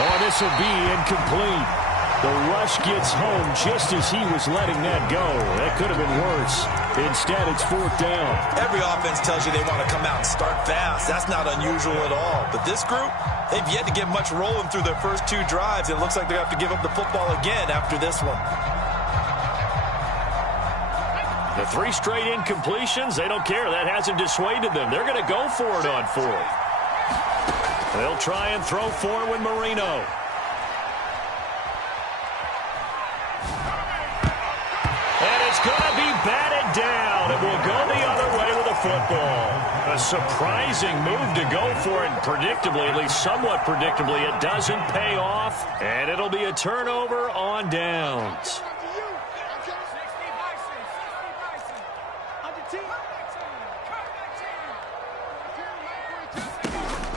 Oh, this will be incomplete. The rush gets home just as he was letting that go. That could have been worse. Instead, it's 4th down. Every offense tells you they want to come out and start fast. That's not unusual at all. But this group, they've yet to get much rolling through their first 2 drives. It looks like they're going to have to give up the football again after this one. The 3 straight incompletions, they don't care. That hasn't dissuaded them. They're going to go for it on 4th. They'll try and throw 4 with Marino. And it's going to be batted down. It will go the other way with a football. A surprising move to go for it. Predictably, at least somewhat predictably, it doesn't pay off. And it'll be a turnover on downs.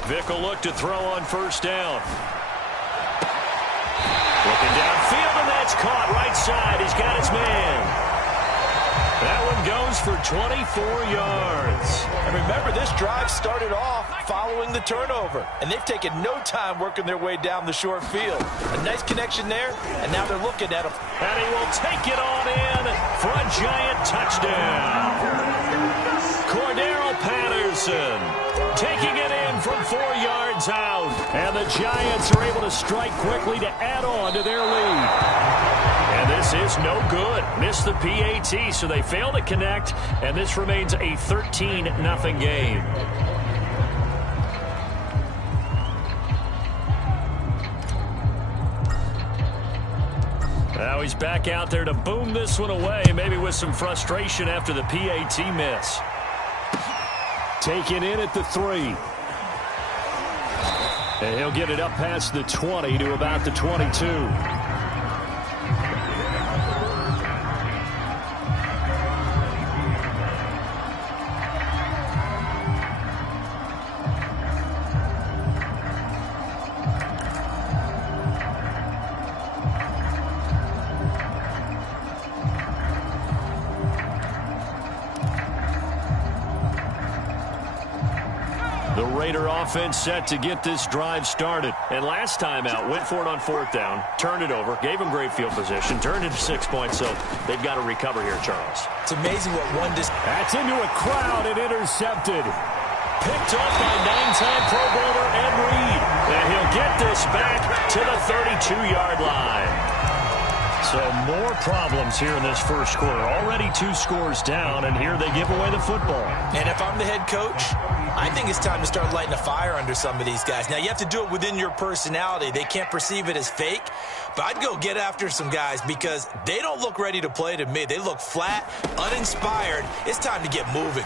Vic will look to throw on 1st down. Looking downfield, and that's caught right side. He's got his man. That one goes for 24 yards. And remember, this drive started off following the turnover. And they've taken no time working their way down the short field. A nice connection there, and now they're looking at him. And he will take it on in for a giant touchdown. Cordero Patterson taking it in from 4 yards out. And the Giants are able to strike quickly to add on to their lead. And this is no good. Missed the PAT, so they fail to connect. And this remains a 13-0 game. That Now he's back out there to boom this one away, maybe with some frustration after the PAT miss. Taken in at the 3. And he'll get it up past the 20 to about the 22. The Raider offense set to get this drive started. And last time out, went for it on 4th down, turned it over, gave them great field position, turned it 6 points, so they've got to recover here, Charles. It's amazing what one That's into a crowd and intercepted. Picked off by 9-time Pro Bowler Ed Reed. And he'll get this back to the 32-yard line. So more problems here in this first quarter. Already 2 scores down, and here they give away the football. And if I'm the head coach, I think it's time to start lighting a fire under some of these guys. Now, you have to do it within your personality. They can't perceive it as fake. But I'd go get after some guys because they don't look ready to play to me. They look flat, uninspired. It's time to get moving.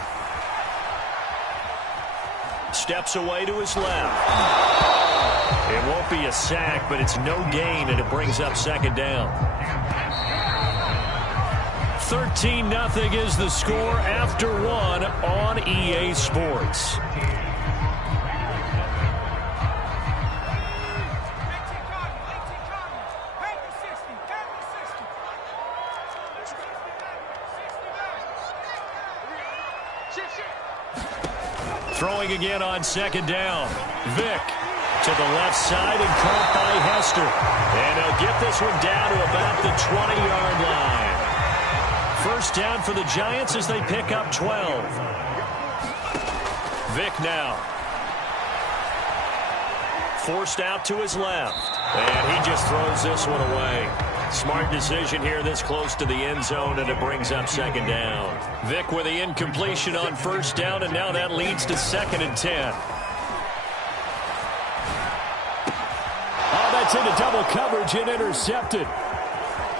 Steps away to his left. It won't be a sack, but it's no gain, and it brings up 2nd down. 13-0 is the score after 1 on EA Sports. Throwing again on 2nd down. Vick to the left side and caught by Hester. And he'll get this one down to about the 20-yard line. First down for the Giants as they pick up 12. Vick now. Forced out to his left. And he just throws this one away. Smart decision here this close to the end zone, and it brings up 2nd down. Vick with the incompletion on 1st down, and now that leads to 2nd and 10. Oh, that's into double coverage and intercepted.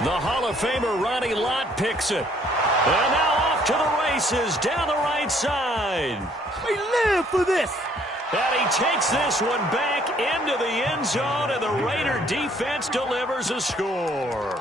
The Hall of Famer Ronnie Lott picks it. And now off to the races down the right side. We live for this. And he takes this one back into the end zone, and the Raider defense delivers a score.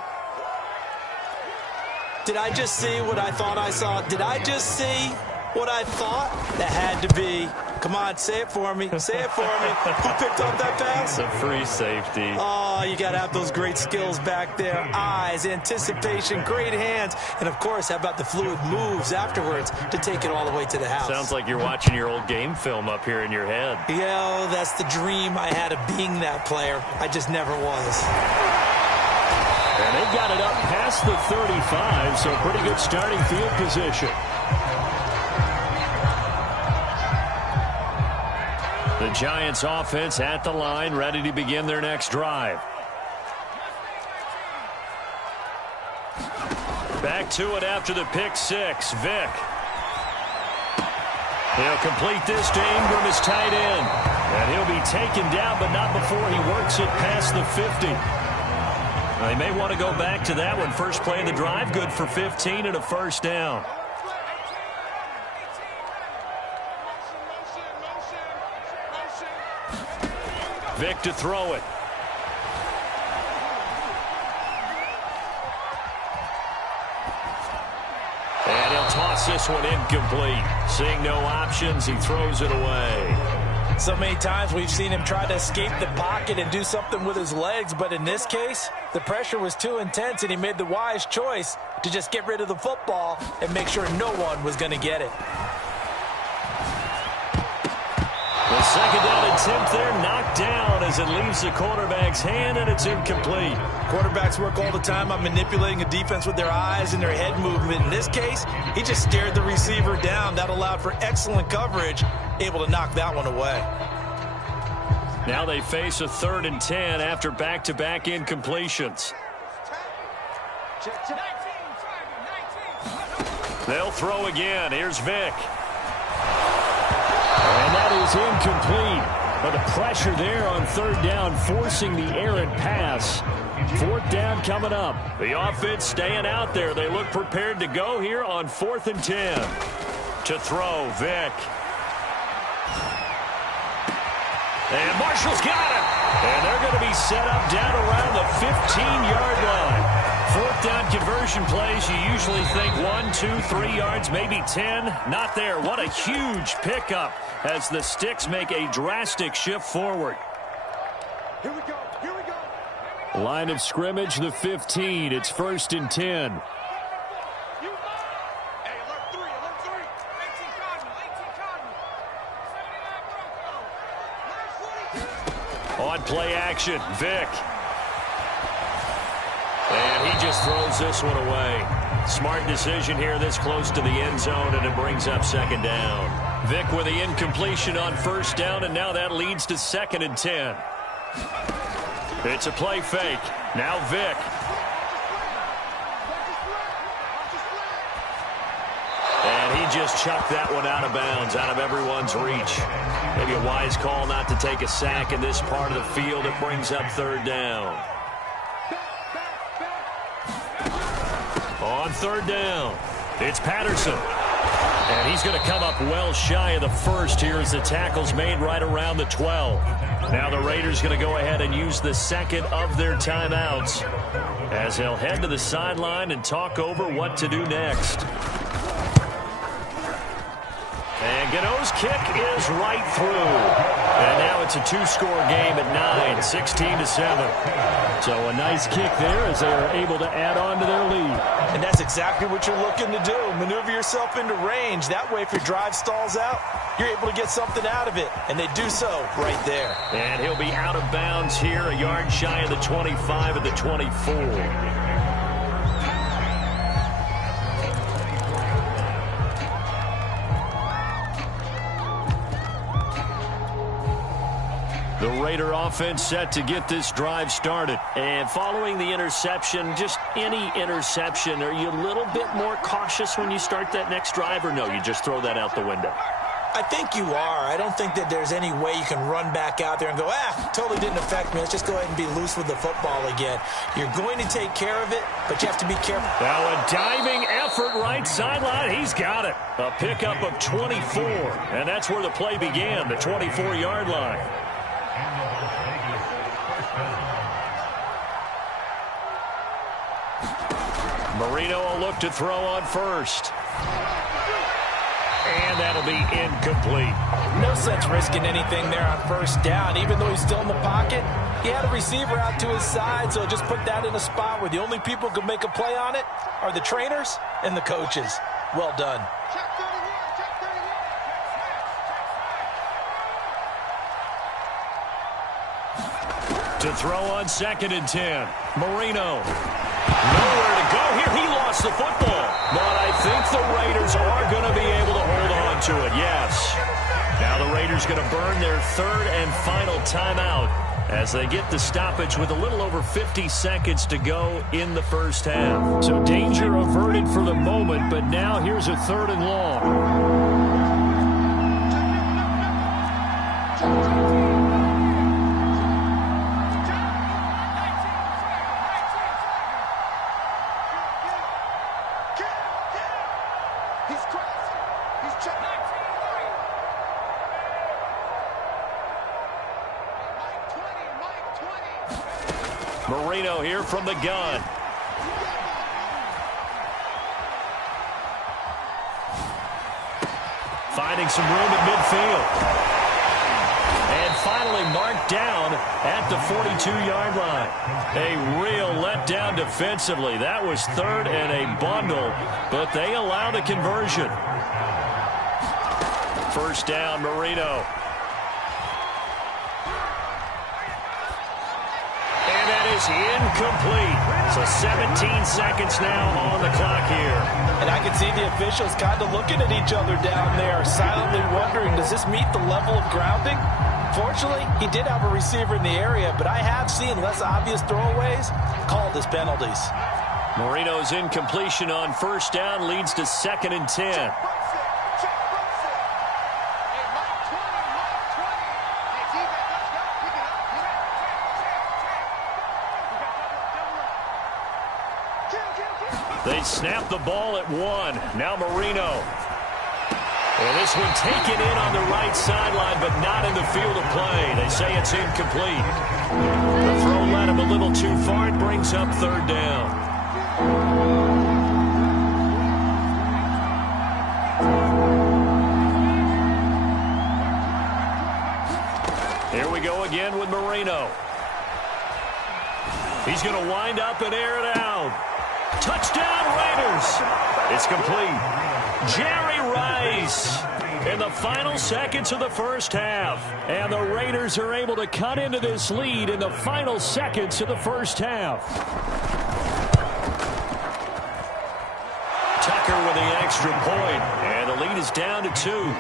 Did I just see what I thought I saw? Did I just see what I thought? That had to be. Come on, say it for me. Say it for me. Who picked up that pass? A free safety. Oh, you got to have those great skills back there. Eyes, anticipation, great hands. And, of course, how about the fluid moves afterwards to take it all the way to the house? Sounds like you're watching your old game film up here in your head. Yeah, that's the dream I had of being that player. I just never was. And they got it up past the 35, so pretty good starting field position. The Giants offense at the line, ready to begin their next drive. Back to it after the pick 6. Vick. He'll complete this to Ingram, his tight end. And he'll be taken down, but not before he works it past the 50. Now, they may want to go back to that one. First play of the drive, good for 15 and a first down. Vick to throw it. And he'll toss this one incomplete. Seeing no options, he throws it away. So many times we've seen him try to escape the pocket and do something with his legs, but in this case, the pressure was too intense, and he made the wise choice to just get rid of the football and make sure no one was going to get it. The second down attempt there knocked down as it leaves the quarterback's hand, and it's incomplete. Quarterbacks work all the time on manipulating a defense with their eyes and their head movement. In this case, he just stared the receiver down. That allowed for excellent coverage, able to knock that one away. Now they face a 3rd and 10 after back-to-back incompletions. They'll throw again. Here's Vick. And that is incomplete. But the pressure there on third down, forcing the errant pass. Fourth down coming up. The offense staying out there. They look prepared to go here on 4th and 10. To throw, Vick. And Marshall's got it. And they're going to be set up down around the 15-yard line. Fourth down conversion plays, you usually think 1, 2, 3 yards, maybe 10. Not there. What a huge pickup as the Sticks make a drastic shift forward. Here we go. Here we go. Line of scrimmage, the 15. It's 1st and 10. Hey, alert 3, alert 3. 18 Cardinal, 18 Cardinal. On play action, Vick. And he just throws this one away. Smart decision here this close to the end zone, and it brings up 2nd down. Vick with the incompletion on 1st down, and now that leads to 2nd and 10. It's a play fake. Now Vick. And he just chucked that one out of bounds, out of everyone's reach. Maybe a wise call not to take a sack in this part of the field. It brings up 3rd down. On 3rd down, it's Patterson. And he's going to come up well shy of the first here as the tackle's made right around the 12. Now the Raiders going to go ahead and use the second of their timeouts as they'll head to the sideline and talk over what to do next. And Gano's kick is right through. And now it's a 2-score game at 9, 16-7. So a nice kick there as they are able to add on to their lead. And that's exactly what you're looking to do. Maneuver yourself into range. That way, if your drive stalls out, you're able to get something out of it. And they do so right there. And he'll be out of bounds here, a yard shy of the 25 at the 24. The Raider offense set to get this drive started. And following the interception, just any interception, are you a little bit more cautious when you start that next drive, or no, you just throw that out the window? I think you are. I don't think that there's any way you can run back out there and go, totally didn't affect me. Let's just go ahead and be loose with the football again. You're going to take care of it, but you have to be careful. Now a diving effort right sideline. He's got it. A pickup of 24, and that's where the play began, the 24-yard line. Marino will look to throw on 1st. And that'll be incomplete. No sense risking anything there on 1st down. Even though he's still in the pocket, he had a receiver out to his side, so just put that in a spot where the only people who can make a play on it are the trainers and the coaches. Well done. To throw on 2nd and 10. Marino. Nowhere to go here. He lost the football. But I think the Raiders are going to be able to hold on to it. Yes. Now the Raiders going to burn their 3rd and final timeout as they get the stoppage with a little over 50 seconds to go in the 1st half. So danger averted for the moment, but now here's a 3rd and long. Marino here from the gun. Finding some room at midfield. And finally marked down at the 42-yard line. A real letdown defensively. That was 3rd and a bundle, but they allowed a conversion. 1st down, Marino. Is incomplete. So 17 seconds now on the clock here. And I can see the officials kind of looking at each other down there, silently wondering, does this meet the level of grounding? Fortunately, he did have a receiver in the area, but I have seen less obvious throwaways called as penalties. Marino's incompletion on 1st down leads to 2nd and 10. Hey, Mike 20, Mike 20. Hey, snapped the ball at 1. Now Marino. And this one taken in on the right sideline, but not in the field of play. They say it's incomplete. The throw led him a little too far. It brings up 3rd down. Here we go again with Marino. He's going to wind up and air it out. Touchdown, Raiders. It's complete. Jerry Rice in the final seconds of the first half. And the Raiders are able to cut into this lead in the final seconds of the first half. Tucker with the extra point. And the lead is down to 2.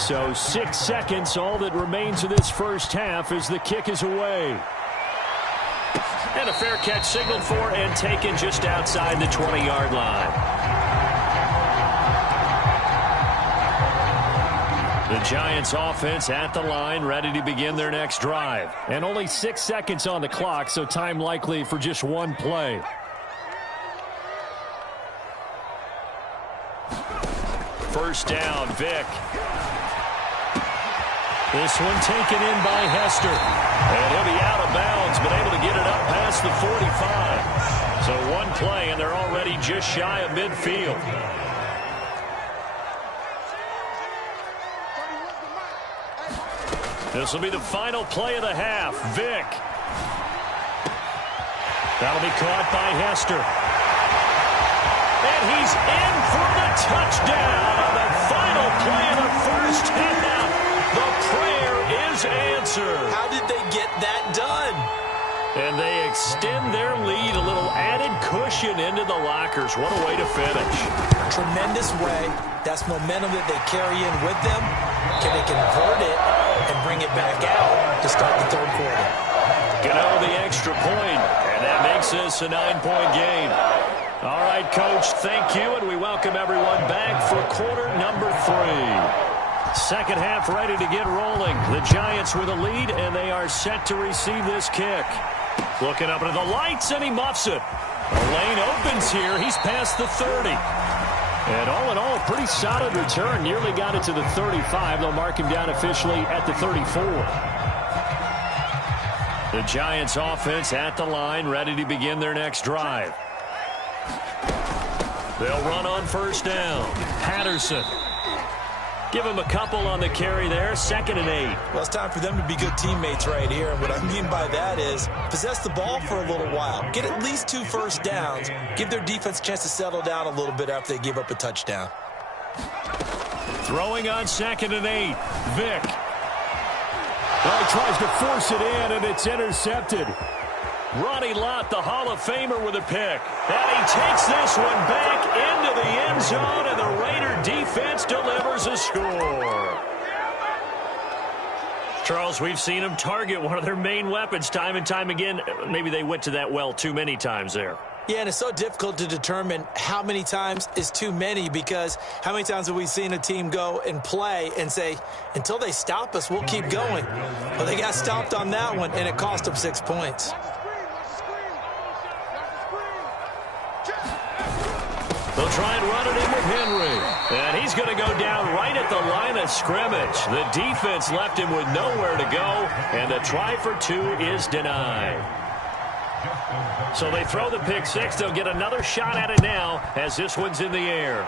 So 6 seconds, all that remains of this first half as the kick is away. And a fair catch signaled for and taken just outside the 20-yard line. The Giants offense at the line, ready to begin their next drive. And only 6 seconds on the clock, so time likely for just one play. First down, Vick. This one taken in by Hester. And he'll be out of bounds, but able to get it up past the 45. So one play, and they're already just shy of midfield. This will be the final play of the half. Vick. That'll be caught by Hester. And he's in for the touchdown on the final play of the first half. The prayer is answered. How did they get that done? And they extend their lead, a little added cushion into the lockers. What a way to finish. Tremendous way. That's momentum that they carry in with them. Can they convert it and bring it back out to start the 3rd quarter? Gano the extra point, and that makes this a 9-point game. All right, Coach, thank you, and we welcome everyone back for quarter number 3. Second half ready to get rolling. The Giants with a lead, and they are set to receive this kick. Looking up into the lights, and he muffs it. The lane opens here. He's past the 30. And all in all, pretty solid return. Nearly got it to the 35. They'll mark him down officially at the 34. The Giants offense at the line, ready to begin their next drive. They'll run on first down. Patterson. Give him a couple on the carry there. 2nd and 8. Well, it's time for them to be good teammates right here. And what I mean by that is possess the ball for a little while. Get at least 2 first downs. Give their defense a chance to settle down a little bit after they give up a touchdown. Throwing on 2nd and 8. Vick. Well, he tries to force it in, and it's intercepted. Ronnie Lott, the Hall of Famer, with a pick. And he takes this one back into the end zone, and the Raider defense delivers a score. Charles, we've seen them target one of their main weapons time and time again. Maybe they went to that well too many times there. Yeah, and it's so difficult to determine how many times is too many, because how many times have we seen a team go and play and say, until they stop us, we'll keep going. Well, they got stopped on that one, and it cost them 6 points. They'll try and run it in with Henry. And he's going to go down right at the line of scrimmage. The defense left him with nowhere to go, and the try for 2 is denied. So they throw the pick 6. They'll get another shot at it now as this one's in the air.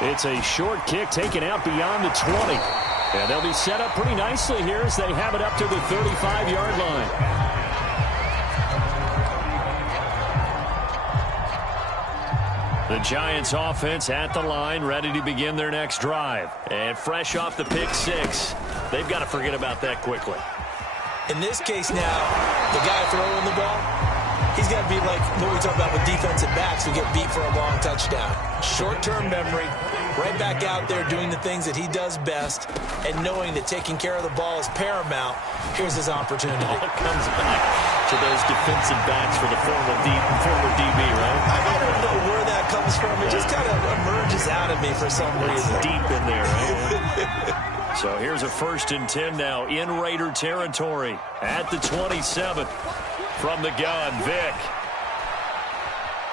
It's a short kick taken out beyond the 20. And they'll be set up pretty nicely here as they have it up to the 35-yard line. The Giants offense at the line, ready to begin their next drive. And fresh off the pick 6, they've got to forget about that quickly. In this case now, the guy throwing the ball, he's got to be like what we talk about with defensive backs who get beat for a long touchdown. Short-term memory, right back out there doing the things that he does best, and knowing that taking care of the ball is paramount. Here's his opportunity. All comes back to those defensive backs for the former DB, right? I don't know where that comes from. It just kind of emerges out of me for some reason. It's deep in there, right? So here's a 1st and 10 now in Raider territory at the 27. From the gun, Vick.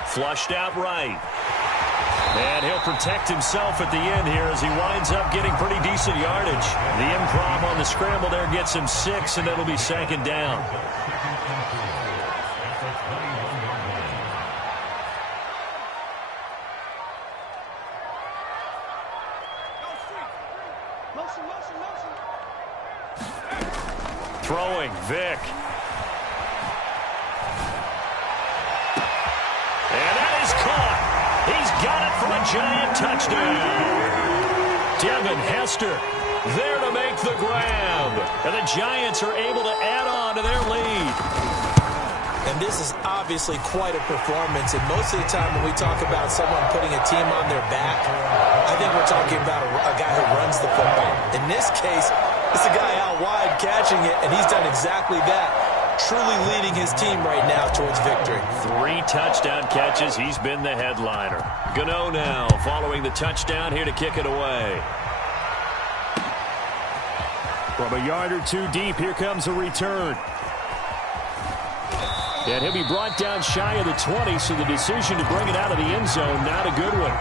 Flushed out right. And he'll protect himself at the end here as he winds up getting pretty decent yardage. The improv on the scramble there gets him 6, and it'll be 2nd down. Throwing, Vick. And that is caught. He's got it for a giant touchdown. Devin Hester there to make the grab. And the Giants are able to add on to their lead. And this is obviously quite a performance. And most of the time when we talk about someone putting a team on their back, I think we're talking about a guy who runs the football. In this case, it's a guy out wide catching it, and he's done exactly that, truly leading his team right now towards victory. 3 touchdown catches. He's been the headliner. Gano now following the touchdown here to kick it away. From a yard or 2 deep, here comes a return. And he'll be brought down shy of the 20, so the decision to bring it out of the end zone, not a good one.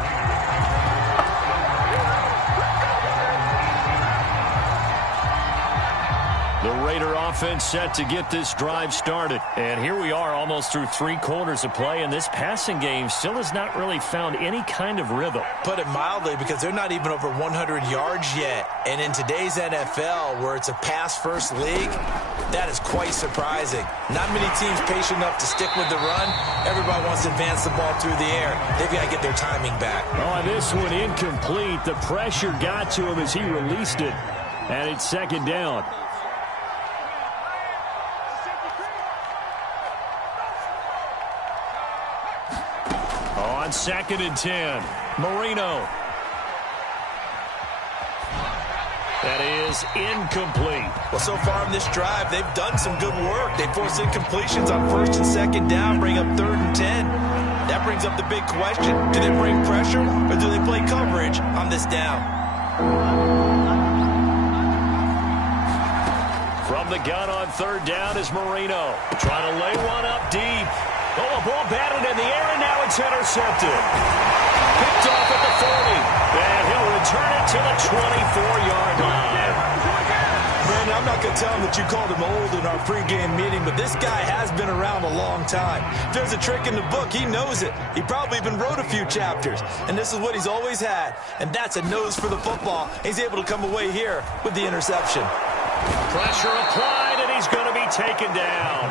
The Raider offense set to get this drive started. And here we are almost through 3 quarters of play, and this passing game still has not really found any kind of rhythm. Put it mildly, because they're not even over 100 yards yet. And in today's NFL, where it's a pass-first league, that is quite surprising. Not many teams patient enough to stick with the run. Everybody wants to advance the ball through the air. They've got to get their timing back. Oh, this one incomplete. The pressure got to him as he released it. And it's 2nd down. On 2nd and 10, Marino. That is incomplete. Well, so far in this drive, they've done some good work. They forced incompletions on 1st and 2nd down, bring up 3rd and 10. That brings up the big question. Do they bring pressure, or do they play coverage on this down? From the gun on 3rd down is Marino. Trying to lay one up deep. Oh, a ball batted in the air, and now it's intercepted. Picked off at the 40. And he'll return it to the 24-yard line. Man, I'm not going to tell him that you called him old in our pregame meeting, but this guy has been around a long time. If there's a trick in the book, he knows it. He probably even wrote a few chapters. And this is what he's always had. And that's a nose for the football. He's able to come away here with the interception. Pressure applied, and he's going to be taken down.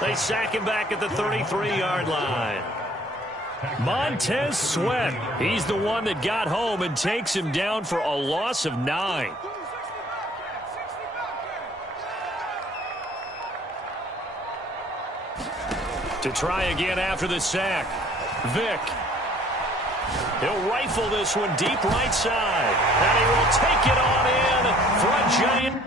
They sack him back at the 33-yard line. Montez Sweat, he's the one that got home and takes him down for a loss of 9. To try again after the sack, Vick. He'll rifle this one deep right side, and he will take it on in for a giant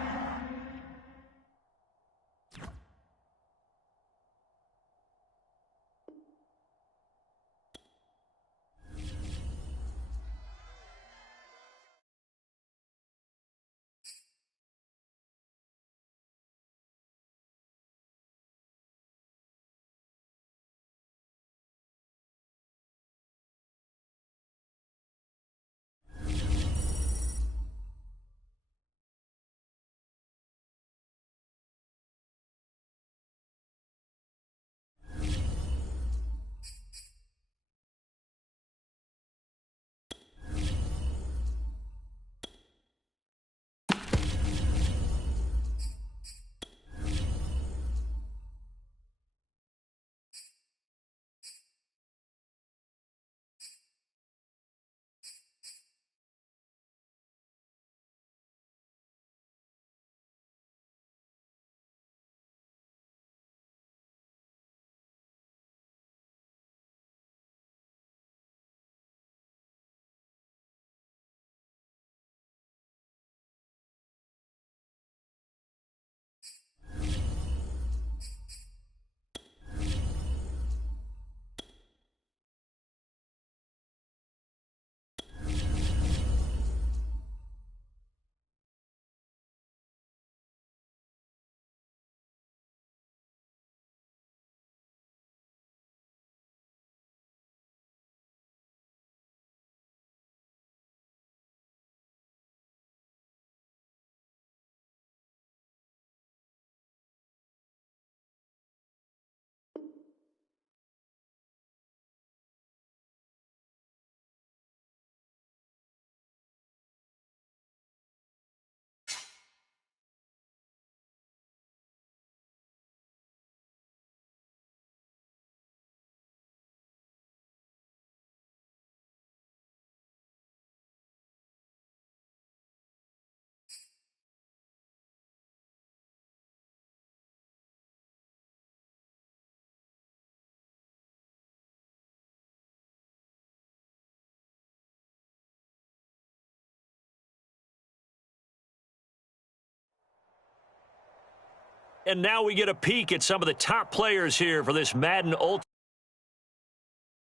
And now we get a peek at some of the top players here for this Madden Ultimate.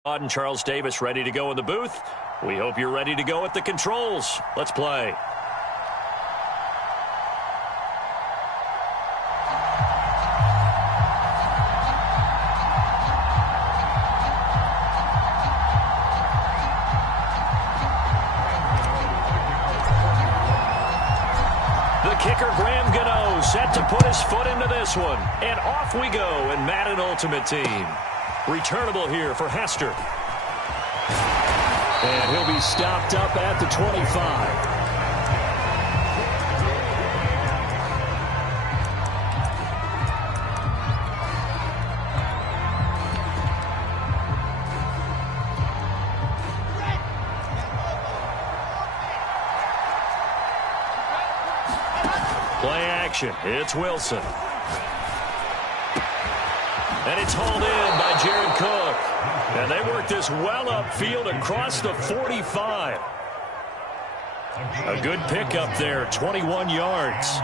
And Charles Davis ready to go in the booth. We hope you're ready to go at the controls. Let's play. Kicker Graham Gano set to put his foot into this one. And off we go in Madden Ultimate Team. Returnable here for Hester. And he'll be stopped up at the 25. Play action. It's Wilson. And it's hauled in by Jared Cook. And they work this well upfield across the 45. A good pickup there, 21 yards.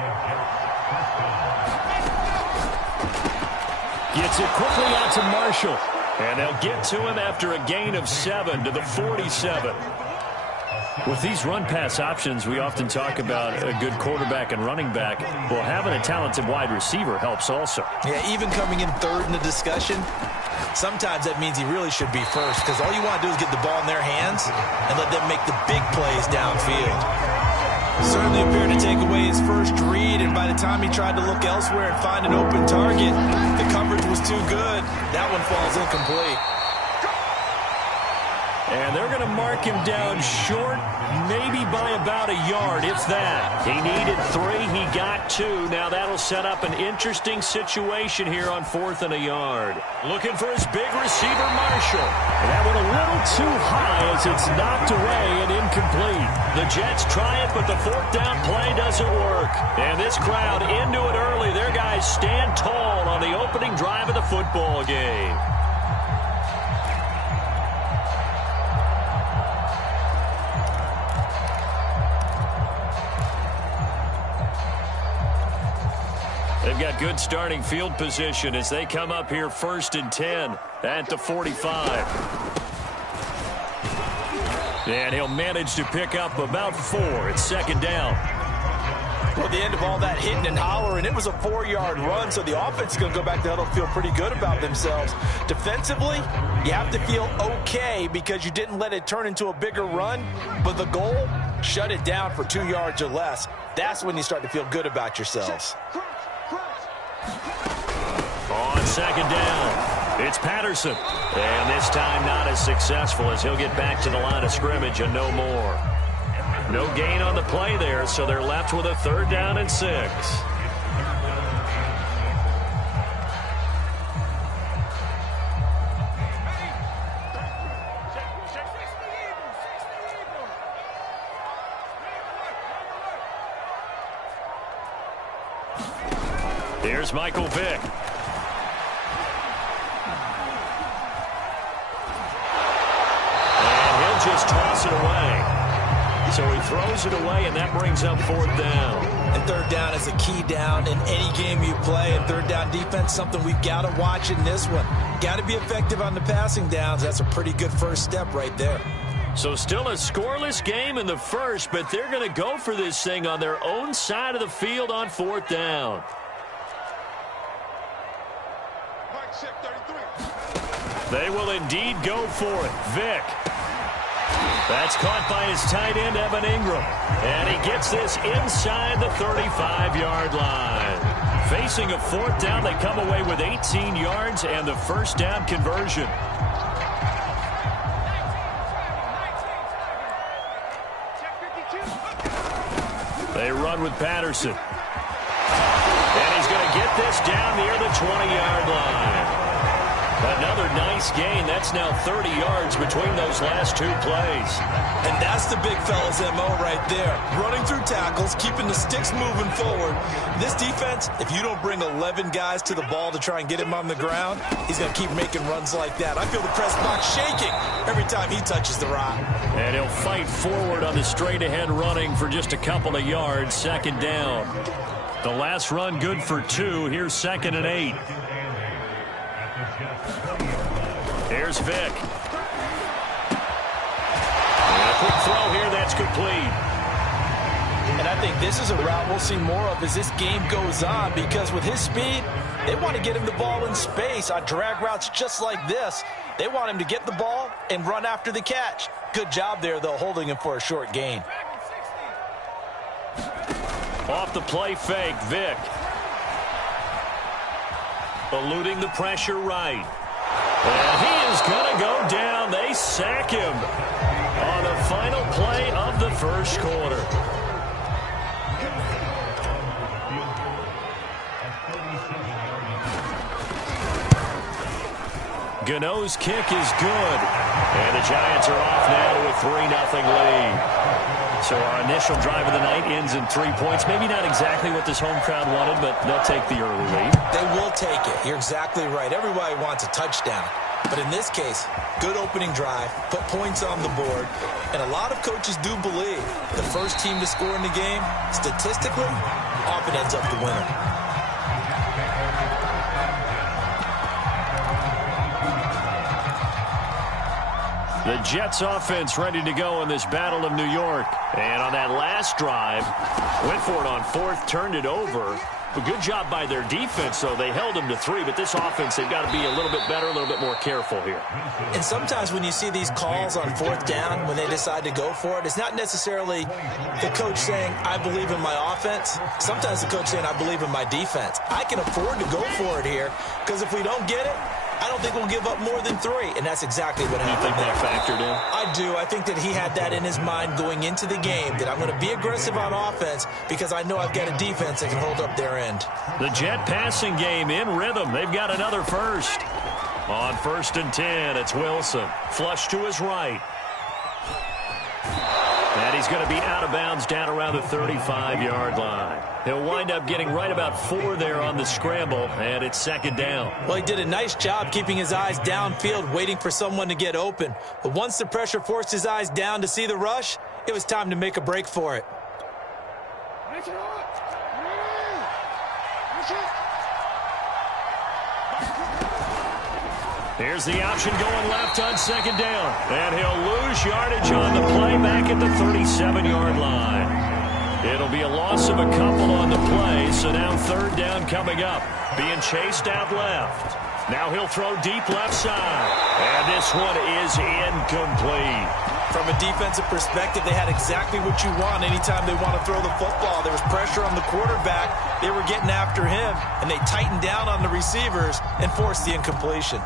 Gets it quickly out to Marshall. And they'll get to him after a gain of 7 to the 47. With these run-pass options, we often talk about a good quarterback and running back. Well, having a talented wide receiver helps also. Yeah, even coming in third in the discussion, sometimes that means he really should be first, because all you want to do is get the ball in their hands and let them make the big plays downfield. Certainly appeared to take away his first read, and by the time he tried to look elsewhere and find an open target, the coverage was too good. That one falls incomplete. And they're going to mark him down short, maybe by about a yard, if that. He needed 3. He got 2. Now that'll set up an interesting situation here on 4th and a yard. Looking for his big receiver, Marshall. And that went a little too high as it's knocked away and incomplete. The Jets try it, but the 4th down play doesn't work. And this crowd into it early. Their guys stand tall on the opening drive of the football game. They've got good starting field position as they come up here 1st and 10 at the 45. And he'll manage to pick up about 4. It's 2nd down. Well, the end of all that hitting and hollering, it was a 4-yard run, so the offense is going to go back to huddle and feel pretty good about themselves. Defensively, you have to feel okay because you didn't let it turn into a bigger run, but the goal, shut it down for 2 yards or less. That's when you start to feel good about yourselves. On 2nd down, it's Patterson. And this time not as successful as he'll get back to the line of scrimmage and no more. No gain on the play there, so they're left with a 3rd down and 6. Here's Michael Vick. And he'll just toss it away. So he throws it away, and that brings up 4th down. And 3rd down is a key down in any game you play. And 3rd down defense, something we've got to watch in this one. Got to be effective on the passing downs. That's a pretty good first step right there. So still a scoreless game in the first, but they're going to go for this thing on their own side of the field on 4th down. They will indeed go for it. Vick. That's caught by his tight end, Evan Ingram. And he gets this inside the 35-yard line. Facing a 4th down, they come away with 18 yards and the 1st down conversion. They run with Patterson. And he's going to get this down near the 20-yard line. Another nice gain. That's now 30 yards between those last 2 plays. And that's the big fella's MO right there. Running through tackles, keeping the sticks moving forward. This defense, if you don't bring 11 guys to the ball to try and get him on the ground, he's going to keep making runs like that. I feel the press box shaking every time he touches the rock. And he'll fight forward on the straight-ahead running for just a couple of yards. 2nd down. The last run good for 2. Here's 2nd and 8. Here's Vick. And a quick throw here. That's complete. And I think this is a route we'll see more of as this game goes on, because with his speed, they want to get him the ball in space on drag routes just like this. They want him to get the ball and run after the catch. Good job there, though, holding him for a short gain. Off the play fake, Vick. Eluding the pressure right. And he is going to go down. They sack him on the final play of the first quarter. Gano's kick is good. And the Giants are off now to a 3-0 lead. So our initial drive of the night ends in 3 points. Maybe not exactly what this home crowd wanted, but they'll take the early lead. They will take it. You're exactly right. Everybody wants a touchdown. But in this case, good opening drive, put points on the board, and a lot of coaches do believe the first team to score in the game, statistically, often ends up the winner. The Jets offense ready to go in this Battle of New York. And on that last drive, went for it on 4th, turned it over. A good job by their defense, though. They held them to 3, but this offense, they've got to be a little bit better, a little bit more careful here. And sometimes when you see these calls on 4th down, when they decide to go for it, it's not necessarily the coach saying, I believe in my offense. Sometimes the coach saying, I believe in my defense. I can afford to go for it here, because if we don't get it, I don't think we'll give up more than 3, and that's exactly what happened. You think that factored in? I do. I think that he had that in his mind going into the game, that I'm going to be aggressive on offense because I know I've got a defense that can hold up their end. The Jet passing game in rhythm. They've got another first. On 1st and 10, it's Wilson. Flush to his right. And he's going to be out of bounds down around the 35-yard line. He'll wind up getting right about 4 there on the scramble, and it's 2nd down. Well, he did a nice job keeping his eyes downfield, waiting for someone to get open. But once the pressure forced his eyes down to see the rush, it was time to make a break for it. Here's the option going left on 2nd down. And he'll lose yardage on the play back at the 37-yard line. It'll be a loss of a couple on the play, so now 3rd down coming up. Being chased out left. Now he'll throw deep left side. And this one is incomplete. From a defensive perspective, they had exactly what you want anytime they want to throw the football. There was pressure on the quarterback. They were getting after him, and they tightened down on the receivers and forced the incompletion.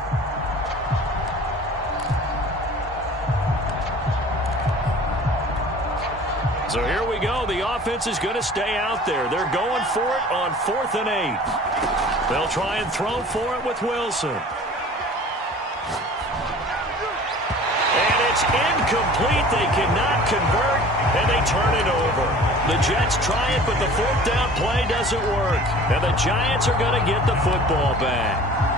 So here we go. The offense is going to stay out there. They're going for it on 4th and 8. They'll try and throw for it with Wilson. And it's incomplete. They cannot convert, and they turn it over. The Jets try it, but the 4th down play doesn't work. And the Giants are going to get the football back.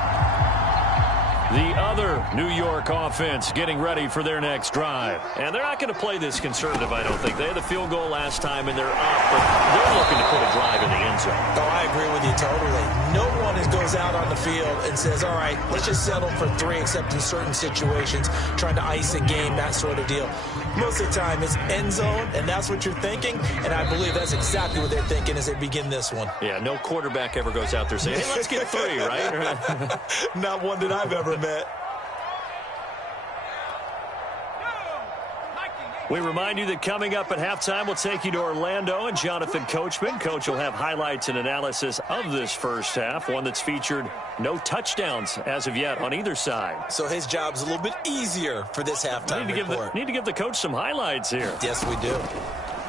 The other New York offense getting ready for their next drive. And they're not going to play this conservative, I don't think. They had the field goal last time, and they're up, but they're looking to put a drive in the end zone. Oh, I agree with you totally. No one goes out on the field and says, all right, let's just settle for 3, except in certain situations, trying to ice a game, that sort of deal. Most of the time, it's end zone, and that's what you're thinking, and I believe that's exactly what they're thinking as they begin this one. Yeah, no quarterback ever goes out there saying, hey, let's get 3, right? Not one that I've ever met. We remind you that coming up at halftime, we'll take you to Orlando and Jonathan Coachman. Coach will have highlights and analysis of this first half, one that's featured no touchdowns as of yet on either side. So his job's a little bit easier for this halftime report. Need to give the coach some highlights here. Yes, we do.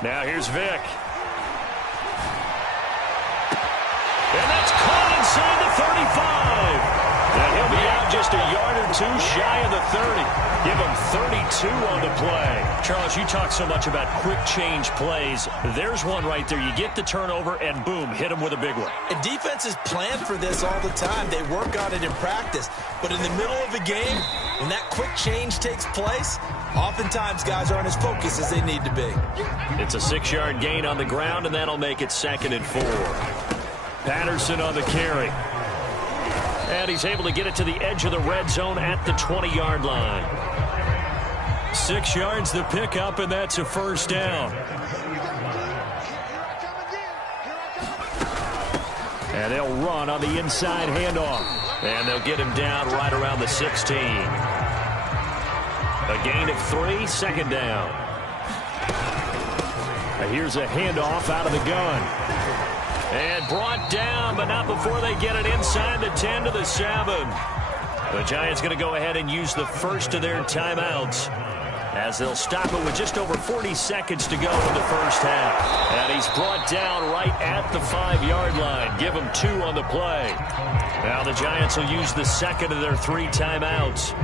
Now here's Vick. And that's caught inside the 35. And he'll be out just a yard or 2 shy of the 30. Give him 32 on the play. Charles, you talk so much about quick change plays. There's one right there. You get the turnover, and boom, hit him with a big one. And defenses plan for this all the time. They work on it in practice. But in the middle of the game, when that quick change takes place, oftentimes guys aren't as focused as they need to be. It's a 6-yard gain on the ground, and that'll make it 2nd and 4. Patterson on the carry. And he's able to get it to the edge of the red zone at the 20-yard line. 6 yards the pickup, and that's a first down. And they'll run on the inside handoff. And they'll get him down right around the 16. A gain of 3, second down. Here's a handoff out of the gun. And brought down, but not before they get it inside the 10 to the 7. The Giants going to go ahead and use the first of their timeouts as they'll stop it with just over 40 seconds to go in the first half. And he's brought down right at the 5-yard line. Give him 2 on the play. Now the Giants will use the second of their 3 timeouts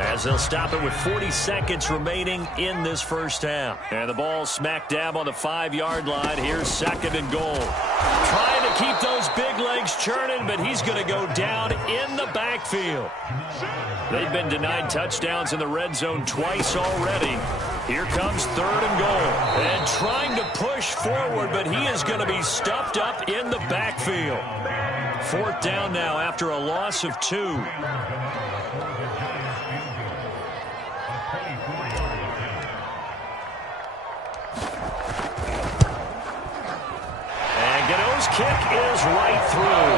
as they'll stop it with 40 seconds remaining in this first half. And the ball smack dab on the 5-yard line. Here's second and goal. Trying to keep those big legs churning, but he's going to go down in the backfield. They've been denied touchdowns in the red zone twice already. Here comes third and goal. And trying to push forward, but he is going to be stuffed up in the backfield. Fourth down now after a loss of 2. Kick is right through.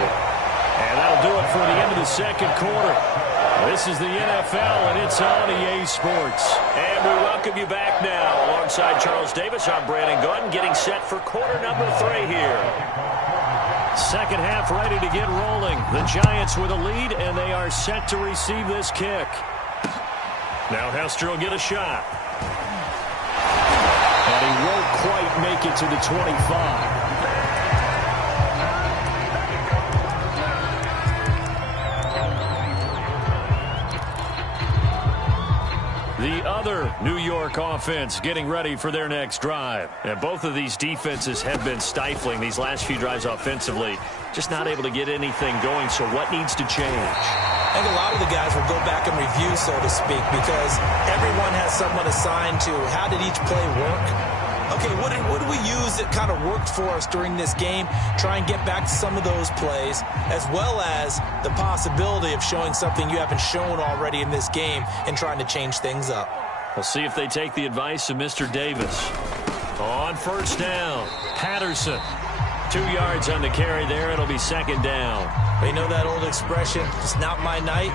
And that'll do it for the end of the second quarter. This is the NFL, and it's on EA Sports. And we welcome you back now. Alongside Charles Davis, I'm Brandon Gordon, getting set for quarter number 3 here. Second half ready to get rolling. The Giants with a lead, and they are set to receive this kick. Now Hester will get a shot. And he won't quite make it to the 25. The other New York offense getting ready for their next drive. And both of these defenses have been stifling these last few drives offensively. Just not able to get anything going, so what needs to change? I think a lot of the guys will go back and review, so to speak, because everyone has someone assigned to how did each play work. Okay, what did we use that kind of worked for us during this game? Try and get back to some of those plays, as well as the possibility of showing something you haven't shown already in this game and trying to change things up. We'll see if they take the advice of Mr. Davis. On first down, Patterson. 2 yards on the carry there. It'll be second down. You know that old expression, it's not my night?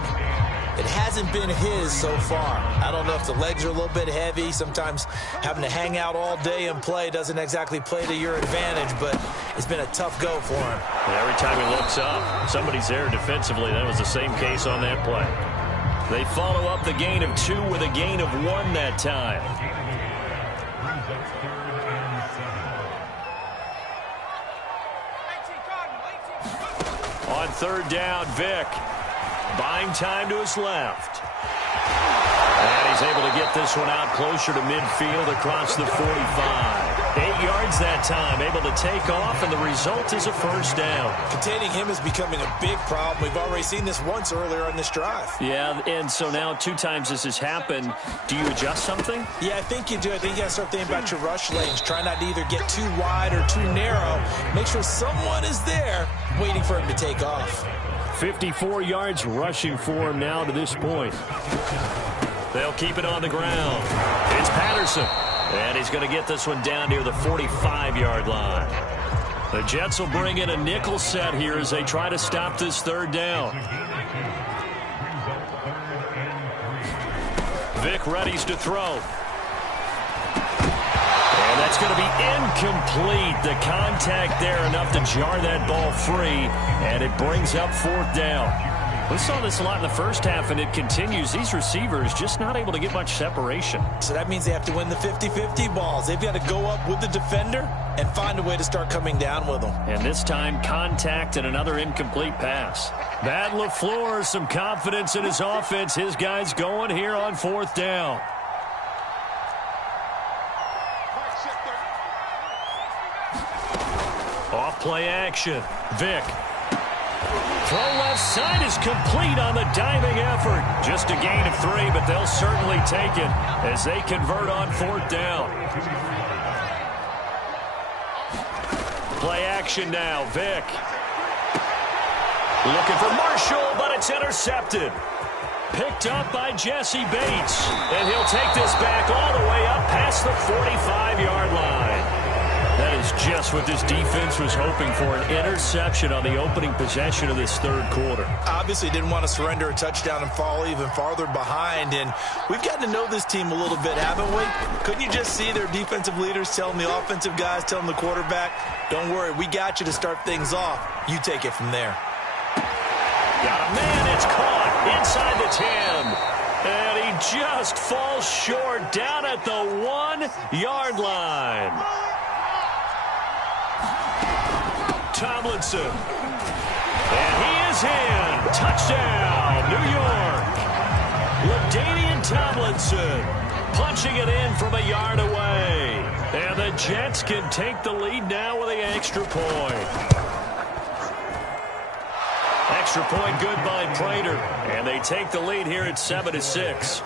It hasn't been his so far. I don't know if the legs are a little bit heavy. Sometimes having to hang out all day and play doesn't exactly play to your advantage, but it's been a tough go for him. Every time he looks up, somebody's there defensively. That was the same case on that play. They follow up the gain of 2 with a gain of 1 that time. On third down, Vick. Buying time to his left. And he's able to get this one out closer to midfield across the 45. 8 yards that time, able to take off, and the result is a first down. Containing him is becoming a big problem. We've already seen this once earlier on this drive. Yeah, and so now 2 times this has happened. Do you adjust something? Yeah, I think you do. I think you got to start thinking about your rush lanes. Try not to either get too wide or too narrow. Make sure someone is there waiting for him to take off. 54 yards rushing for him now to this point. They'll keep it on the ground. It's Patterson. And he's going to get this one down near the 45-yard line. The Jets will bring in a nickel set here as they try to stop this third down. Vick readies to throw. And that's going to be incomplete. The contact there enough to jar that ball free, and it brings up fourth down. We saw this a lot in the first half, and it continues. These receivers just not able to get much separation. So that means they have to win the 50-50 balls. They've got to go up with the defender and find a way to start coming down with them. And this time, contact and another incomplete pass. Matt LaFleur, some confidence in his offense. His guys going here on fourth down. Off play action. Vick. Throw left side is complete on the diving effort. Just a gain of 3, but they'll certainly take it as they convert on fourth down. Play action now. Vick. Looking for Marshall, but it's intercepted. Picked up by Jesse Bates. And he'll take this back all the way up past the 45-yard line. That is just what this defense was hoping for, an interception on the opening possession of this third quarter. Obviously didn't want to surrender a touchdown and fall even farther behind. And we've gotten to know this team a little bit, haven't we? Couldn't you just see their defensive leaders telling the offensive guys, telling the quarterback, don't worry, we got you to start things off. You take it from there. Got a man, it's caught inside the 10. And he just falls short down at the 1-yard line. Tomlinson. And he is in. Touchdown, New York. LaDainian Tomlinson punching it in from a yard away. And the Jets can take the lead now with an extra point. Extra point good by Prater. And they take the lead here at 7-6.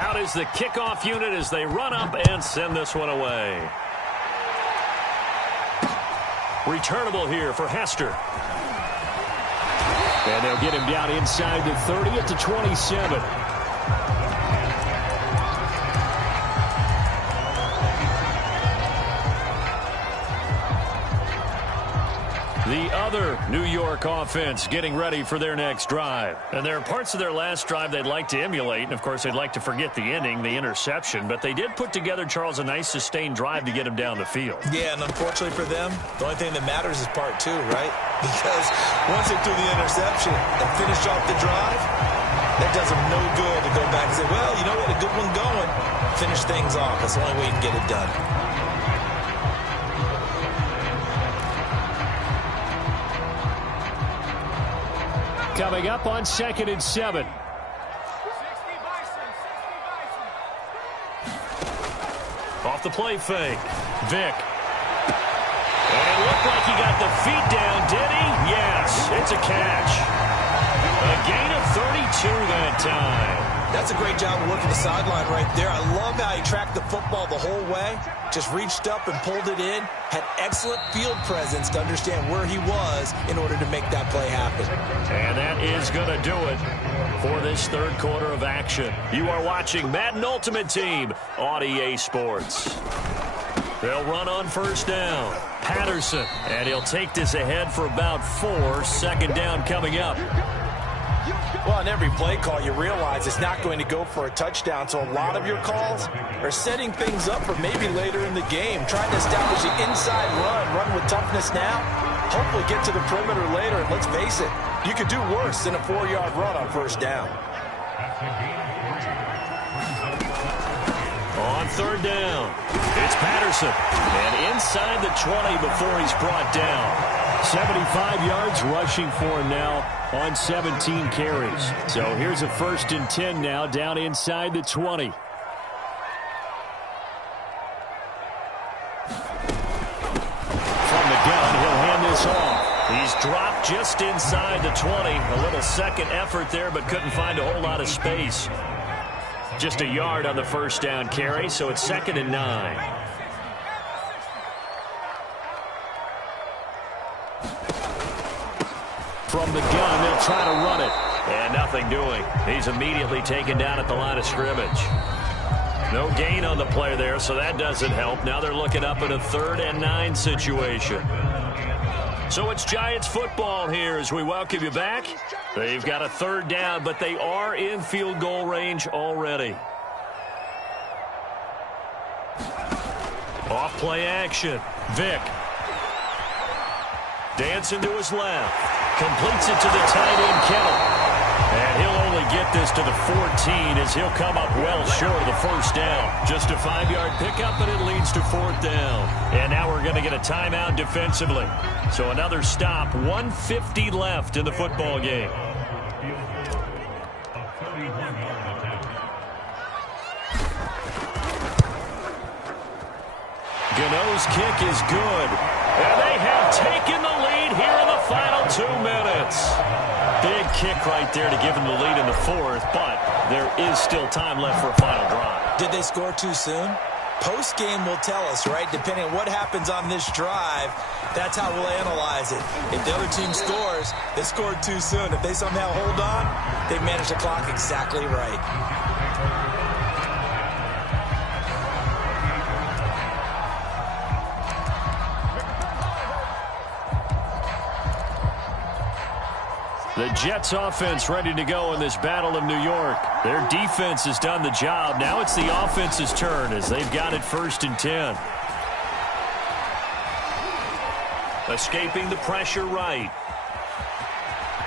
Out is the kickoff unit as they run up and send this one away. Returnable here for Hester. And they'll get him down inside the 30 at the 27. The other New York offense getting ready for their next drive. And there are parts of their last drive they'd like to emulate. And, of course, they'd like to forget the ending, the interception. But they did put together, Charles, a nice sustained drive to get him down the field. Yeah, and unfortunately for them, the only thing that matters is part two, right? Because once they threw the interception and finished off the drive, that does them no good to go back and say, well, you know, we had a good one going. Finish things off. That's the only way you can get it done. Coming up on 2nd and 7. Off the play fake. Vick. And it looked like he got the feet down, did he? Yes, it's a catch. A gain of 32 that time. That's a great job of working the sideline right there. I love how he tracked the football the whole way. Just reached up and pulled it in. Had excellent field presence to understand where he was in order to make that play happen. And that is going to do it for this third quarter of action. You are watching Madden Ultimate Team on EA Sports. They'll run on first down. Patterson. And he'll take this ahead for about 4. Second down coming up. Well, in every play call, you realize it's not going to go for a touchdown. So a lot of your calls are setting things up for maybe later in the game, trying to establish the inside run with toughness now, hopefully get to the perimeter later. And let's face it, you could do worse than a 4-yard run on first down. On third down, it's Patterson. And inside the 20 before he's brought down. 75 yards rushing for him now on 17 carries. So here's a 1st and 10 now down inside the 20. From the gun, he'll hand this off. He's dropped just inside the 20. A little second effort there, but couldn't find a whole lot of space. Just a yard on the first down carry, so it's 2nd and 9. From the gun, they'll try to run it. And nothing doing. He's immediately taken down at the line of scrimmage. No gain on the play there, so that doesn't help. Now they're looking up in a 3rd and 9 situation. So it's Giants football here as we welcome you back. They've got a 3rd down, but they are in field goal range already. Off play action. Vick. Dancing to his left. Completes it to the tight end, Kittle. And he'll only get this to the 14 as he'll come up well short of the first down. Just a 5-yard pickup, and it leads to 4th down. And now we're going to get a timeout defensively. So another stop, 1:50 left in the football game. Good the nose kick is good. And they have taken the lead here in the final 2 minutes. Big kick right there to give them the lead in the fourth, but there is still time left for a final drive. Did they score too soon? Post-game will tell us, right? Depending on what happens on this drive, that's how we'll analyze it. If the other team scores, they scored too soon. If they somehow hold on, they managed the clock exactly right. The Jets offense ready to go in this Battle of New York. Their defense has done the job. Now it's the offense's turn as they've got it 1st and 10. Escaping the pressure right.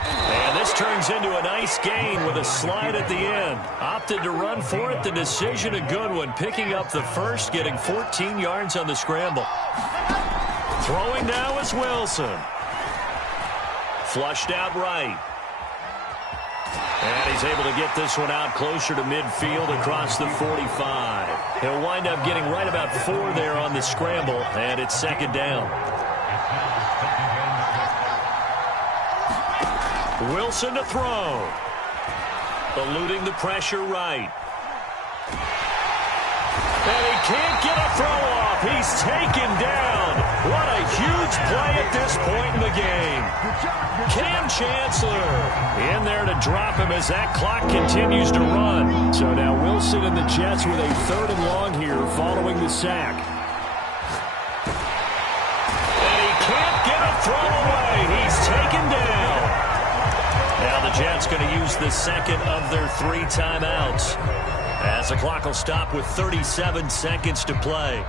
And this turns into a nice gain with a slide at the end. Opted to run for it. The decision a good one. Picking up the first, getting 14 yards on the scramble. Throwing now is Wilson. Flushed out right. And he's able to get this one out closer to midfield across the 45. He'll wind up getting right about 4 there on the scramble, and it's 2nd down. Wilson to throw. Eluding the pressure right. And he can't get a throw off. He's taken down. What a huge play at this point in the game. Cam Chancellor in there to drop him as that clock continues to run. So now Wilson and the Jets with a 3rd and long here following the sack. And he can't get a throw away. He's taken down. Now the Jets going to use the 2nd of their 3 timeouts, as the clock will stop with 37 seconds to play.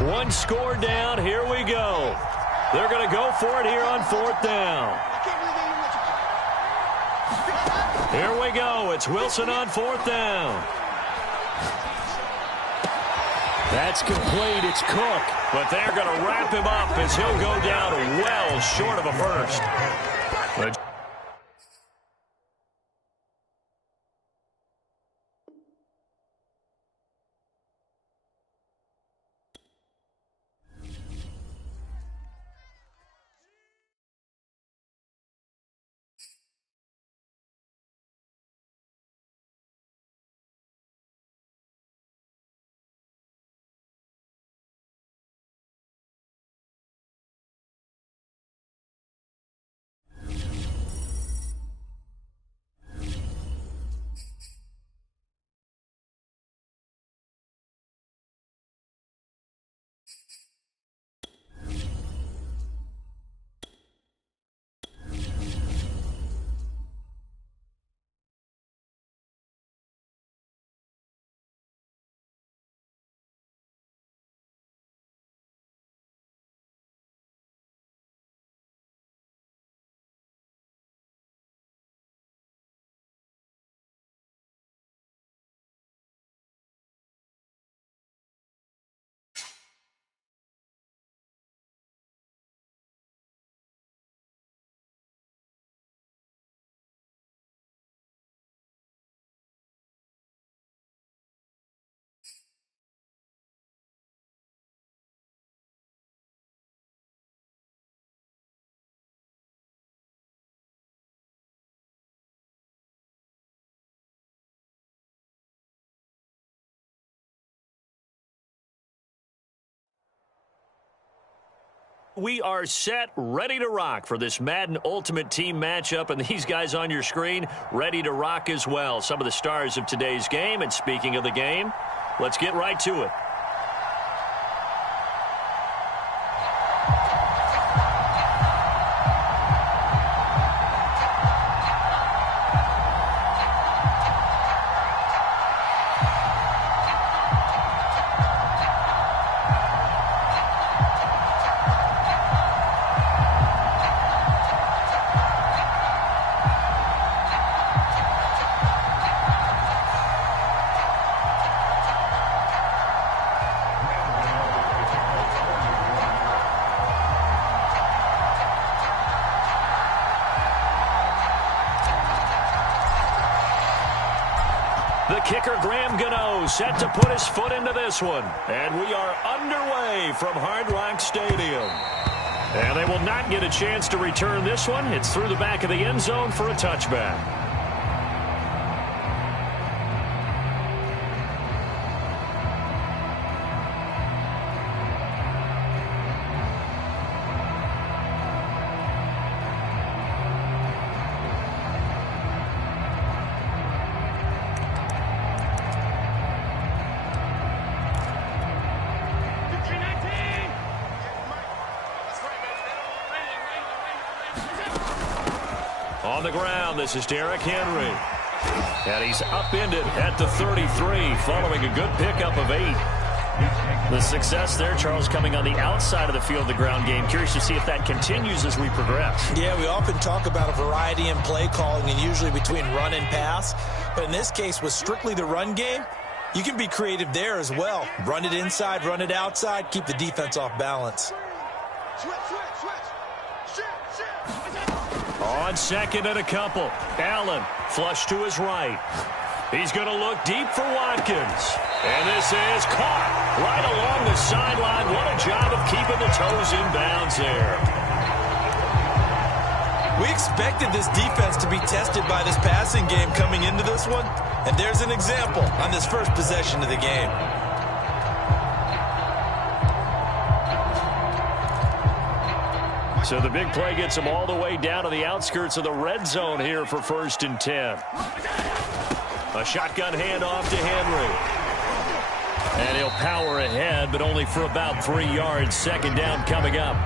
1 score down. Here we go. They're going to go for it here on 4th down. Here we go. It's Wilson on 4th down. That's complete. It's Cook. But they're going to wrap him up as he'll go down well short of a first. But we are set, ready to rock for this Madden Ultimate Team matchup, and these guys on your screen ready to rock as well. Some of the stars of today's game, and speaking of the game, let's get right to it. kicker, Graham Gano, set to put his foot into this one. And we are underway from Hard Rock Stadium. And they will not get a chance to return this one. It's through the back of the end zone for a touchback. On the ground, this is Derrick Henry. And he's upended at the 33 following a good pickup of 8. The success there, Charles, coming on the outside of the field, the ground game. Curious to see if that continues as we progress. Yeah, we often talk about a variety in play calling and usually between run and pass. But in this case, with strictly the run game, you can be creative there as well. Run it inside, run it outside, keep the defense off balance. On second and a couple, Allen flush to his right. He's going to look deep for Watkins. And this is caught right along the sideline. What a job of keeping the toes in bounds there. We expected this defense to be tested by this passing game coming into this one. And there's an example on this first possession of the game. So the big play gets him all the way down to the outskirts of the red zone here for 1st and 10. A shotgun handoff to Henry. And he'll power ahead, but only for about 3 yards. 2nd down coming up.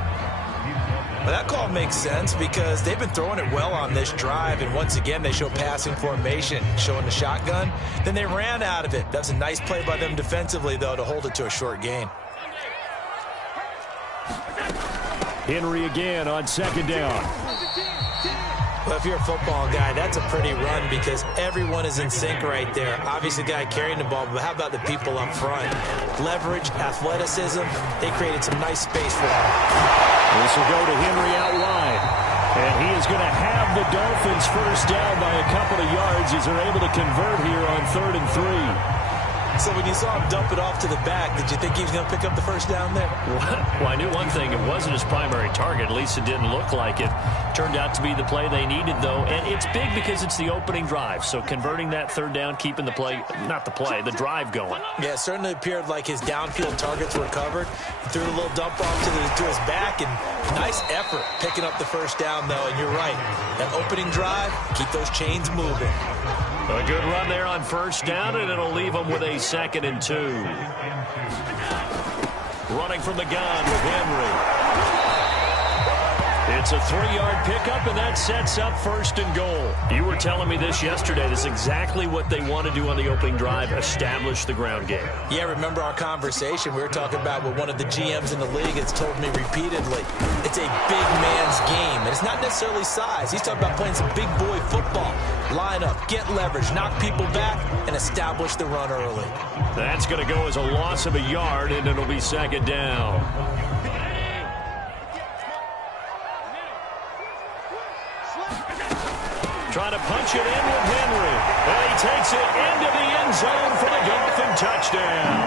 Well, that call makes sense because they've been throwing it well on this drive, and once again they show passing formation, showing the shotgun. Then they ran out of it. That's a nice play by them defensively, though, to hold it to a short gain. Henry again on 2nd down. Well, if you're a football guy, that's a pretty run because everyone is in sync right there. Obviously, the guy carrying the ball, but how about the people up front? Leverage, athleticism, they created some nice space for him. This will go to Henry out wide. And he is going to have the Dolphins first down by a couple of yards as they're able to convert here on 3rd and 3. So when you saw him dump it off to the back, did you think he was going to pick up the first down there? Well, I knew one thing. It wasn't his primary target. At least it didn't look like it. Turned out to be the play they needed, though. And it's big because it's the opening drive. So converting that 3rd down, keeping the play, not the play, the drive going. Yeah, it certainly appeared like his downfield targets were covered. He threw a little dump off to his back, and nice effort picking up the first down, though. And you're right. That opening drive, keep those chains moving. A good run there on 1st down, and it'll leave them with a 2nd and 2. Running from the gun with Henry. It's a 3-yard pickup, and that sets up 1st and goal. You were telling me this yesterday. This is exactly what they want to do on the opening drive, establish the ground game. Yeah, remember our conversation. We were talking about what one of the GMs in the league has told me repeatedly. It's a big man's game, and it's not necessarily size. He's talking about playing some big boy football. Line up, get leverage, knock people back, and establish the run early. That's going to go as a loss of a yard, and it'll be 2nd down. Trying to punch it in with Henry. And he takes it into the end zone for the Dolphin touchdown.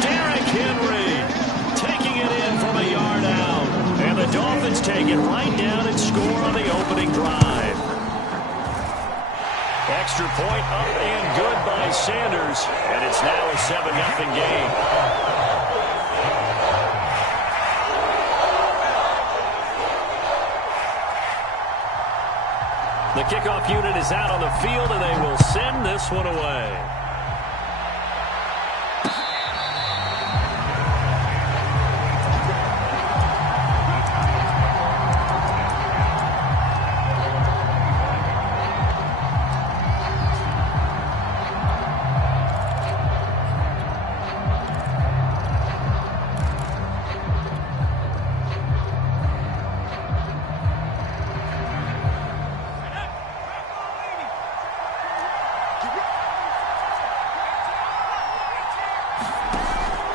Derrick Henry taking it in from a yard out. And the Dolphins take it right down and score on the opening drive. Extra point up and good by Sanders. And it's now a 7-0 game. The kickoff unit is out on the field, and they will send this one away.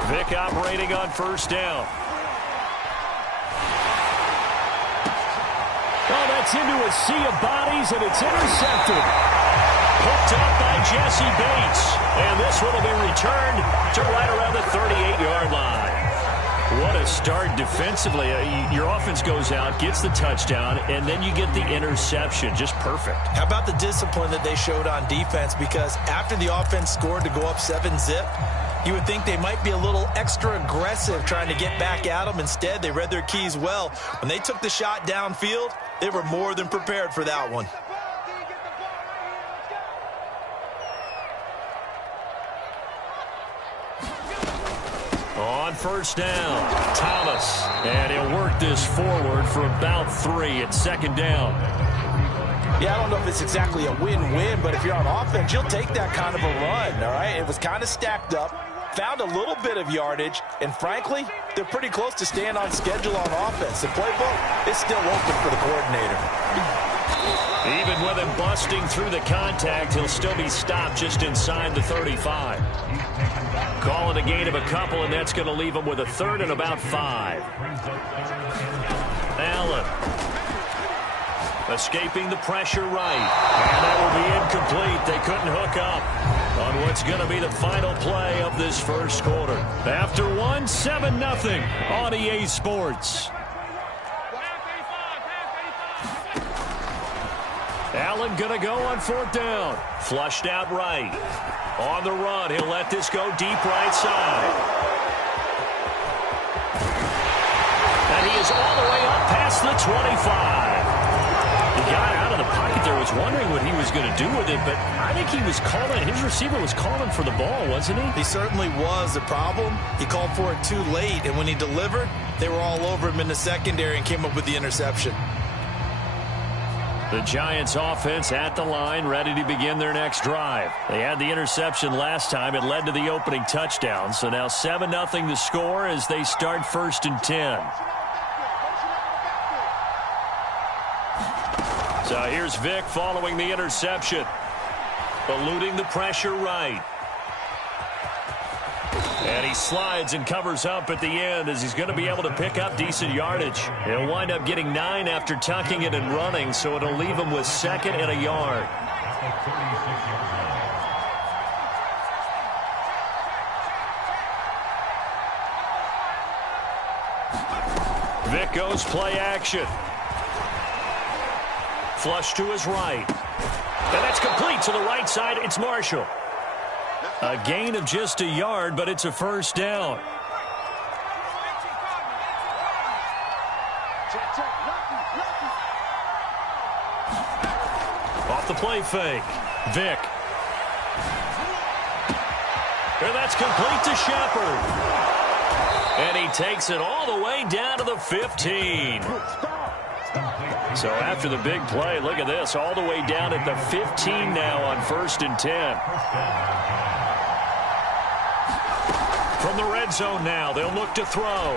Vick operating on 1st down. Oh, that's into a sea of bodies, and it's intercepted. picked up by Jesse Bates. And this one will be returned to right around the 38-yard line. What a start defensively. Your offense goes out, gets the touchdown, and then you get the interception. Just perfect. How about the discipline that they showed on defense? Because after the offense scored to go up 7-zip, you would think they might be a little extra aggressive trying to get back at them. Instead, they read their keys well. When they took the shot downfield, they were more than prepared for that one. On first down, Thomas. And he'll work this forward for about 3 at second down. Yeah, I don't know if it's exactly a win-win, but if you're on offense, you'll take that kind of a run, all right? It was kind of stacked up, found a little bit of yardage, and frankly, they're pretty close to staying on schedule on offense. The playbook is still open for the coordinator. Even with him busting through the contact, he'll still be stopped just inside the 35. Call it a gain of a couple, and that's going to leave him with a 3rd and about 5. Allen. Escaping the pressure right. And that will be incomplete. They couldn't hook up on what's going to be the final play of this first quarter. After 7-0 on EA Sports. Allen going to go on 4th down. Flushed out right. On the run, he'll let this go deep right side. And he is all the way up past the 25. The guy out of the pocket there was wondering what he was going to do with it, but I think he was calling, his receiver was calling for the ball, wasn't he? He certainly was. The problem, he called for it too late, and when he delivered, they were all over him in the secondary and came up with the interception. The Giants offense at the line, ready to begin their next drive. They had the interception last time. It led to the opening touchdown. So now 7-0 the score as they start 1st and 10. So here's Vic following the interception. Eluding the pressure right. And he slides and covers up at the end as he's going to be able to pick up decent yardage. He'll wind up getting 9 after tucking it and running, so it'll leave him with 2nd and a yard. Vic goes play action. Flush to his right. And that's complete to the right side. It's Marshall. A gain of just a yard, but it's a 1st down. Off the play fake. Vic. And that's complete to Shepard. And he takes it all the way down to the 15. So after the big play, look at this, all the way down at the 15 now on 1st and 10. From the red zone now, they'll look to throw.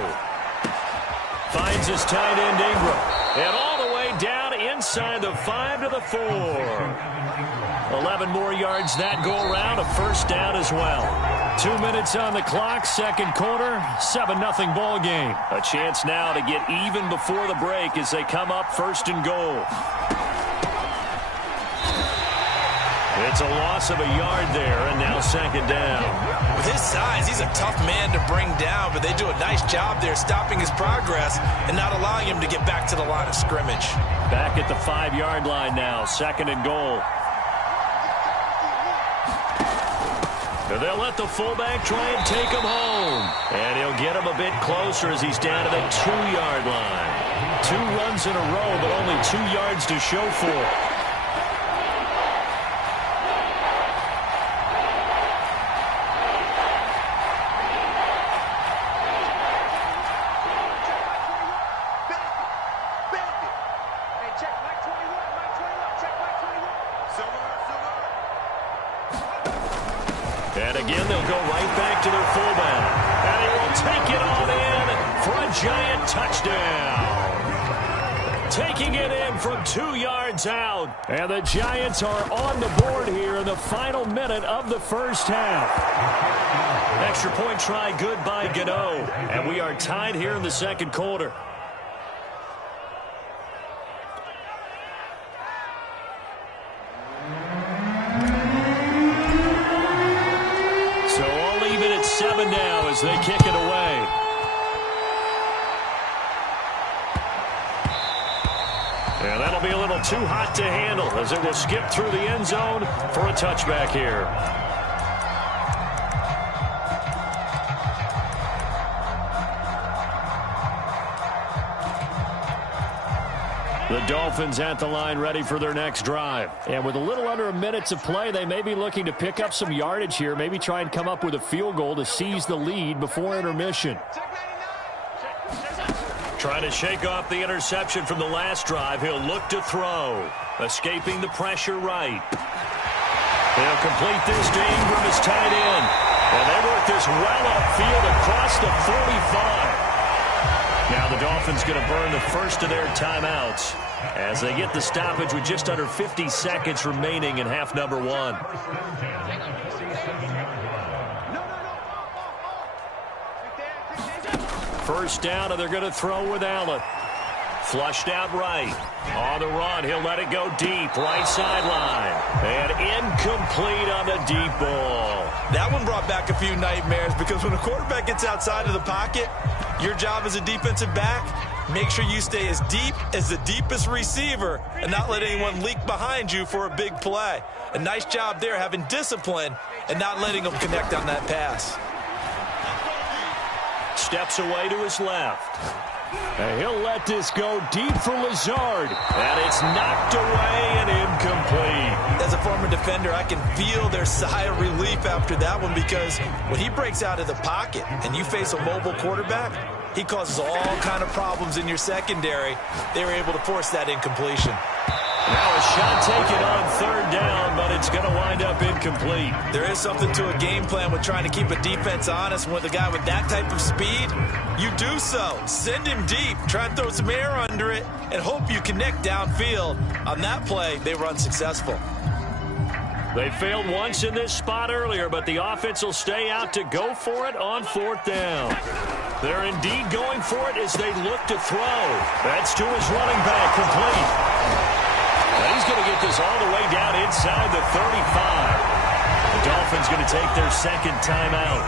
Finds his tight end Ingram. And all the way down inside the 5 to the 4. 11 more yards that go around, a 1st down as well. 2 minutes on the clock, 2nd quarter, 7-0 ball game. A chance now to get even before the break as they come up 1st and goal. It's a loss of a yard there, and now 2nd down. With his size, he's a tough man to bring down, but they do a nice job there stopping his progress and not allowing him to get back to the line of scrimmage. Back at the 5-yard line now, 2nd and goal. They'll let the fullback try and take him home. And he'll get him a bit closer as he's down to the 2-yard line. 2 runs in a row, but only 2 yards to show for it. And again, they'll go right back to their fullback. And he will take it on in for a Giant touchdown. Taking it in from 2 yards out. And the Giants are on the board here in the final minute of the 1st half. Extra point try good by Gano. And we are tied here in the 2nd quarter. as they kick it away. And that'll be a little too hot to handle as it will skip through the end zone for a touchback here. The Dolphins at the line ready for their next drive. And with a little under a minute to play, they may be looking to pick up some yardage here, maybe try and come up with a field goal to seize the lead before intermission. Trying to shake off the interception from the last drive. He'll look to throw. Escaping the pressure right. He'll complete this to Ingram as tight end. And they work this well upfield across the 45. Now the Dolphins going to burn the first of their timeouts as they get the stoppage with just under 50 seconds remaining in half number 1. First down, and they're going to throw with Allen. Flushed out right. On the run, he'll let it go deep. Right sideline. And incomplete on the deep ball. That one brought back a few nightmares because when a quarterback gets outside of the pocket, your job as a defensive back, make sure you stay as deep as the deepest receiver and not let anyone leak behind you for a big play. A nice job there having discipline and not letting them connect on that pass. Steps away to his left. And he'll let this go deep for Lazard. And it's knocked away and incomplete. As a former defender, I can feel their sigh of relief after that one because when he breaks out of the pocket and you face a mobile quarterback, he causes all kind of problems in your secondary. They were able to force that incompletion. Now a shot taken on third down, but it's going to wind up incomplete. There is something to a game plan with trying to keep a defense honest. With a guy with that type of speed, you do so. Send him deep. Try and throw some air under it and hope you connect downfield. On that play, they were unsuccessful. They failed once in this spot earlier, but the offense will stay out to go for it on fourth down. They're indeed going for it as they look to throw. That's to his running back, complete. And he's going to get this all the way down inside the 35. The Dolphins going to take their second timeout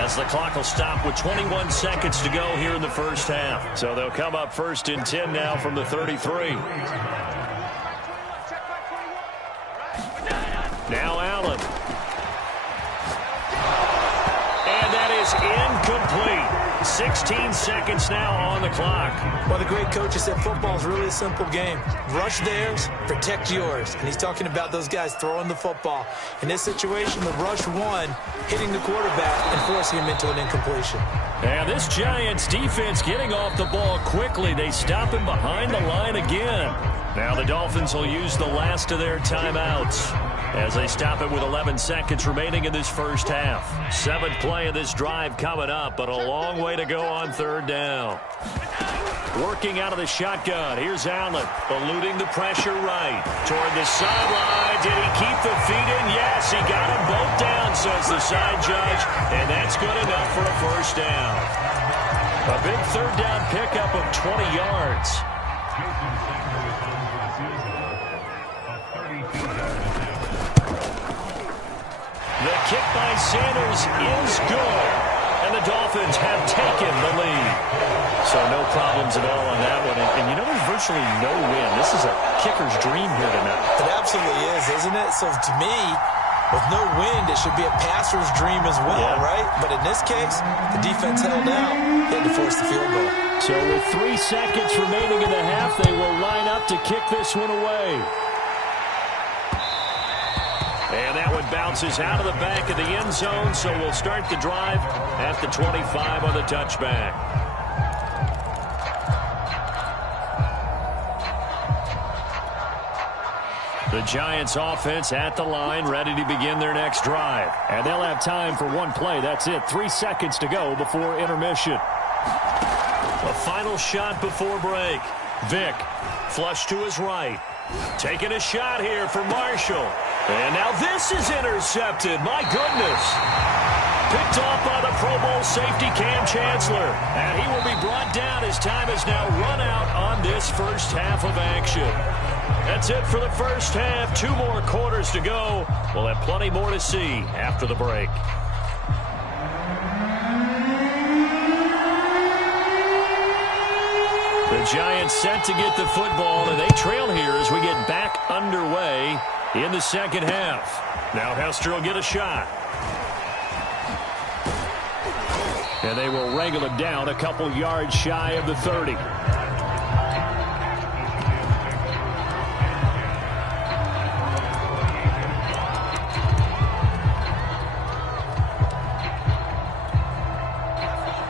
as the clock will stop with 21 seconds to go here in the first half. So they'll come up first and 10 now from the 33. Now Allen. And that is incomplete. 16 seconds now on the clock. Well, the great coach has said football is really a simple game. Rush theirs, protect yours. And he's talking about those guys throwing the football. In this situation, the rush one, hitting the quarterback and forcing him into an incompletion. And this Giants defense getting off the ball quickly. They stop him behind the line again. Now the Dolphins will use the last of their timeouts as they stop it with 11 seconds remaining in this first half. Seventh play of this drive coming up, but a long way to go on third down. Working out of the shotgun. Here's Allen, eluding the pressure right. Toward the sideline. Did he keep the feet in? Yes, he got them both down, says the side judge. And that's good enough for a first down. A big third down pickup of 20 yards. The kick by Sanders is good. And the Dolphins have taken the lead. So no problems at all on that one. And you know, there's virtually no win. This is a kicker's dream here tonight. It absolutely is, isn't it? So to me, with no wind, it should be a passer's dream as well, right? But in this case, the defense held out. They had to force the field goal. So with 3 seconds remaining in the half, they will line up to kick this one away. And that one bounces out of the back of the end zone, so we'll start the drive at the 25 on the touchback. The Giants offense at the line, ready to begin their next drive. And they'll have time for one play. That's it. 3 seconds to go before intermission. A final shot before break. Vick, flush to his right. Taking a shot here for Marshall. And now this is intercepted. My goodness. Picked off by the Pro Bowl safety Cam Chancellor. And he will be brought down as time has now run out on this first half of action. That's it for the first half. 2 more quarters to go. We'll have plenty more to see after the break. Giants set to get the football, and they trail here as we get back underway in the second half. Now Hester will get a shot. And they will wrangle it down a couple yards shy of the 30.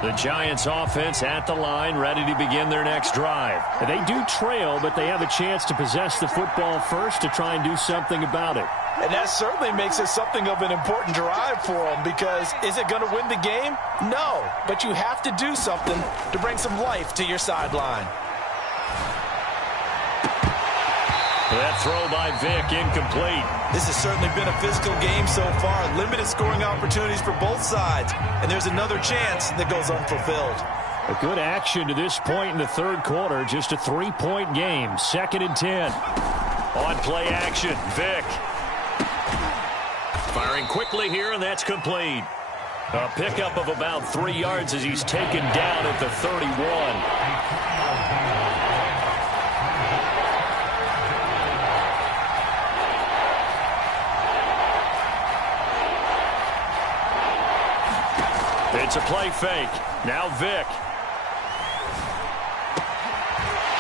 The Giants offense at the line, ready to begin their next drive. They do trail, but they have a chance to possess the football first to try and do something about it. And that certainly makes it something of an important drive for them, because is it going to win the game? No, but you have to do something to bring some life to your sideline. That throw by Vick, incomplete. This has certainly been a physical game so far. Limited scoring opportunities for both sides. And there's another chance that goes unfulfilled. A good action to this point in the third quarter. Just a 3-point game. 2nd and 10. On play action, Vick. Firing quickly here, and that's complete. A pickup of about 3 yards as he's taken down at the 31. It's a play fake. Now Vick.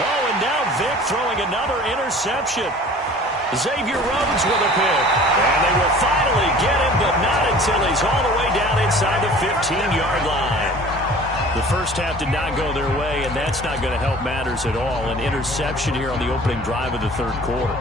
Oh, and now Vick throwing another interception. Xavier Rhodes with a pick. And they will finally get him, but not until he's all the way down inside the 15-yard line. The first half did not go their way, and that's not going to help matters at all. An interception here on the opening drive of the third quarter.